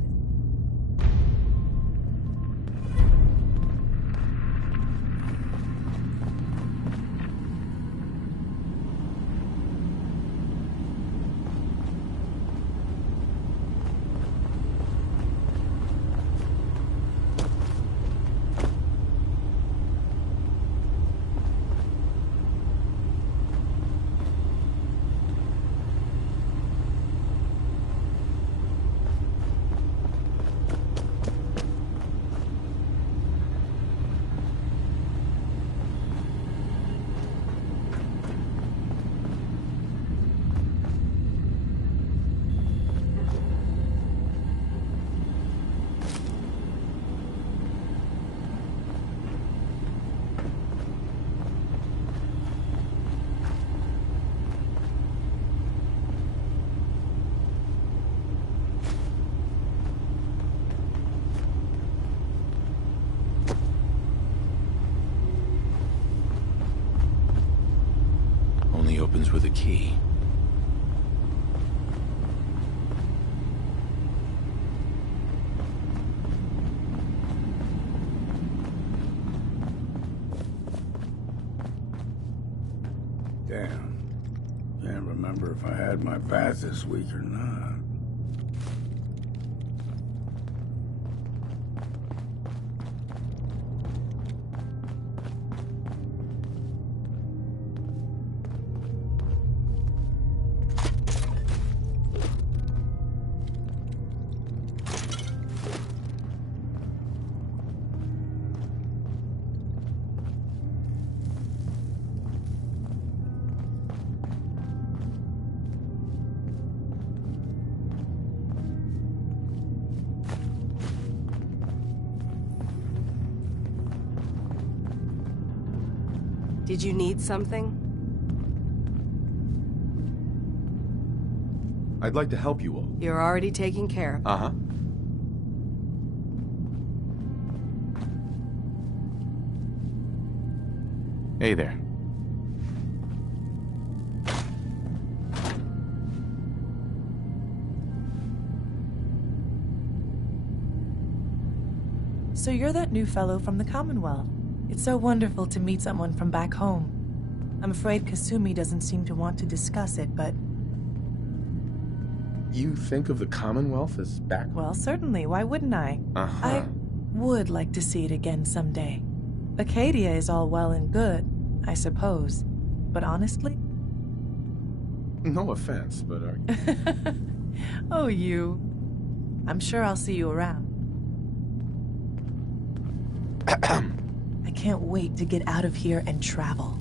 Opens with a key. Damn. Can't remember if I had my bath this week or not. Did you need something? I'd like to help you all. You're already taking care of it. Hey there. So you're that new fellow from the Commonwealth. It's so wonderful to meet someone from back home. I'm afraid Kasumi doesn't seem to want to discuss it, but... You think of the Commonwealth as back? Well, certainly. Why wouldn't I? I would like to see it again someday. Acadia is all well and good, I suppose. But honestly... No offense, but are you... Oh, you. I'm sure I'll see you around. I can't wait to get out of here and travel.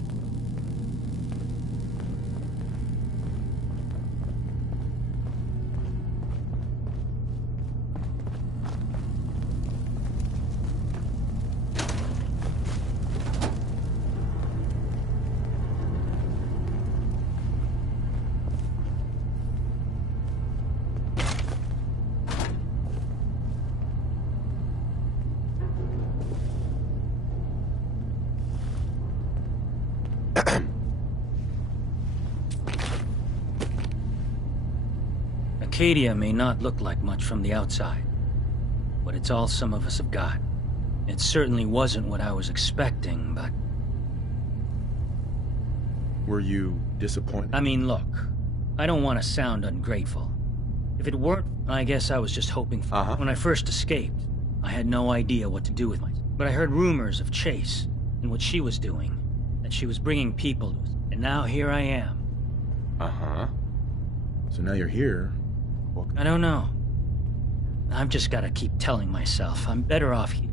Acadia may not look like much from the outside, but it's all some of us have got. It certainly wasn't what I was expecting, but... Were you disappointed? I mean, look, I don't want to sound ungrateful. If it weren't, I guess I was just hoping for... When I first escaped, I had no idea what to do with myself. But I heard rumors of Chase, and what she was doing, that she was bringing people to us. And now here I am. So now you're here. Well, I don't know. I've just got to keep telling myself I'm better off here.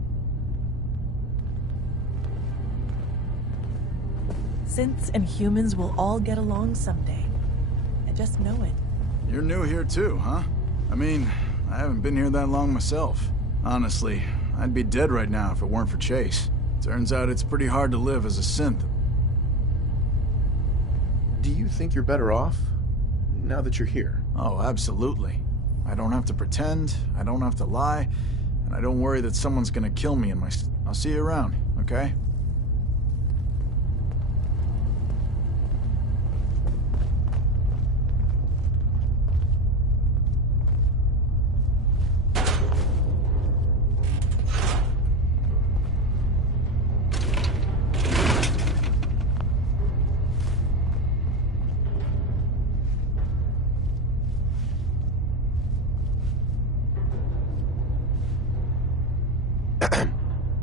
Synths and humans will all get along someday. I just know it. You're new here too, huh? I mean, I haven't been here that long myself. Honestly, I'd be dead right now if it weren't for Chase. Turns out it's pretty hard to live as a synth. do you think you're better off now that you're here? Oh, absolutely. I don't have to pretend, I don't have to lie, and I don't worry that someone's gonna kill me in my... I'll see you around, okay?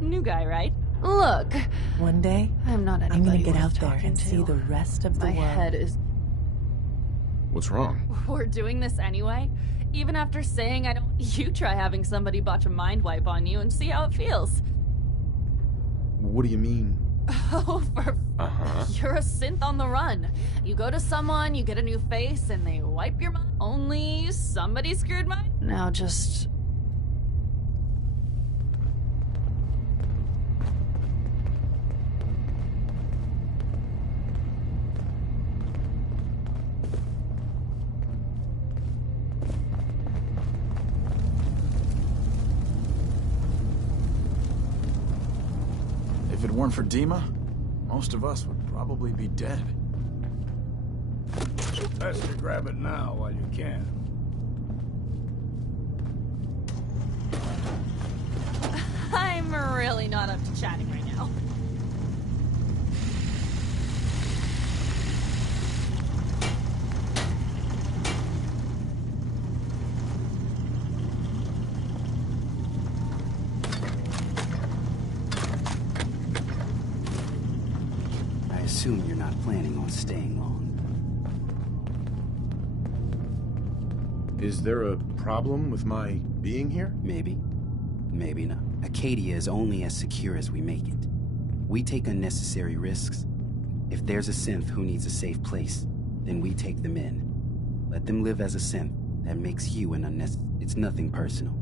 New guy, right? Look. One day, I'm not I'm gonna anybody get worth out there talking and to. see the rest of the My world. head is... What's wrong? We're doing this anyway? Even after saying I don't... You try having somebody botch a mind wipe on you and see how it feels. What do you mean? Oh, for... Uh-huh. You're a synth on the run. You go to someone, you get a new face, and they wipe your mind. Only somebody screwed mine? Now just... If it weren't for Dima, most of us would probably be dead. Best to grab it now while you can. I'm really not up to chatting right now. I assume you're not planning on staying long. Is there a problem with my being here? Maybe. Maybe not. Acadia is only as secure as we make it. We take unnecessary risks. If there's a synth who needs a safe place, then we take them in. Let them live as a synth. That makes you an unnecessary... It's nothing personal.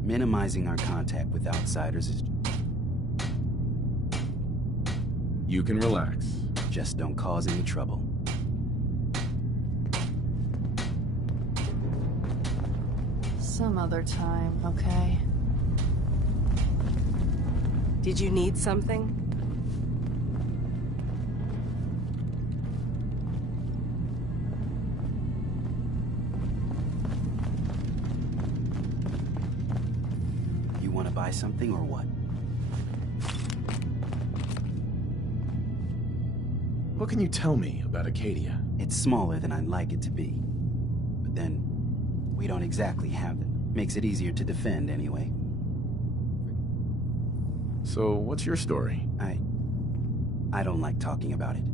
Minimizing our contact with outsiders is... You can relax. Just don't cause any trouble. Some other time, okay? Did you need something? You want to buy something or what? What can you tell me about Acadia? It's smaller than I'd like it to be. But then, we don't exactly have them. Makes it easier to defend anyway. So, what's your story? I don't like talking about it.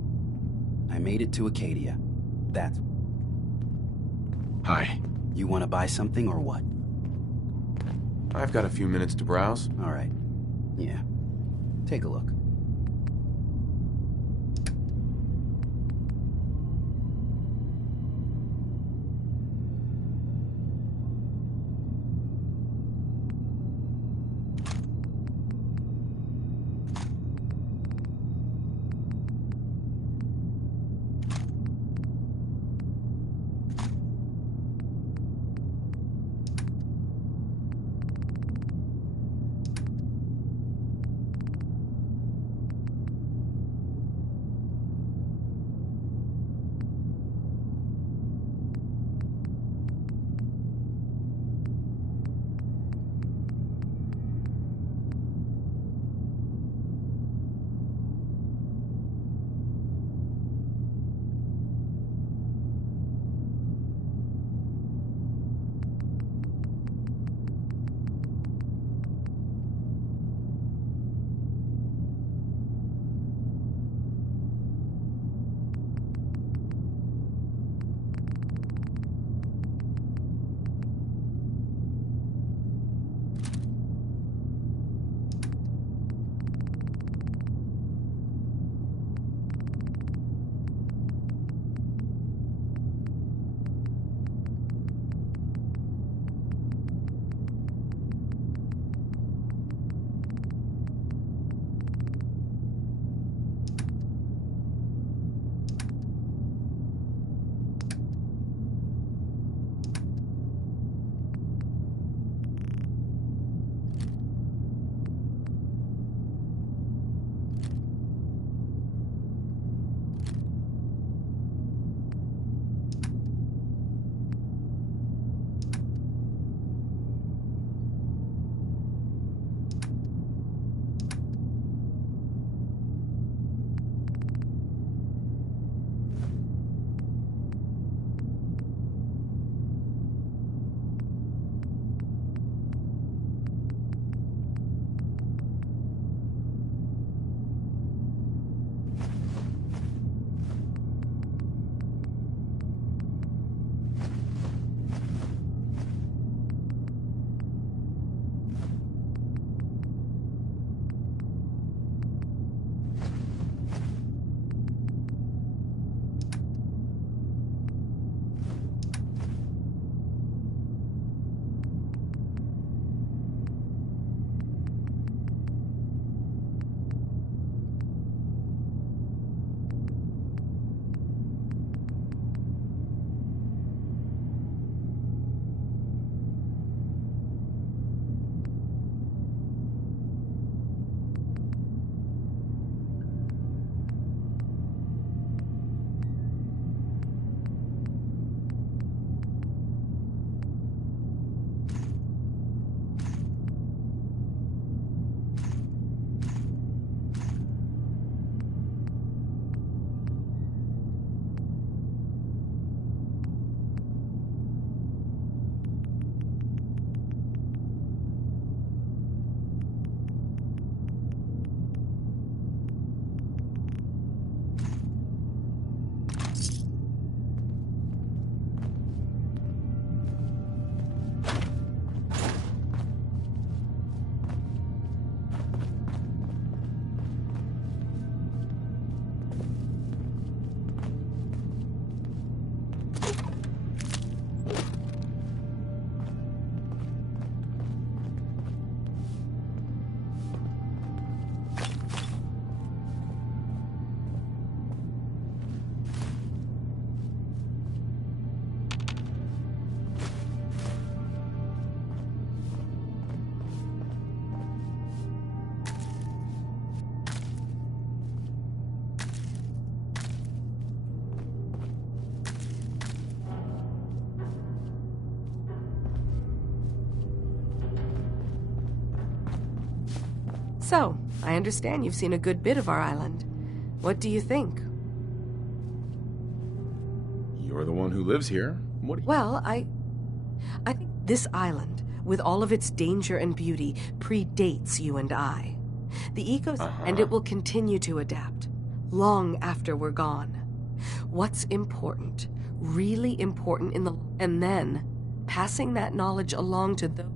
I made it to Acadia. That's... Hi. You want to buy something or what? I've got a few minutes to browse. All right. Yeah. Take a look. So, I understand you've seen a good bit of our island. What do you think? You're the one who lives here. What do you... Well, I think this island, with all of its danger and beauty, predates you and I. The ecosystem, and it will continue to adapt, long after we're gone. What's important, really important and then passing that knowledge along to those.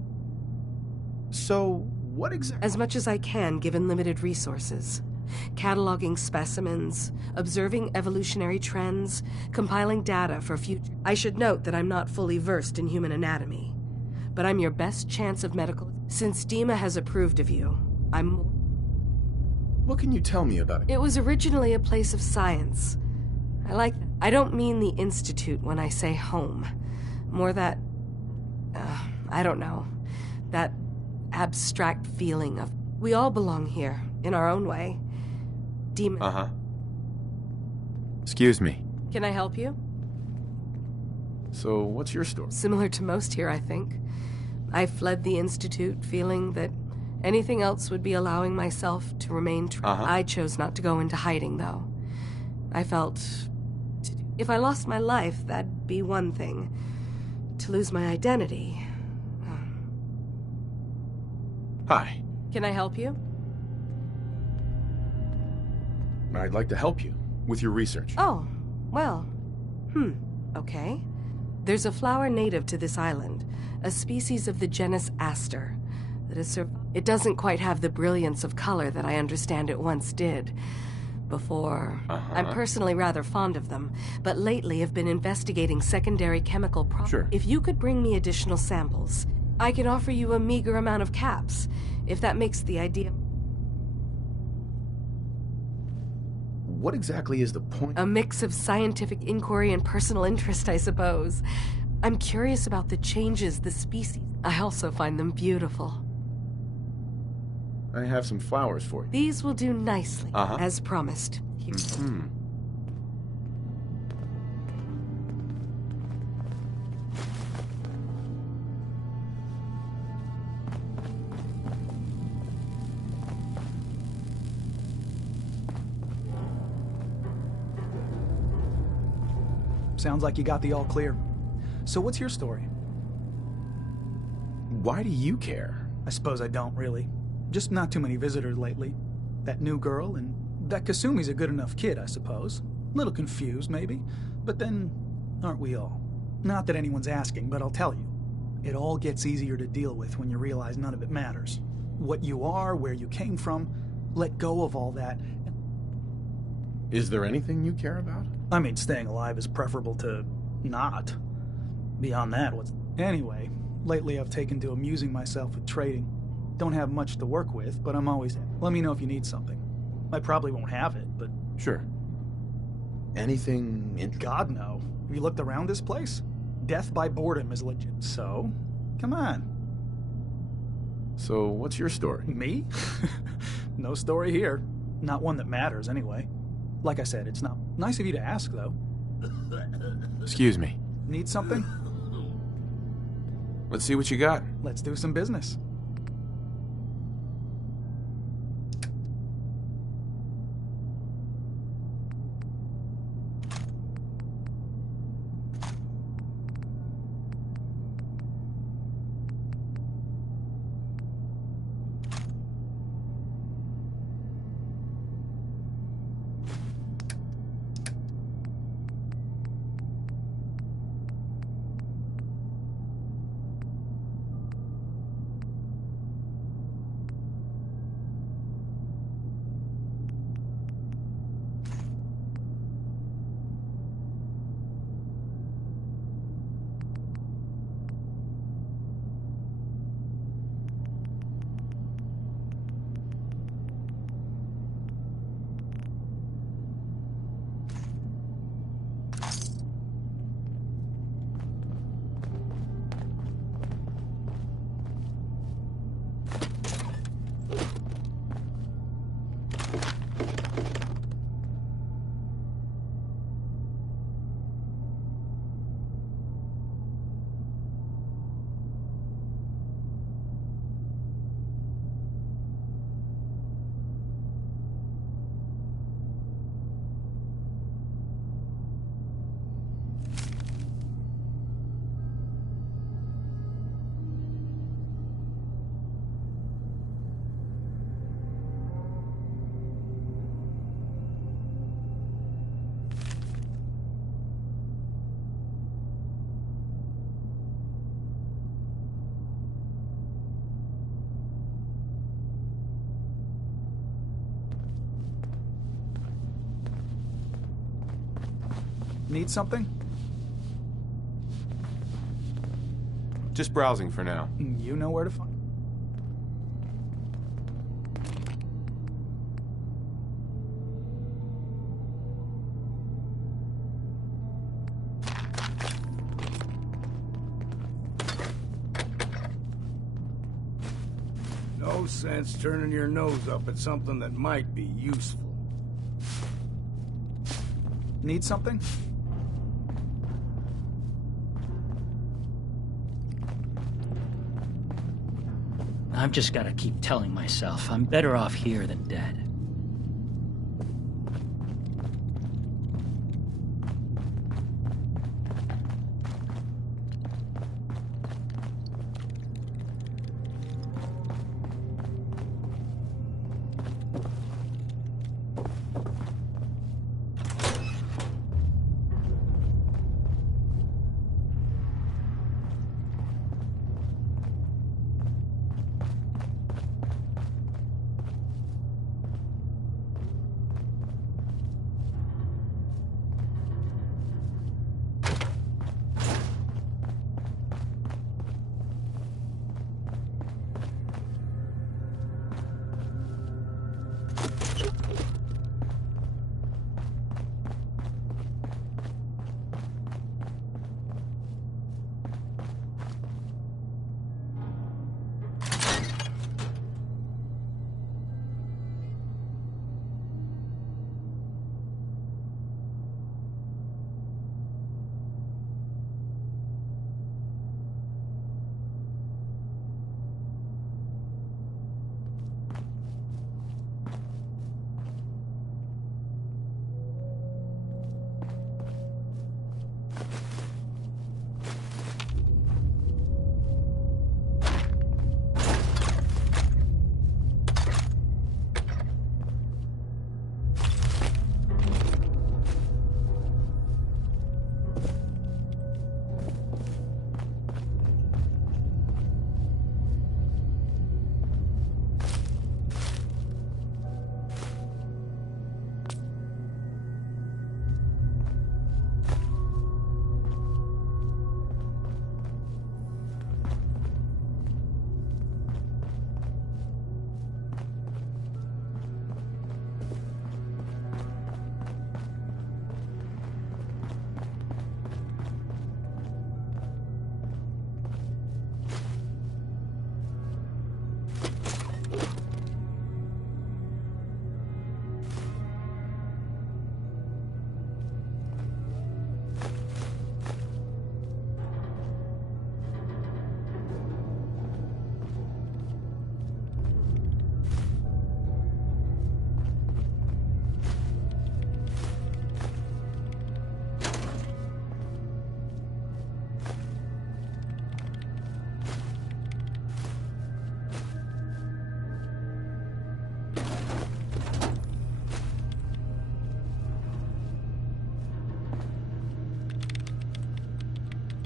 So, what exactly? As much as I can, given limited resources. Cataloging specimens, observing evolutionary trends, compiling data for future. I should note that I'm not fully versed in human anatomy, but I'm your best chance of medical. Since Dima has approved of you, I'm. What can you tell me about it? It was originally a place of science. I like that. I don't mean the institute when I say home. More that, I don't know, that abstract feeling of we all belong here in our own way. Dima. Excuse me. Can I help you? So, what's your story? Similar to most here, I think. I fled the institute feeling that anything else would be allowing myself to remain I chose not to go into hiding, though. I felt if I lost my life, that'd be one thing. To lose my identity. Hi. Can I help you? I'd like to help you with your research. Oh, well. Okay. There's a flower native to this island, a species of the genus Aster, that is it doesn't quite have the brilliance of color that I understand it once did. Before. I'm personally rather fond of them, but lately have been investigating secondary chemical properties. Sure. If you could bring me additional samples, I can offer you a meager amount of caps, if that makes the idea. What exactly is the point? A mix of scientific inquiry and personal interest, I suppose. I'm curious about the changes the species. I also find them beautiful. I have some flowers for you. These will do nicely, as promised. Here. Sounds like you got the all clear. So what's your story? Why do you care? I suppose I don't, really. Just not too many visitors lately. That new girl, and that Kasumi's a good enough kid, I suppose. Little confused, maybe. But then, aren't we all? Not that anyone's asking, but I'll tell you. It all gets easier to deal with when you realize none of it matters. What you are, where you came from, let go of all that. Is there anything you care about? I mean, staying alive is preferable to not. Beyond that, what's... Anyway, lately I've taken to amusing myself with trading. Don't have much to work with, but I'm always... Let me know if you need something. I probably won't have it, but... Sure. Anything interesting? God, no. Have you looked around this place? Death by boredom is legit, so... Come on. So, what's your story? Me? No story here. Not one that matters, anyway. Like I said, it's not... Nice of you to ask, though. Excuse me. Need something? Let's see what you got. Let's do some business. Need something? Just browsing for now. You know where to find. No sense turning your nose up at something that might be useful. Need something? I've just got to keep telling myself I'm better off here than dead.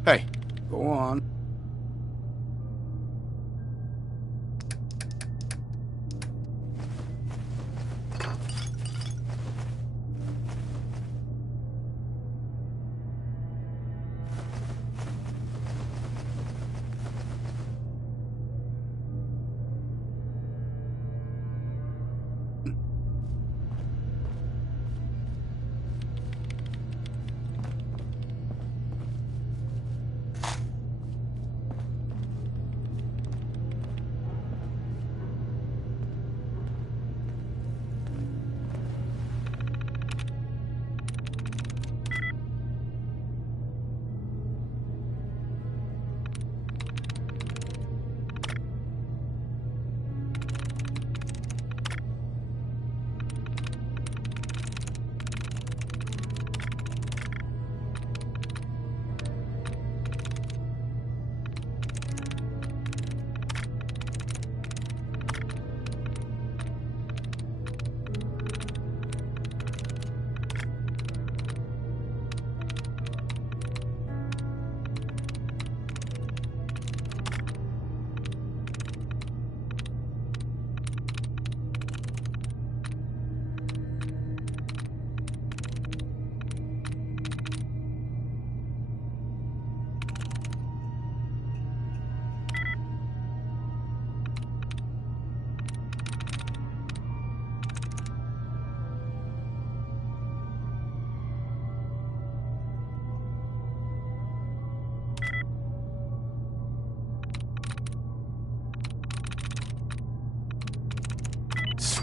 Hey. Go on.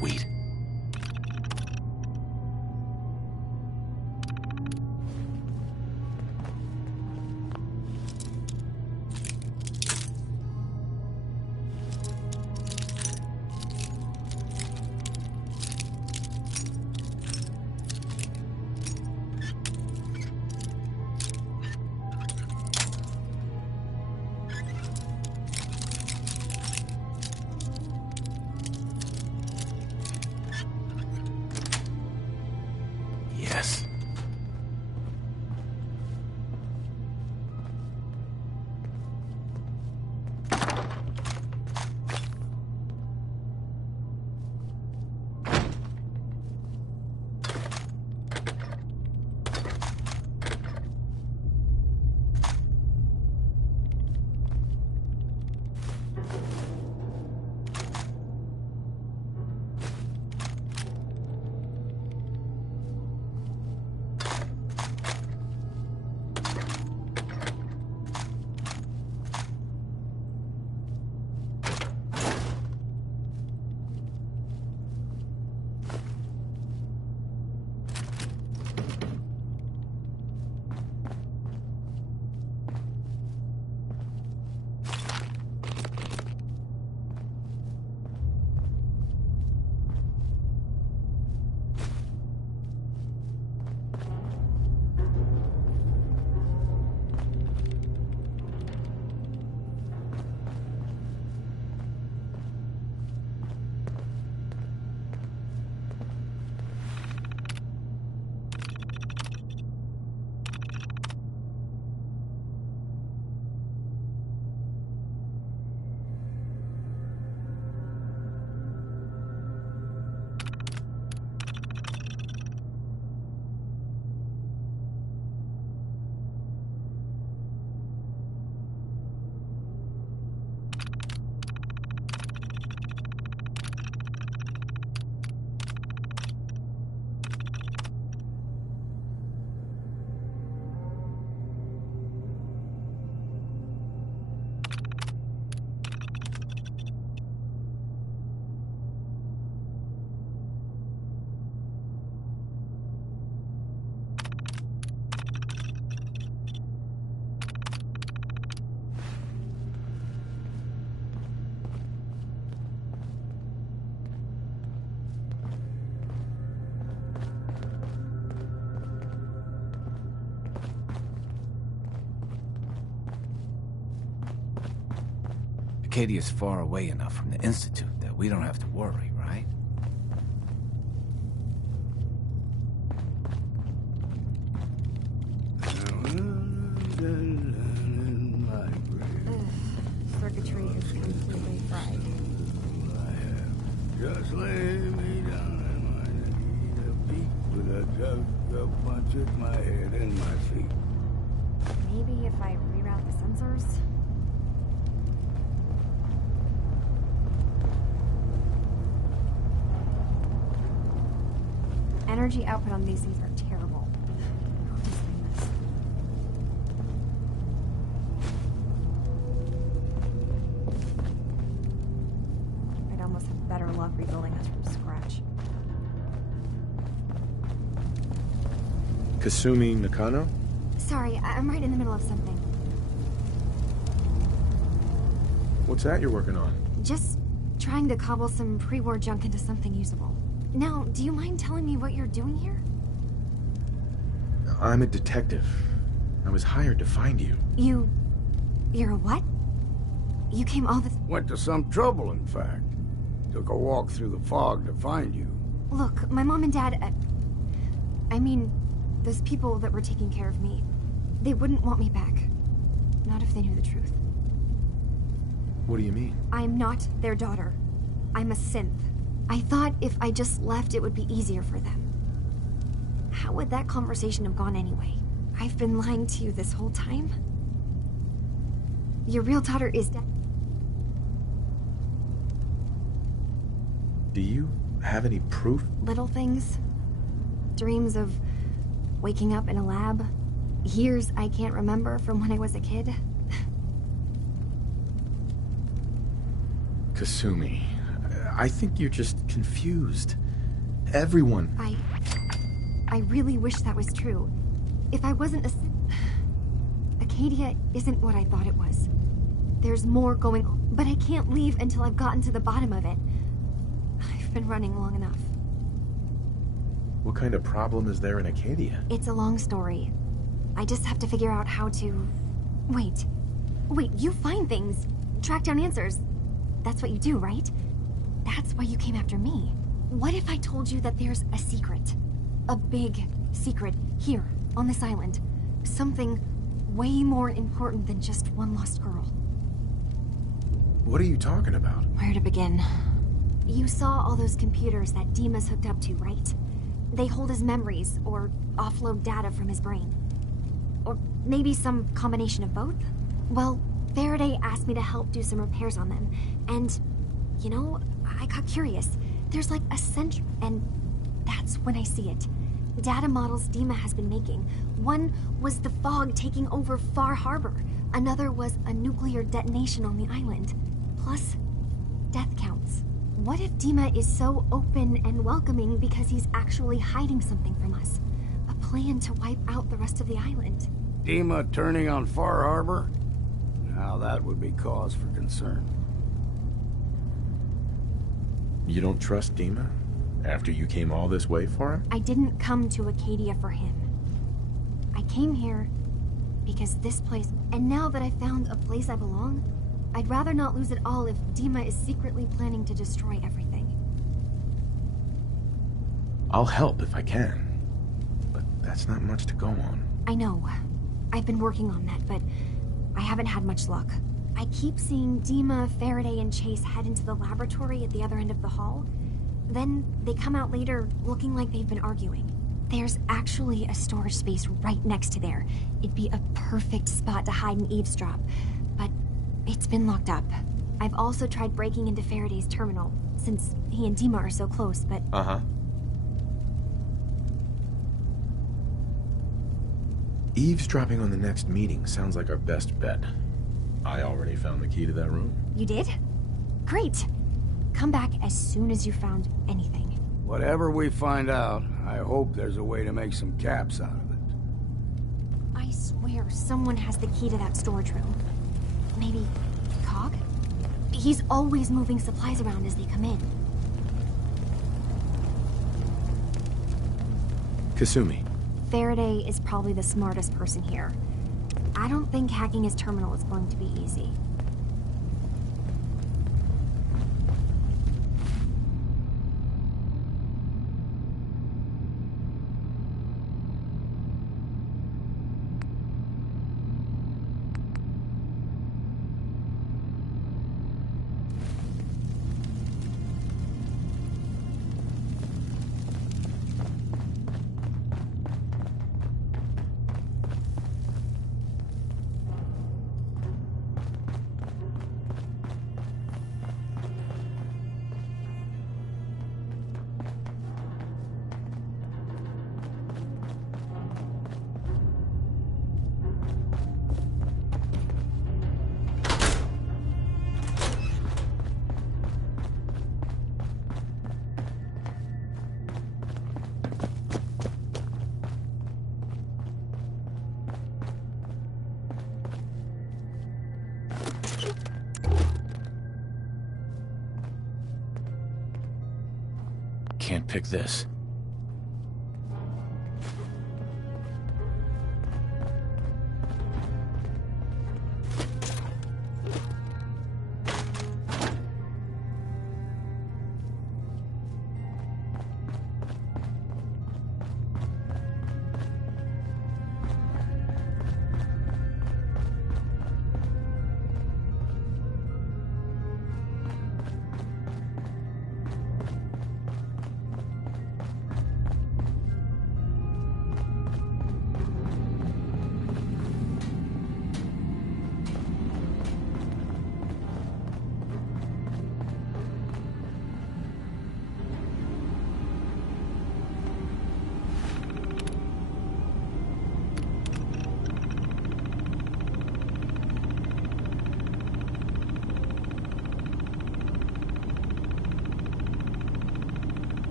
Sweet. Yes. Acadia's far away enough from the Institute that we don't have to worry, right? Circuitry is completely fried. Just lay me down and I need a beat with a jug of punch at my head and my feet. Maybe if I reroute the sensors? Energy output on these things are terrible. I'd almost have better luck rebuilding this from scratch. Kasumi Nakano? Sorry, I'm right in the middle of something. What's that you're working on? Just trying to cobble some pre-war junk into something usable. Now, do you mind telling me what you're doing here? I'm a detective. I was hired to find you. You're a what? You came all this... Went to some trouble, in fact. Took a walk through the fog to find you. Look, my mom and dad... I mean, those people that were taking care of me, they wouldn't want me back. Not if they knew the truth. What do you mean? I'm not their daughter. I'm a synth. I thought if I just left, it would be easier for them. How would that conversation have gone anyway? I've been lying to you this whole time? Your real daughter is dead. Do you have any proof? Little things. Dreams of waking up in a lab. Years I can't remember from when I was a kid. Kasumi, I think you're just confused. Everyone. I really wish that was true. If I wasn't a... Acadia isn't what I thought it was. There's more going on, but I can't leave until I've gotten to the bottom of it. I've been running long enough. What kind of problem is there in Acadia? It's a long story. I just have to figure out how to... Wait, you find things, track down answers. That's what you do, right? That's why you came after me. What if I told you that there's a secret? A big secret here, on this island. Something way more important than just one lost girl. What are you talking about? Where to begin? You saw all those computers that Dima's hooked up to, right? They hold his memories, or offload data from his brain. Or maybe some combination of both? Well, Faraday asked me to help do some repairs on them, and, you know, I got curious. There's like a central, and that's when I see it. Data models Dima has been making. One was the fog taking over Far Harbor. Another was a nuclear detonation on the island. Plus, death counts. What if Dima is so open and welcoming because he's actually hiding something from us? A plan to wipe out the rest of the island. Dima turning on Far Harbor? Now that would be cause for concern. You don't trust Dima? After you came all this way for him? I didn't come to Acadia for him. I came here because this place... And now that I found a place I belong, I'd rather not lose it all if Dima is secretly planning to destroy everything. I'll help if I can. But that's not much to go on. I know. I've been working on that, but I haven't had much luck. I keep seeing Dima, Faraday, and Chase head into the laboratory at the other end of the hall. Then they come out later looking like they've been arguing. There's actually a storage space right next to there. It'd be a perfect spot to hide and eavesdrop, but it's been locked up. I've also tried breaking into Faraday's terminal, since he and Dima are so close, but... Eavesdropping on the next meeting sounds like our best bet. I already found the key to that room. You did? Great. Come back as soon as you found anything. Whatever we find out, I hope there's a way to make some caps out of it. I swear someone has the key to that storage room. Maybe Cog? He's always moving supplies around as they come in. Kasumi. Faraday is probably the smartest person here. I don't think hacking his terminal is going to be easy. Can't pick this.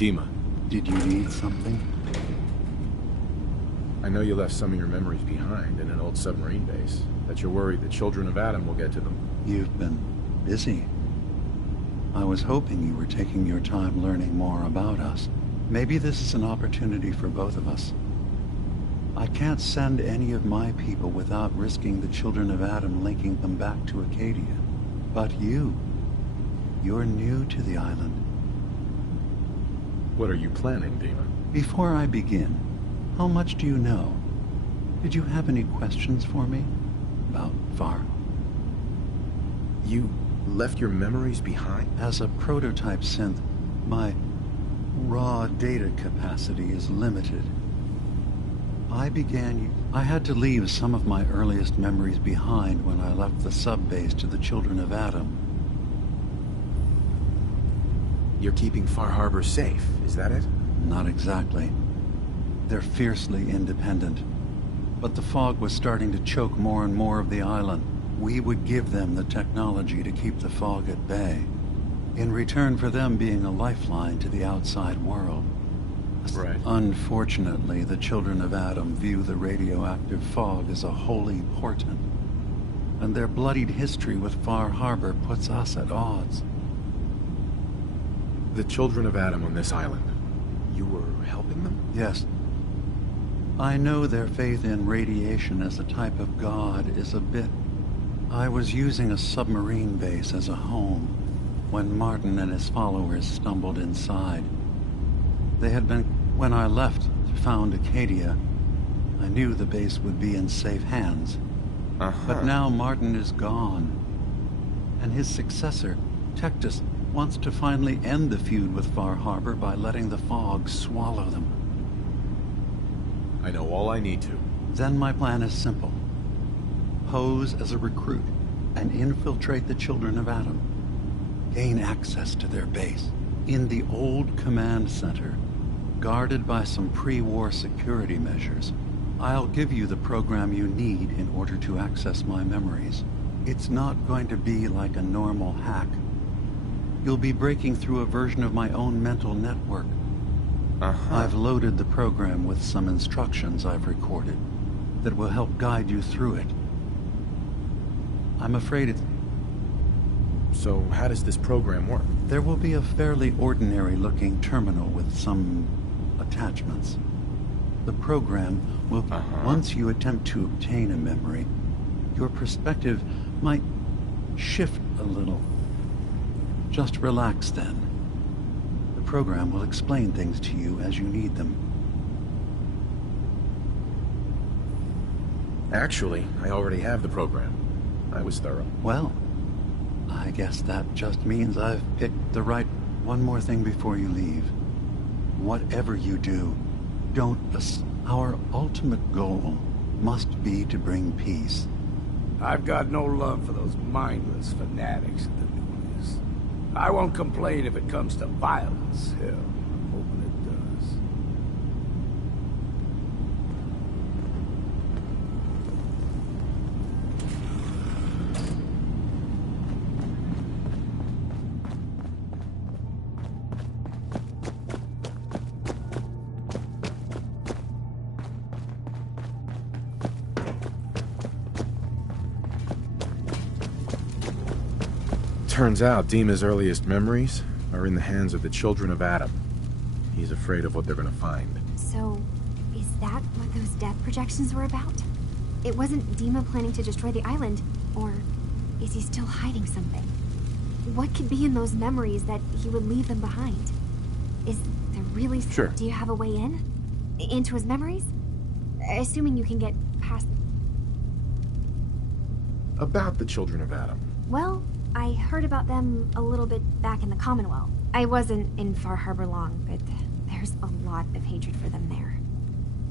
Dima. Did you need something? I know you left some of your memories behind in an old submarine base. That you're worried the children of Adam will get to them. You've been busy. I was hoping you were taking your time learning more about us. Maybe this is an opportunity for both of us. I can't send any of my people without risking the children of Adam linking them back to Acadia. But you're new to the island. What are you planning, Dima? Before I begin, how much do you know? Did you have any questions for me? About Far? You left your memories behind? As a prototype synth, my raw data capacity is limited. I had to leave some of my earliest memories behind when I left the sub-base to the children of Adam. You're keeping Far Harbor safe, is that it? Not exactly. They're fiercely independent. But the fog was starting to choke more and more of the island. We would give them the technology to keep the fog at bay, in return for them being a lifeline to the outside world. Right. Unfortunately, the children of Adam view the radioactive fog as a holy portent, and their bloodied history with Far Harbor puts us at odds. The children of Adam on this island, you were helping them? Yes. I know their faith in radiation as a type of god is a bit... I was using a submarine base as a home when Martin and his followers stumbled inside. They had been... When I left to found Acadia, I knew the base would be in safe hands. But now Martin is gone, and his successor, Tectus, wants to finally end the feud with Far Harbor by letting the fog swallow them. I know all I need to. Then my plan is simple. Pose as a recruit and infiltrate the children of Adam. Gain access to their base in the old command center, guarded by some pre-war security measures. I'll give you the program you need in order to access my memories. It's not going to be like a normal hack. You'll be breaking through a version of my own mental network. I've loaded the program with some instructions I've recorded that will help guide you through it. I'm afraid it's... So how does this program work? There will be a fairly ordinary-looking terminal with some attachments. The program will... Once you attempt to obtain a memory, your perspective might shift a little. Just relax then. The program will explain things to you as you need them. Actually, I already have the program. I was thorough. Well, I guess that just means I've picked the right... One more thing before you leave. Whatever you do, don't... Our ultimate goal must be to bring peace. I've got no love for those mindless fanatics at the Nucleus. I won't complain if it comes to violence. Hell, I'm hoping it does. Turns out Dima's earliest memories are in the hands of the children of Adam. He's afraid of what they're gonna find. So, is that what those death projections were about? It wasn't Dima planning to destroy the island, or is he still hiding something? What could be in those memories that he would leave them behind? Is there really... Sure. Do you have a way in? Into his memories? Assuming you can get past... About the children of Adam. Well, I heard about them a little bit back in the Commonwealth. I wasn't in Far Harbor long, but there's a lot of hatred for them there.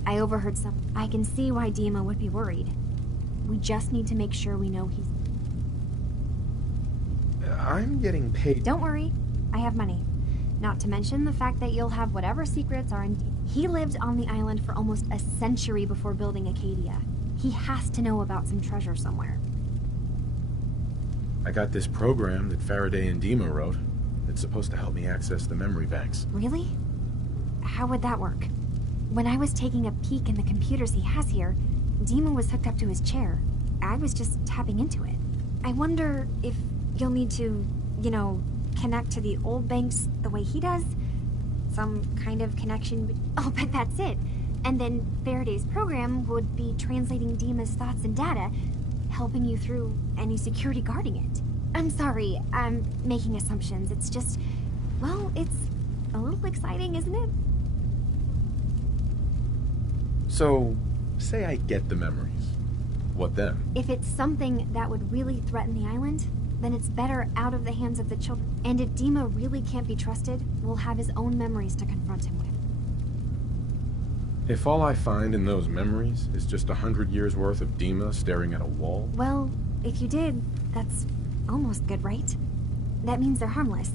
I overheard some... I can see why Dima would be worried. We just need to make sure we know he's... I'm getting paid... Don't worry, I have money. Not to mention the fact that you'll have whatever secrets are in... He lived on the island for almost a century before building Acadia. He has to know about some treasure somewhere. I got this program that Faraday and Dima wrote. It's supposed to help me access the memory banks. Really? how would that work? When I was taking a peek in the computers he has here, Dima was hooked up to his chair. I was just tapping into it. I wonder if you'll need to, you know, connect to the old banks the way he does? Some kind of connection. Oh, but that's it. And then Faraday's program would be translating Dima's thoughts and data, helping you through any security guarding it. I'm sorry, I'm making assumptions. It's just, well, it's a little exciting, isn't it? So, say I get the memories. What then? If it's something that would really threaten the island, then it's better out of the hands of the children. And if Dima really can't be trusted, we'll have his own memories to confront him with. If all I find in those memories is just 100 years worth of Dima staring at a wall? Well, if you did, that's almost good, right? That means they're harmless.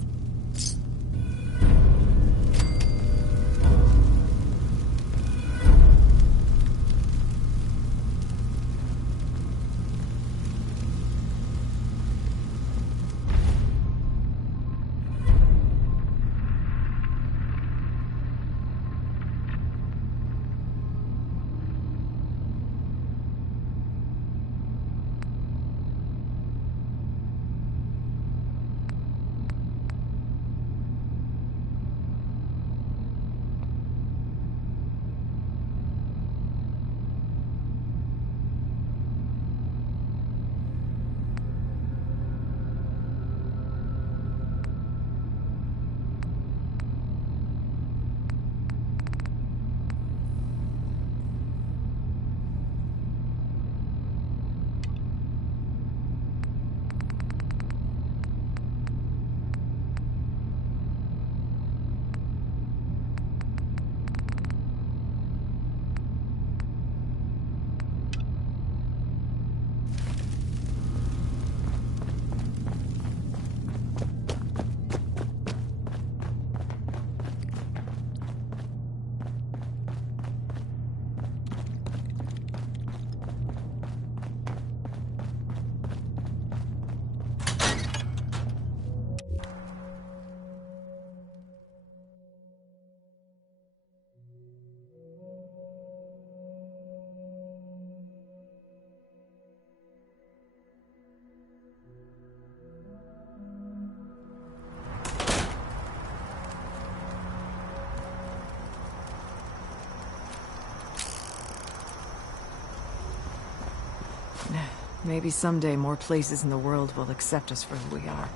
Maybe someday more places in the world will accept us for who we are.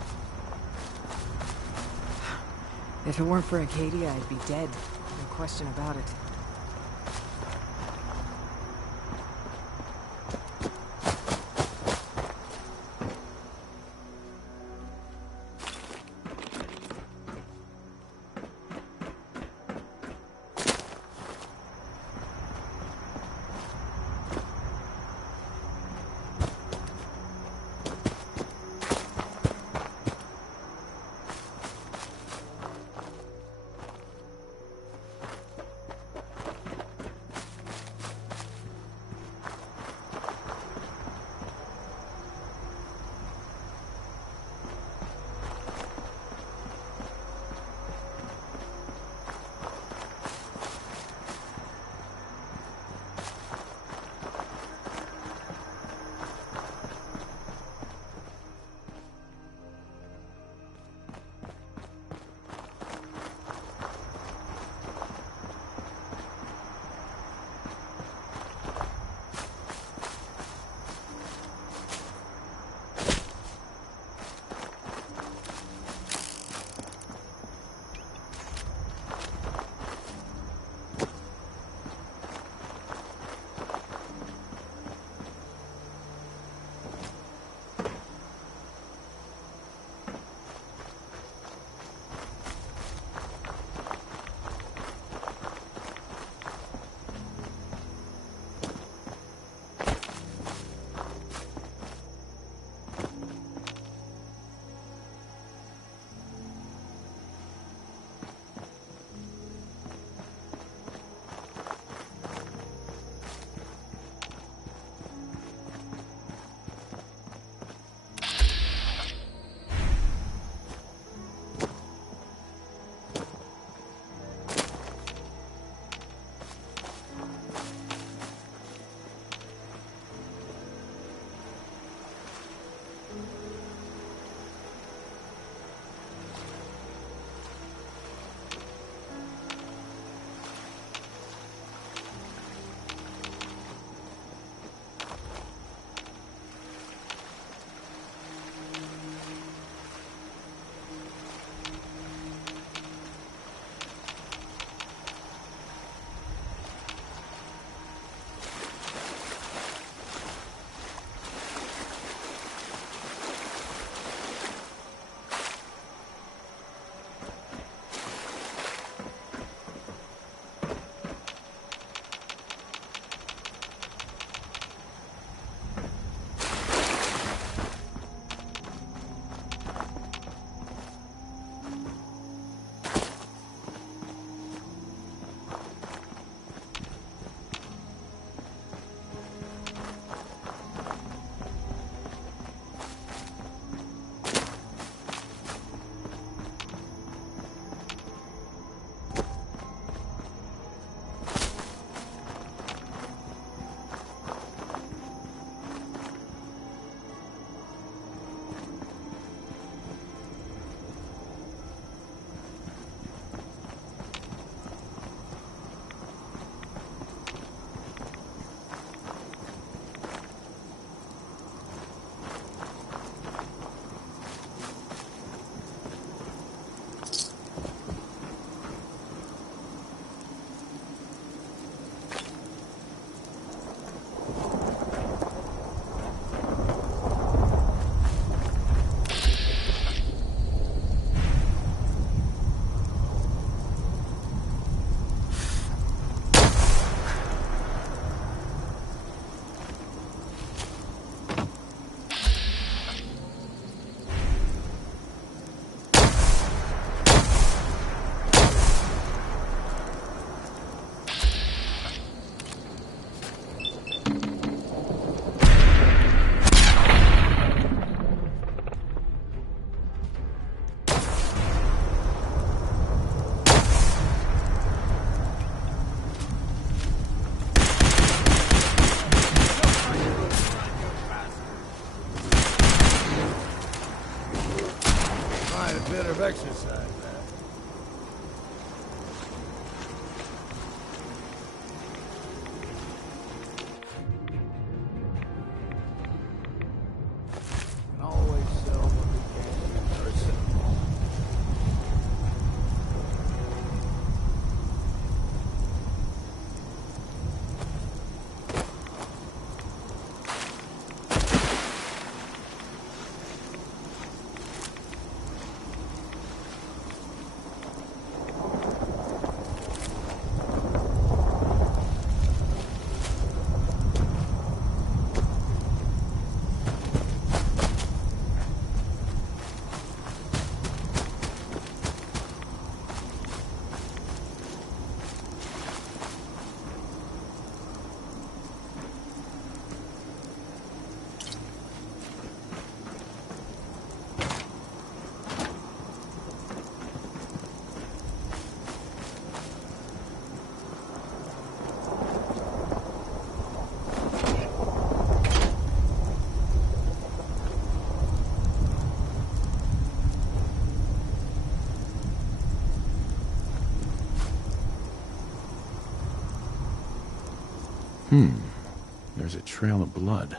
If it weren't for Acadia, I'd be dead. No question about it. Might a bit of exercise, that. Can always sell what we can in person. There's a trail of blood.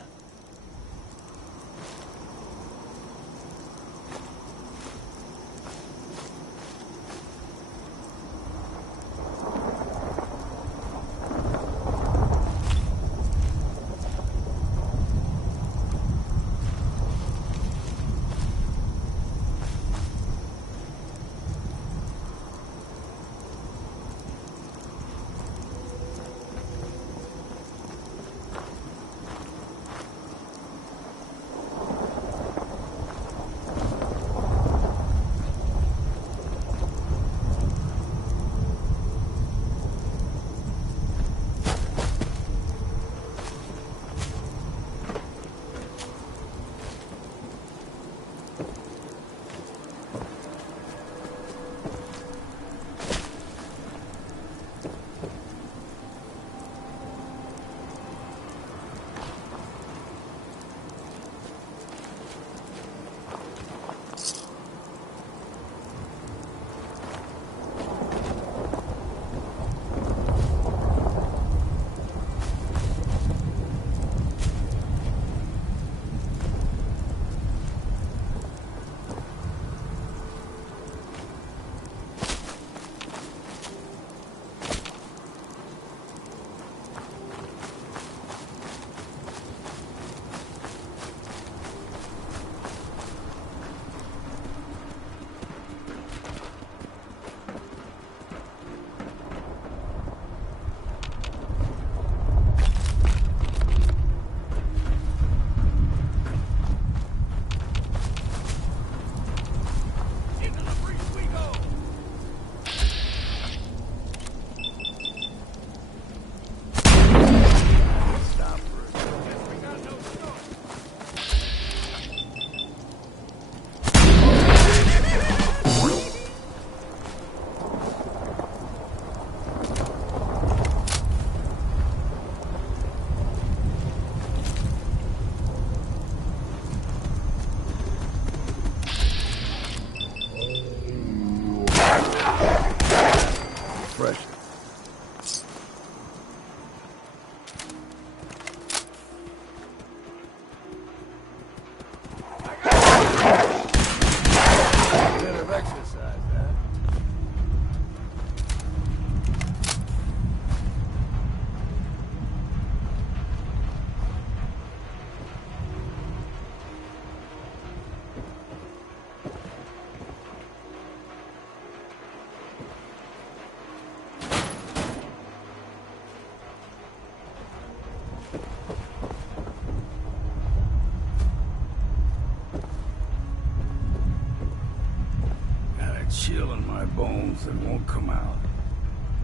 Chill in my bones that won't come out.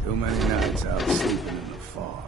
Too many nights out sleeping in the fog.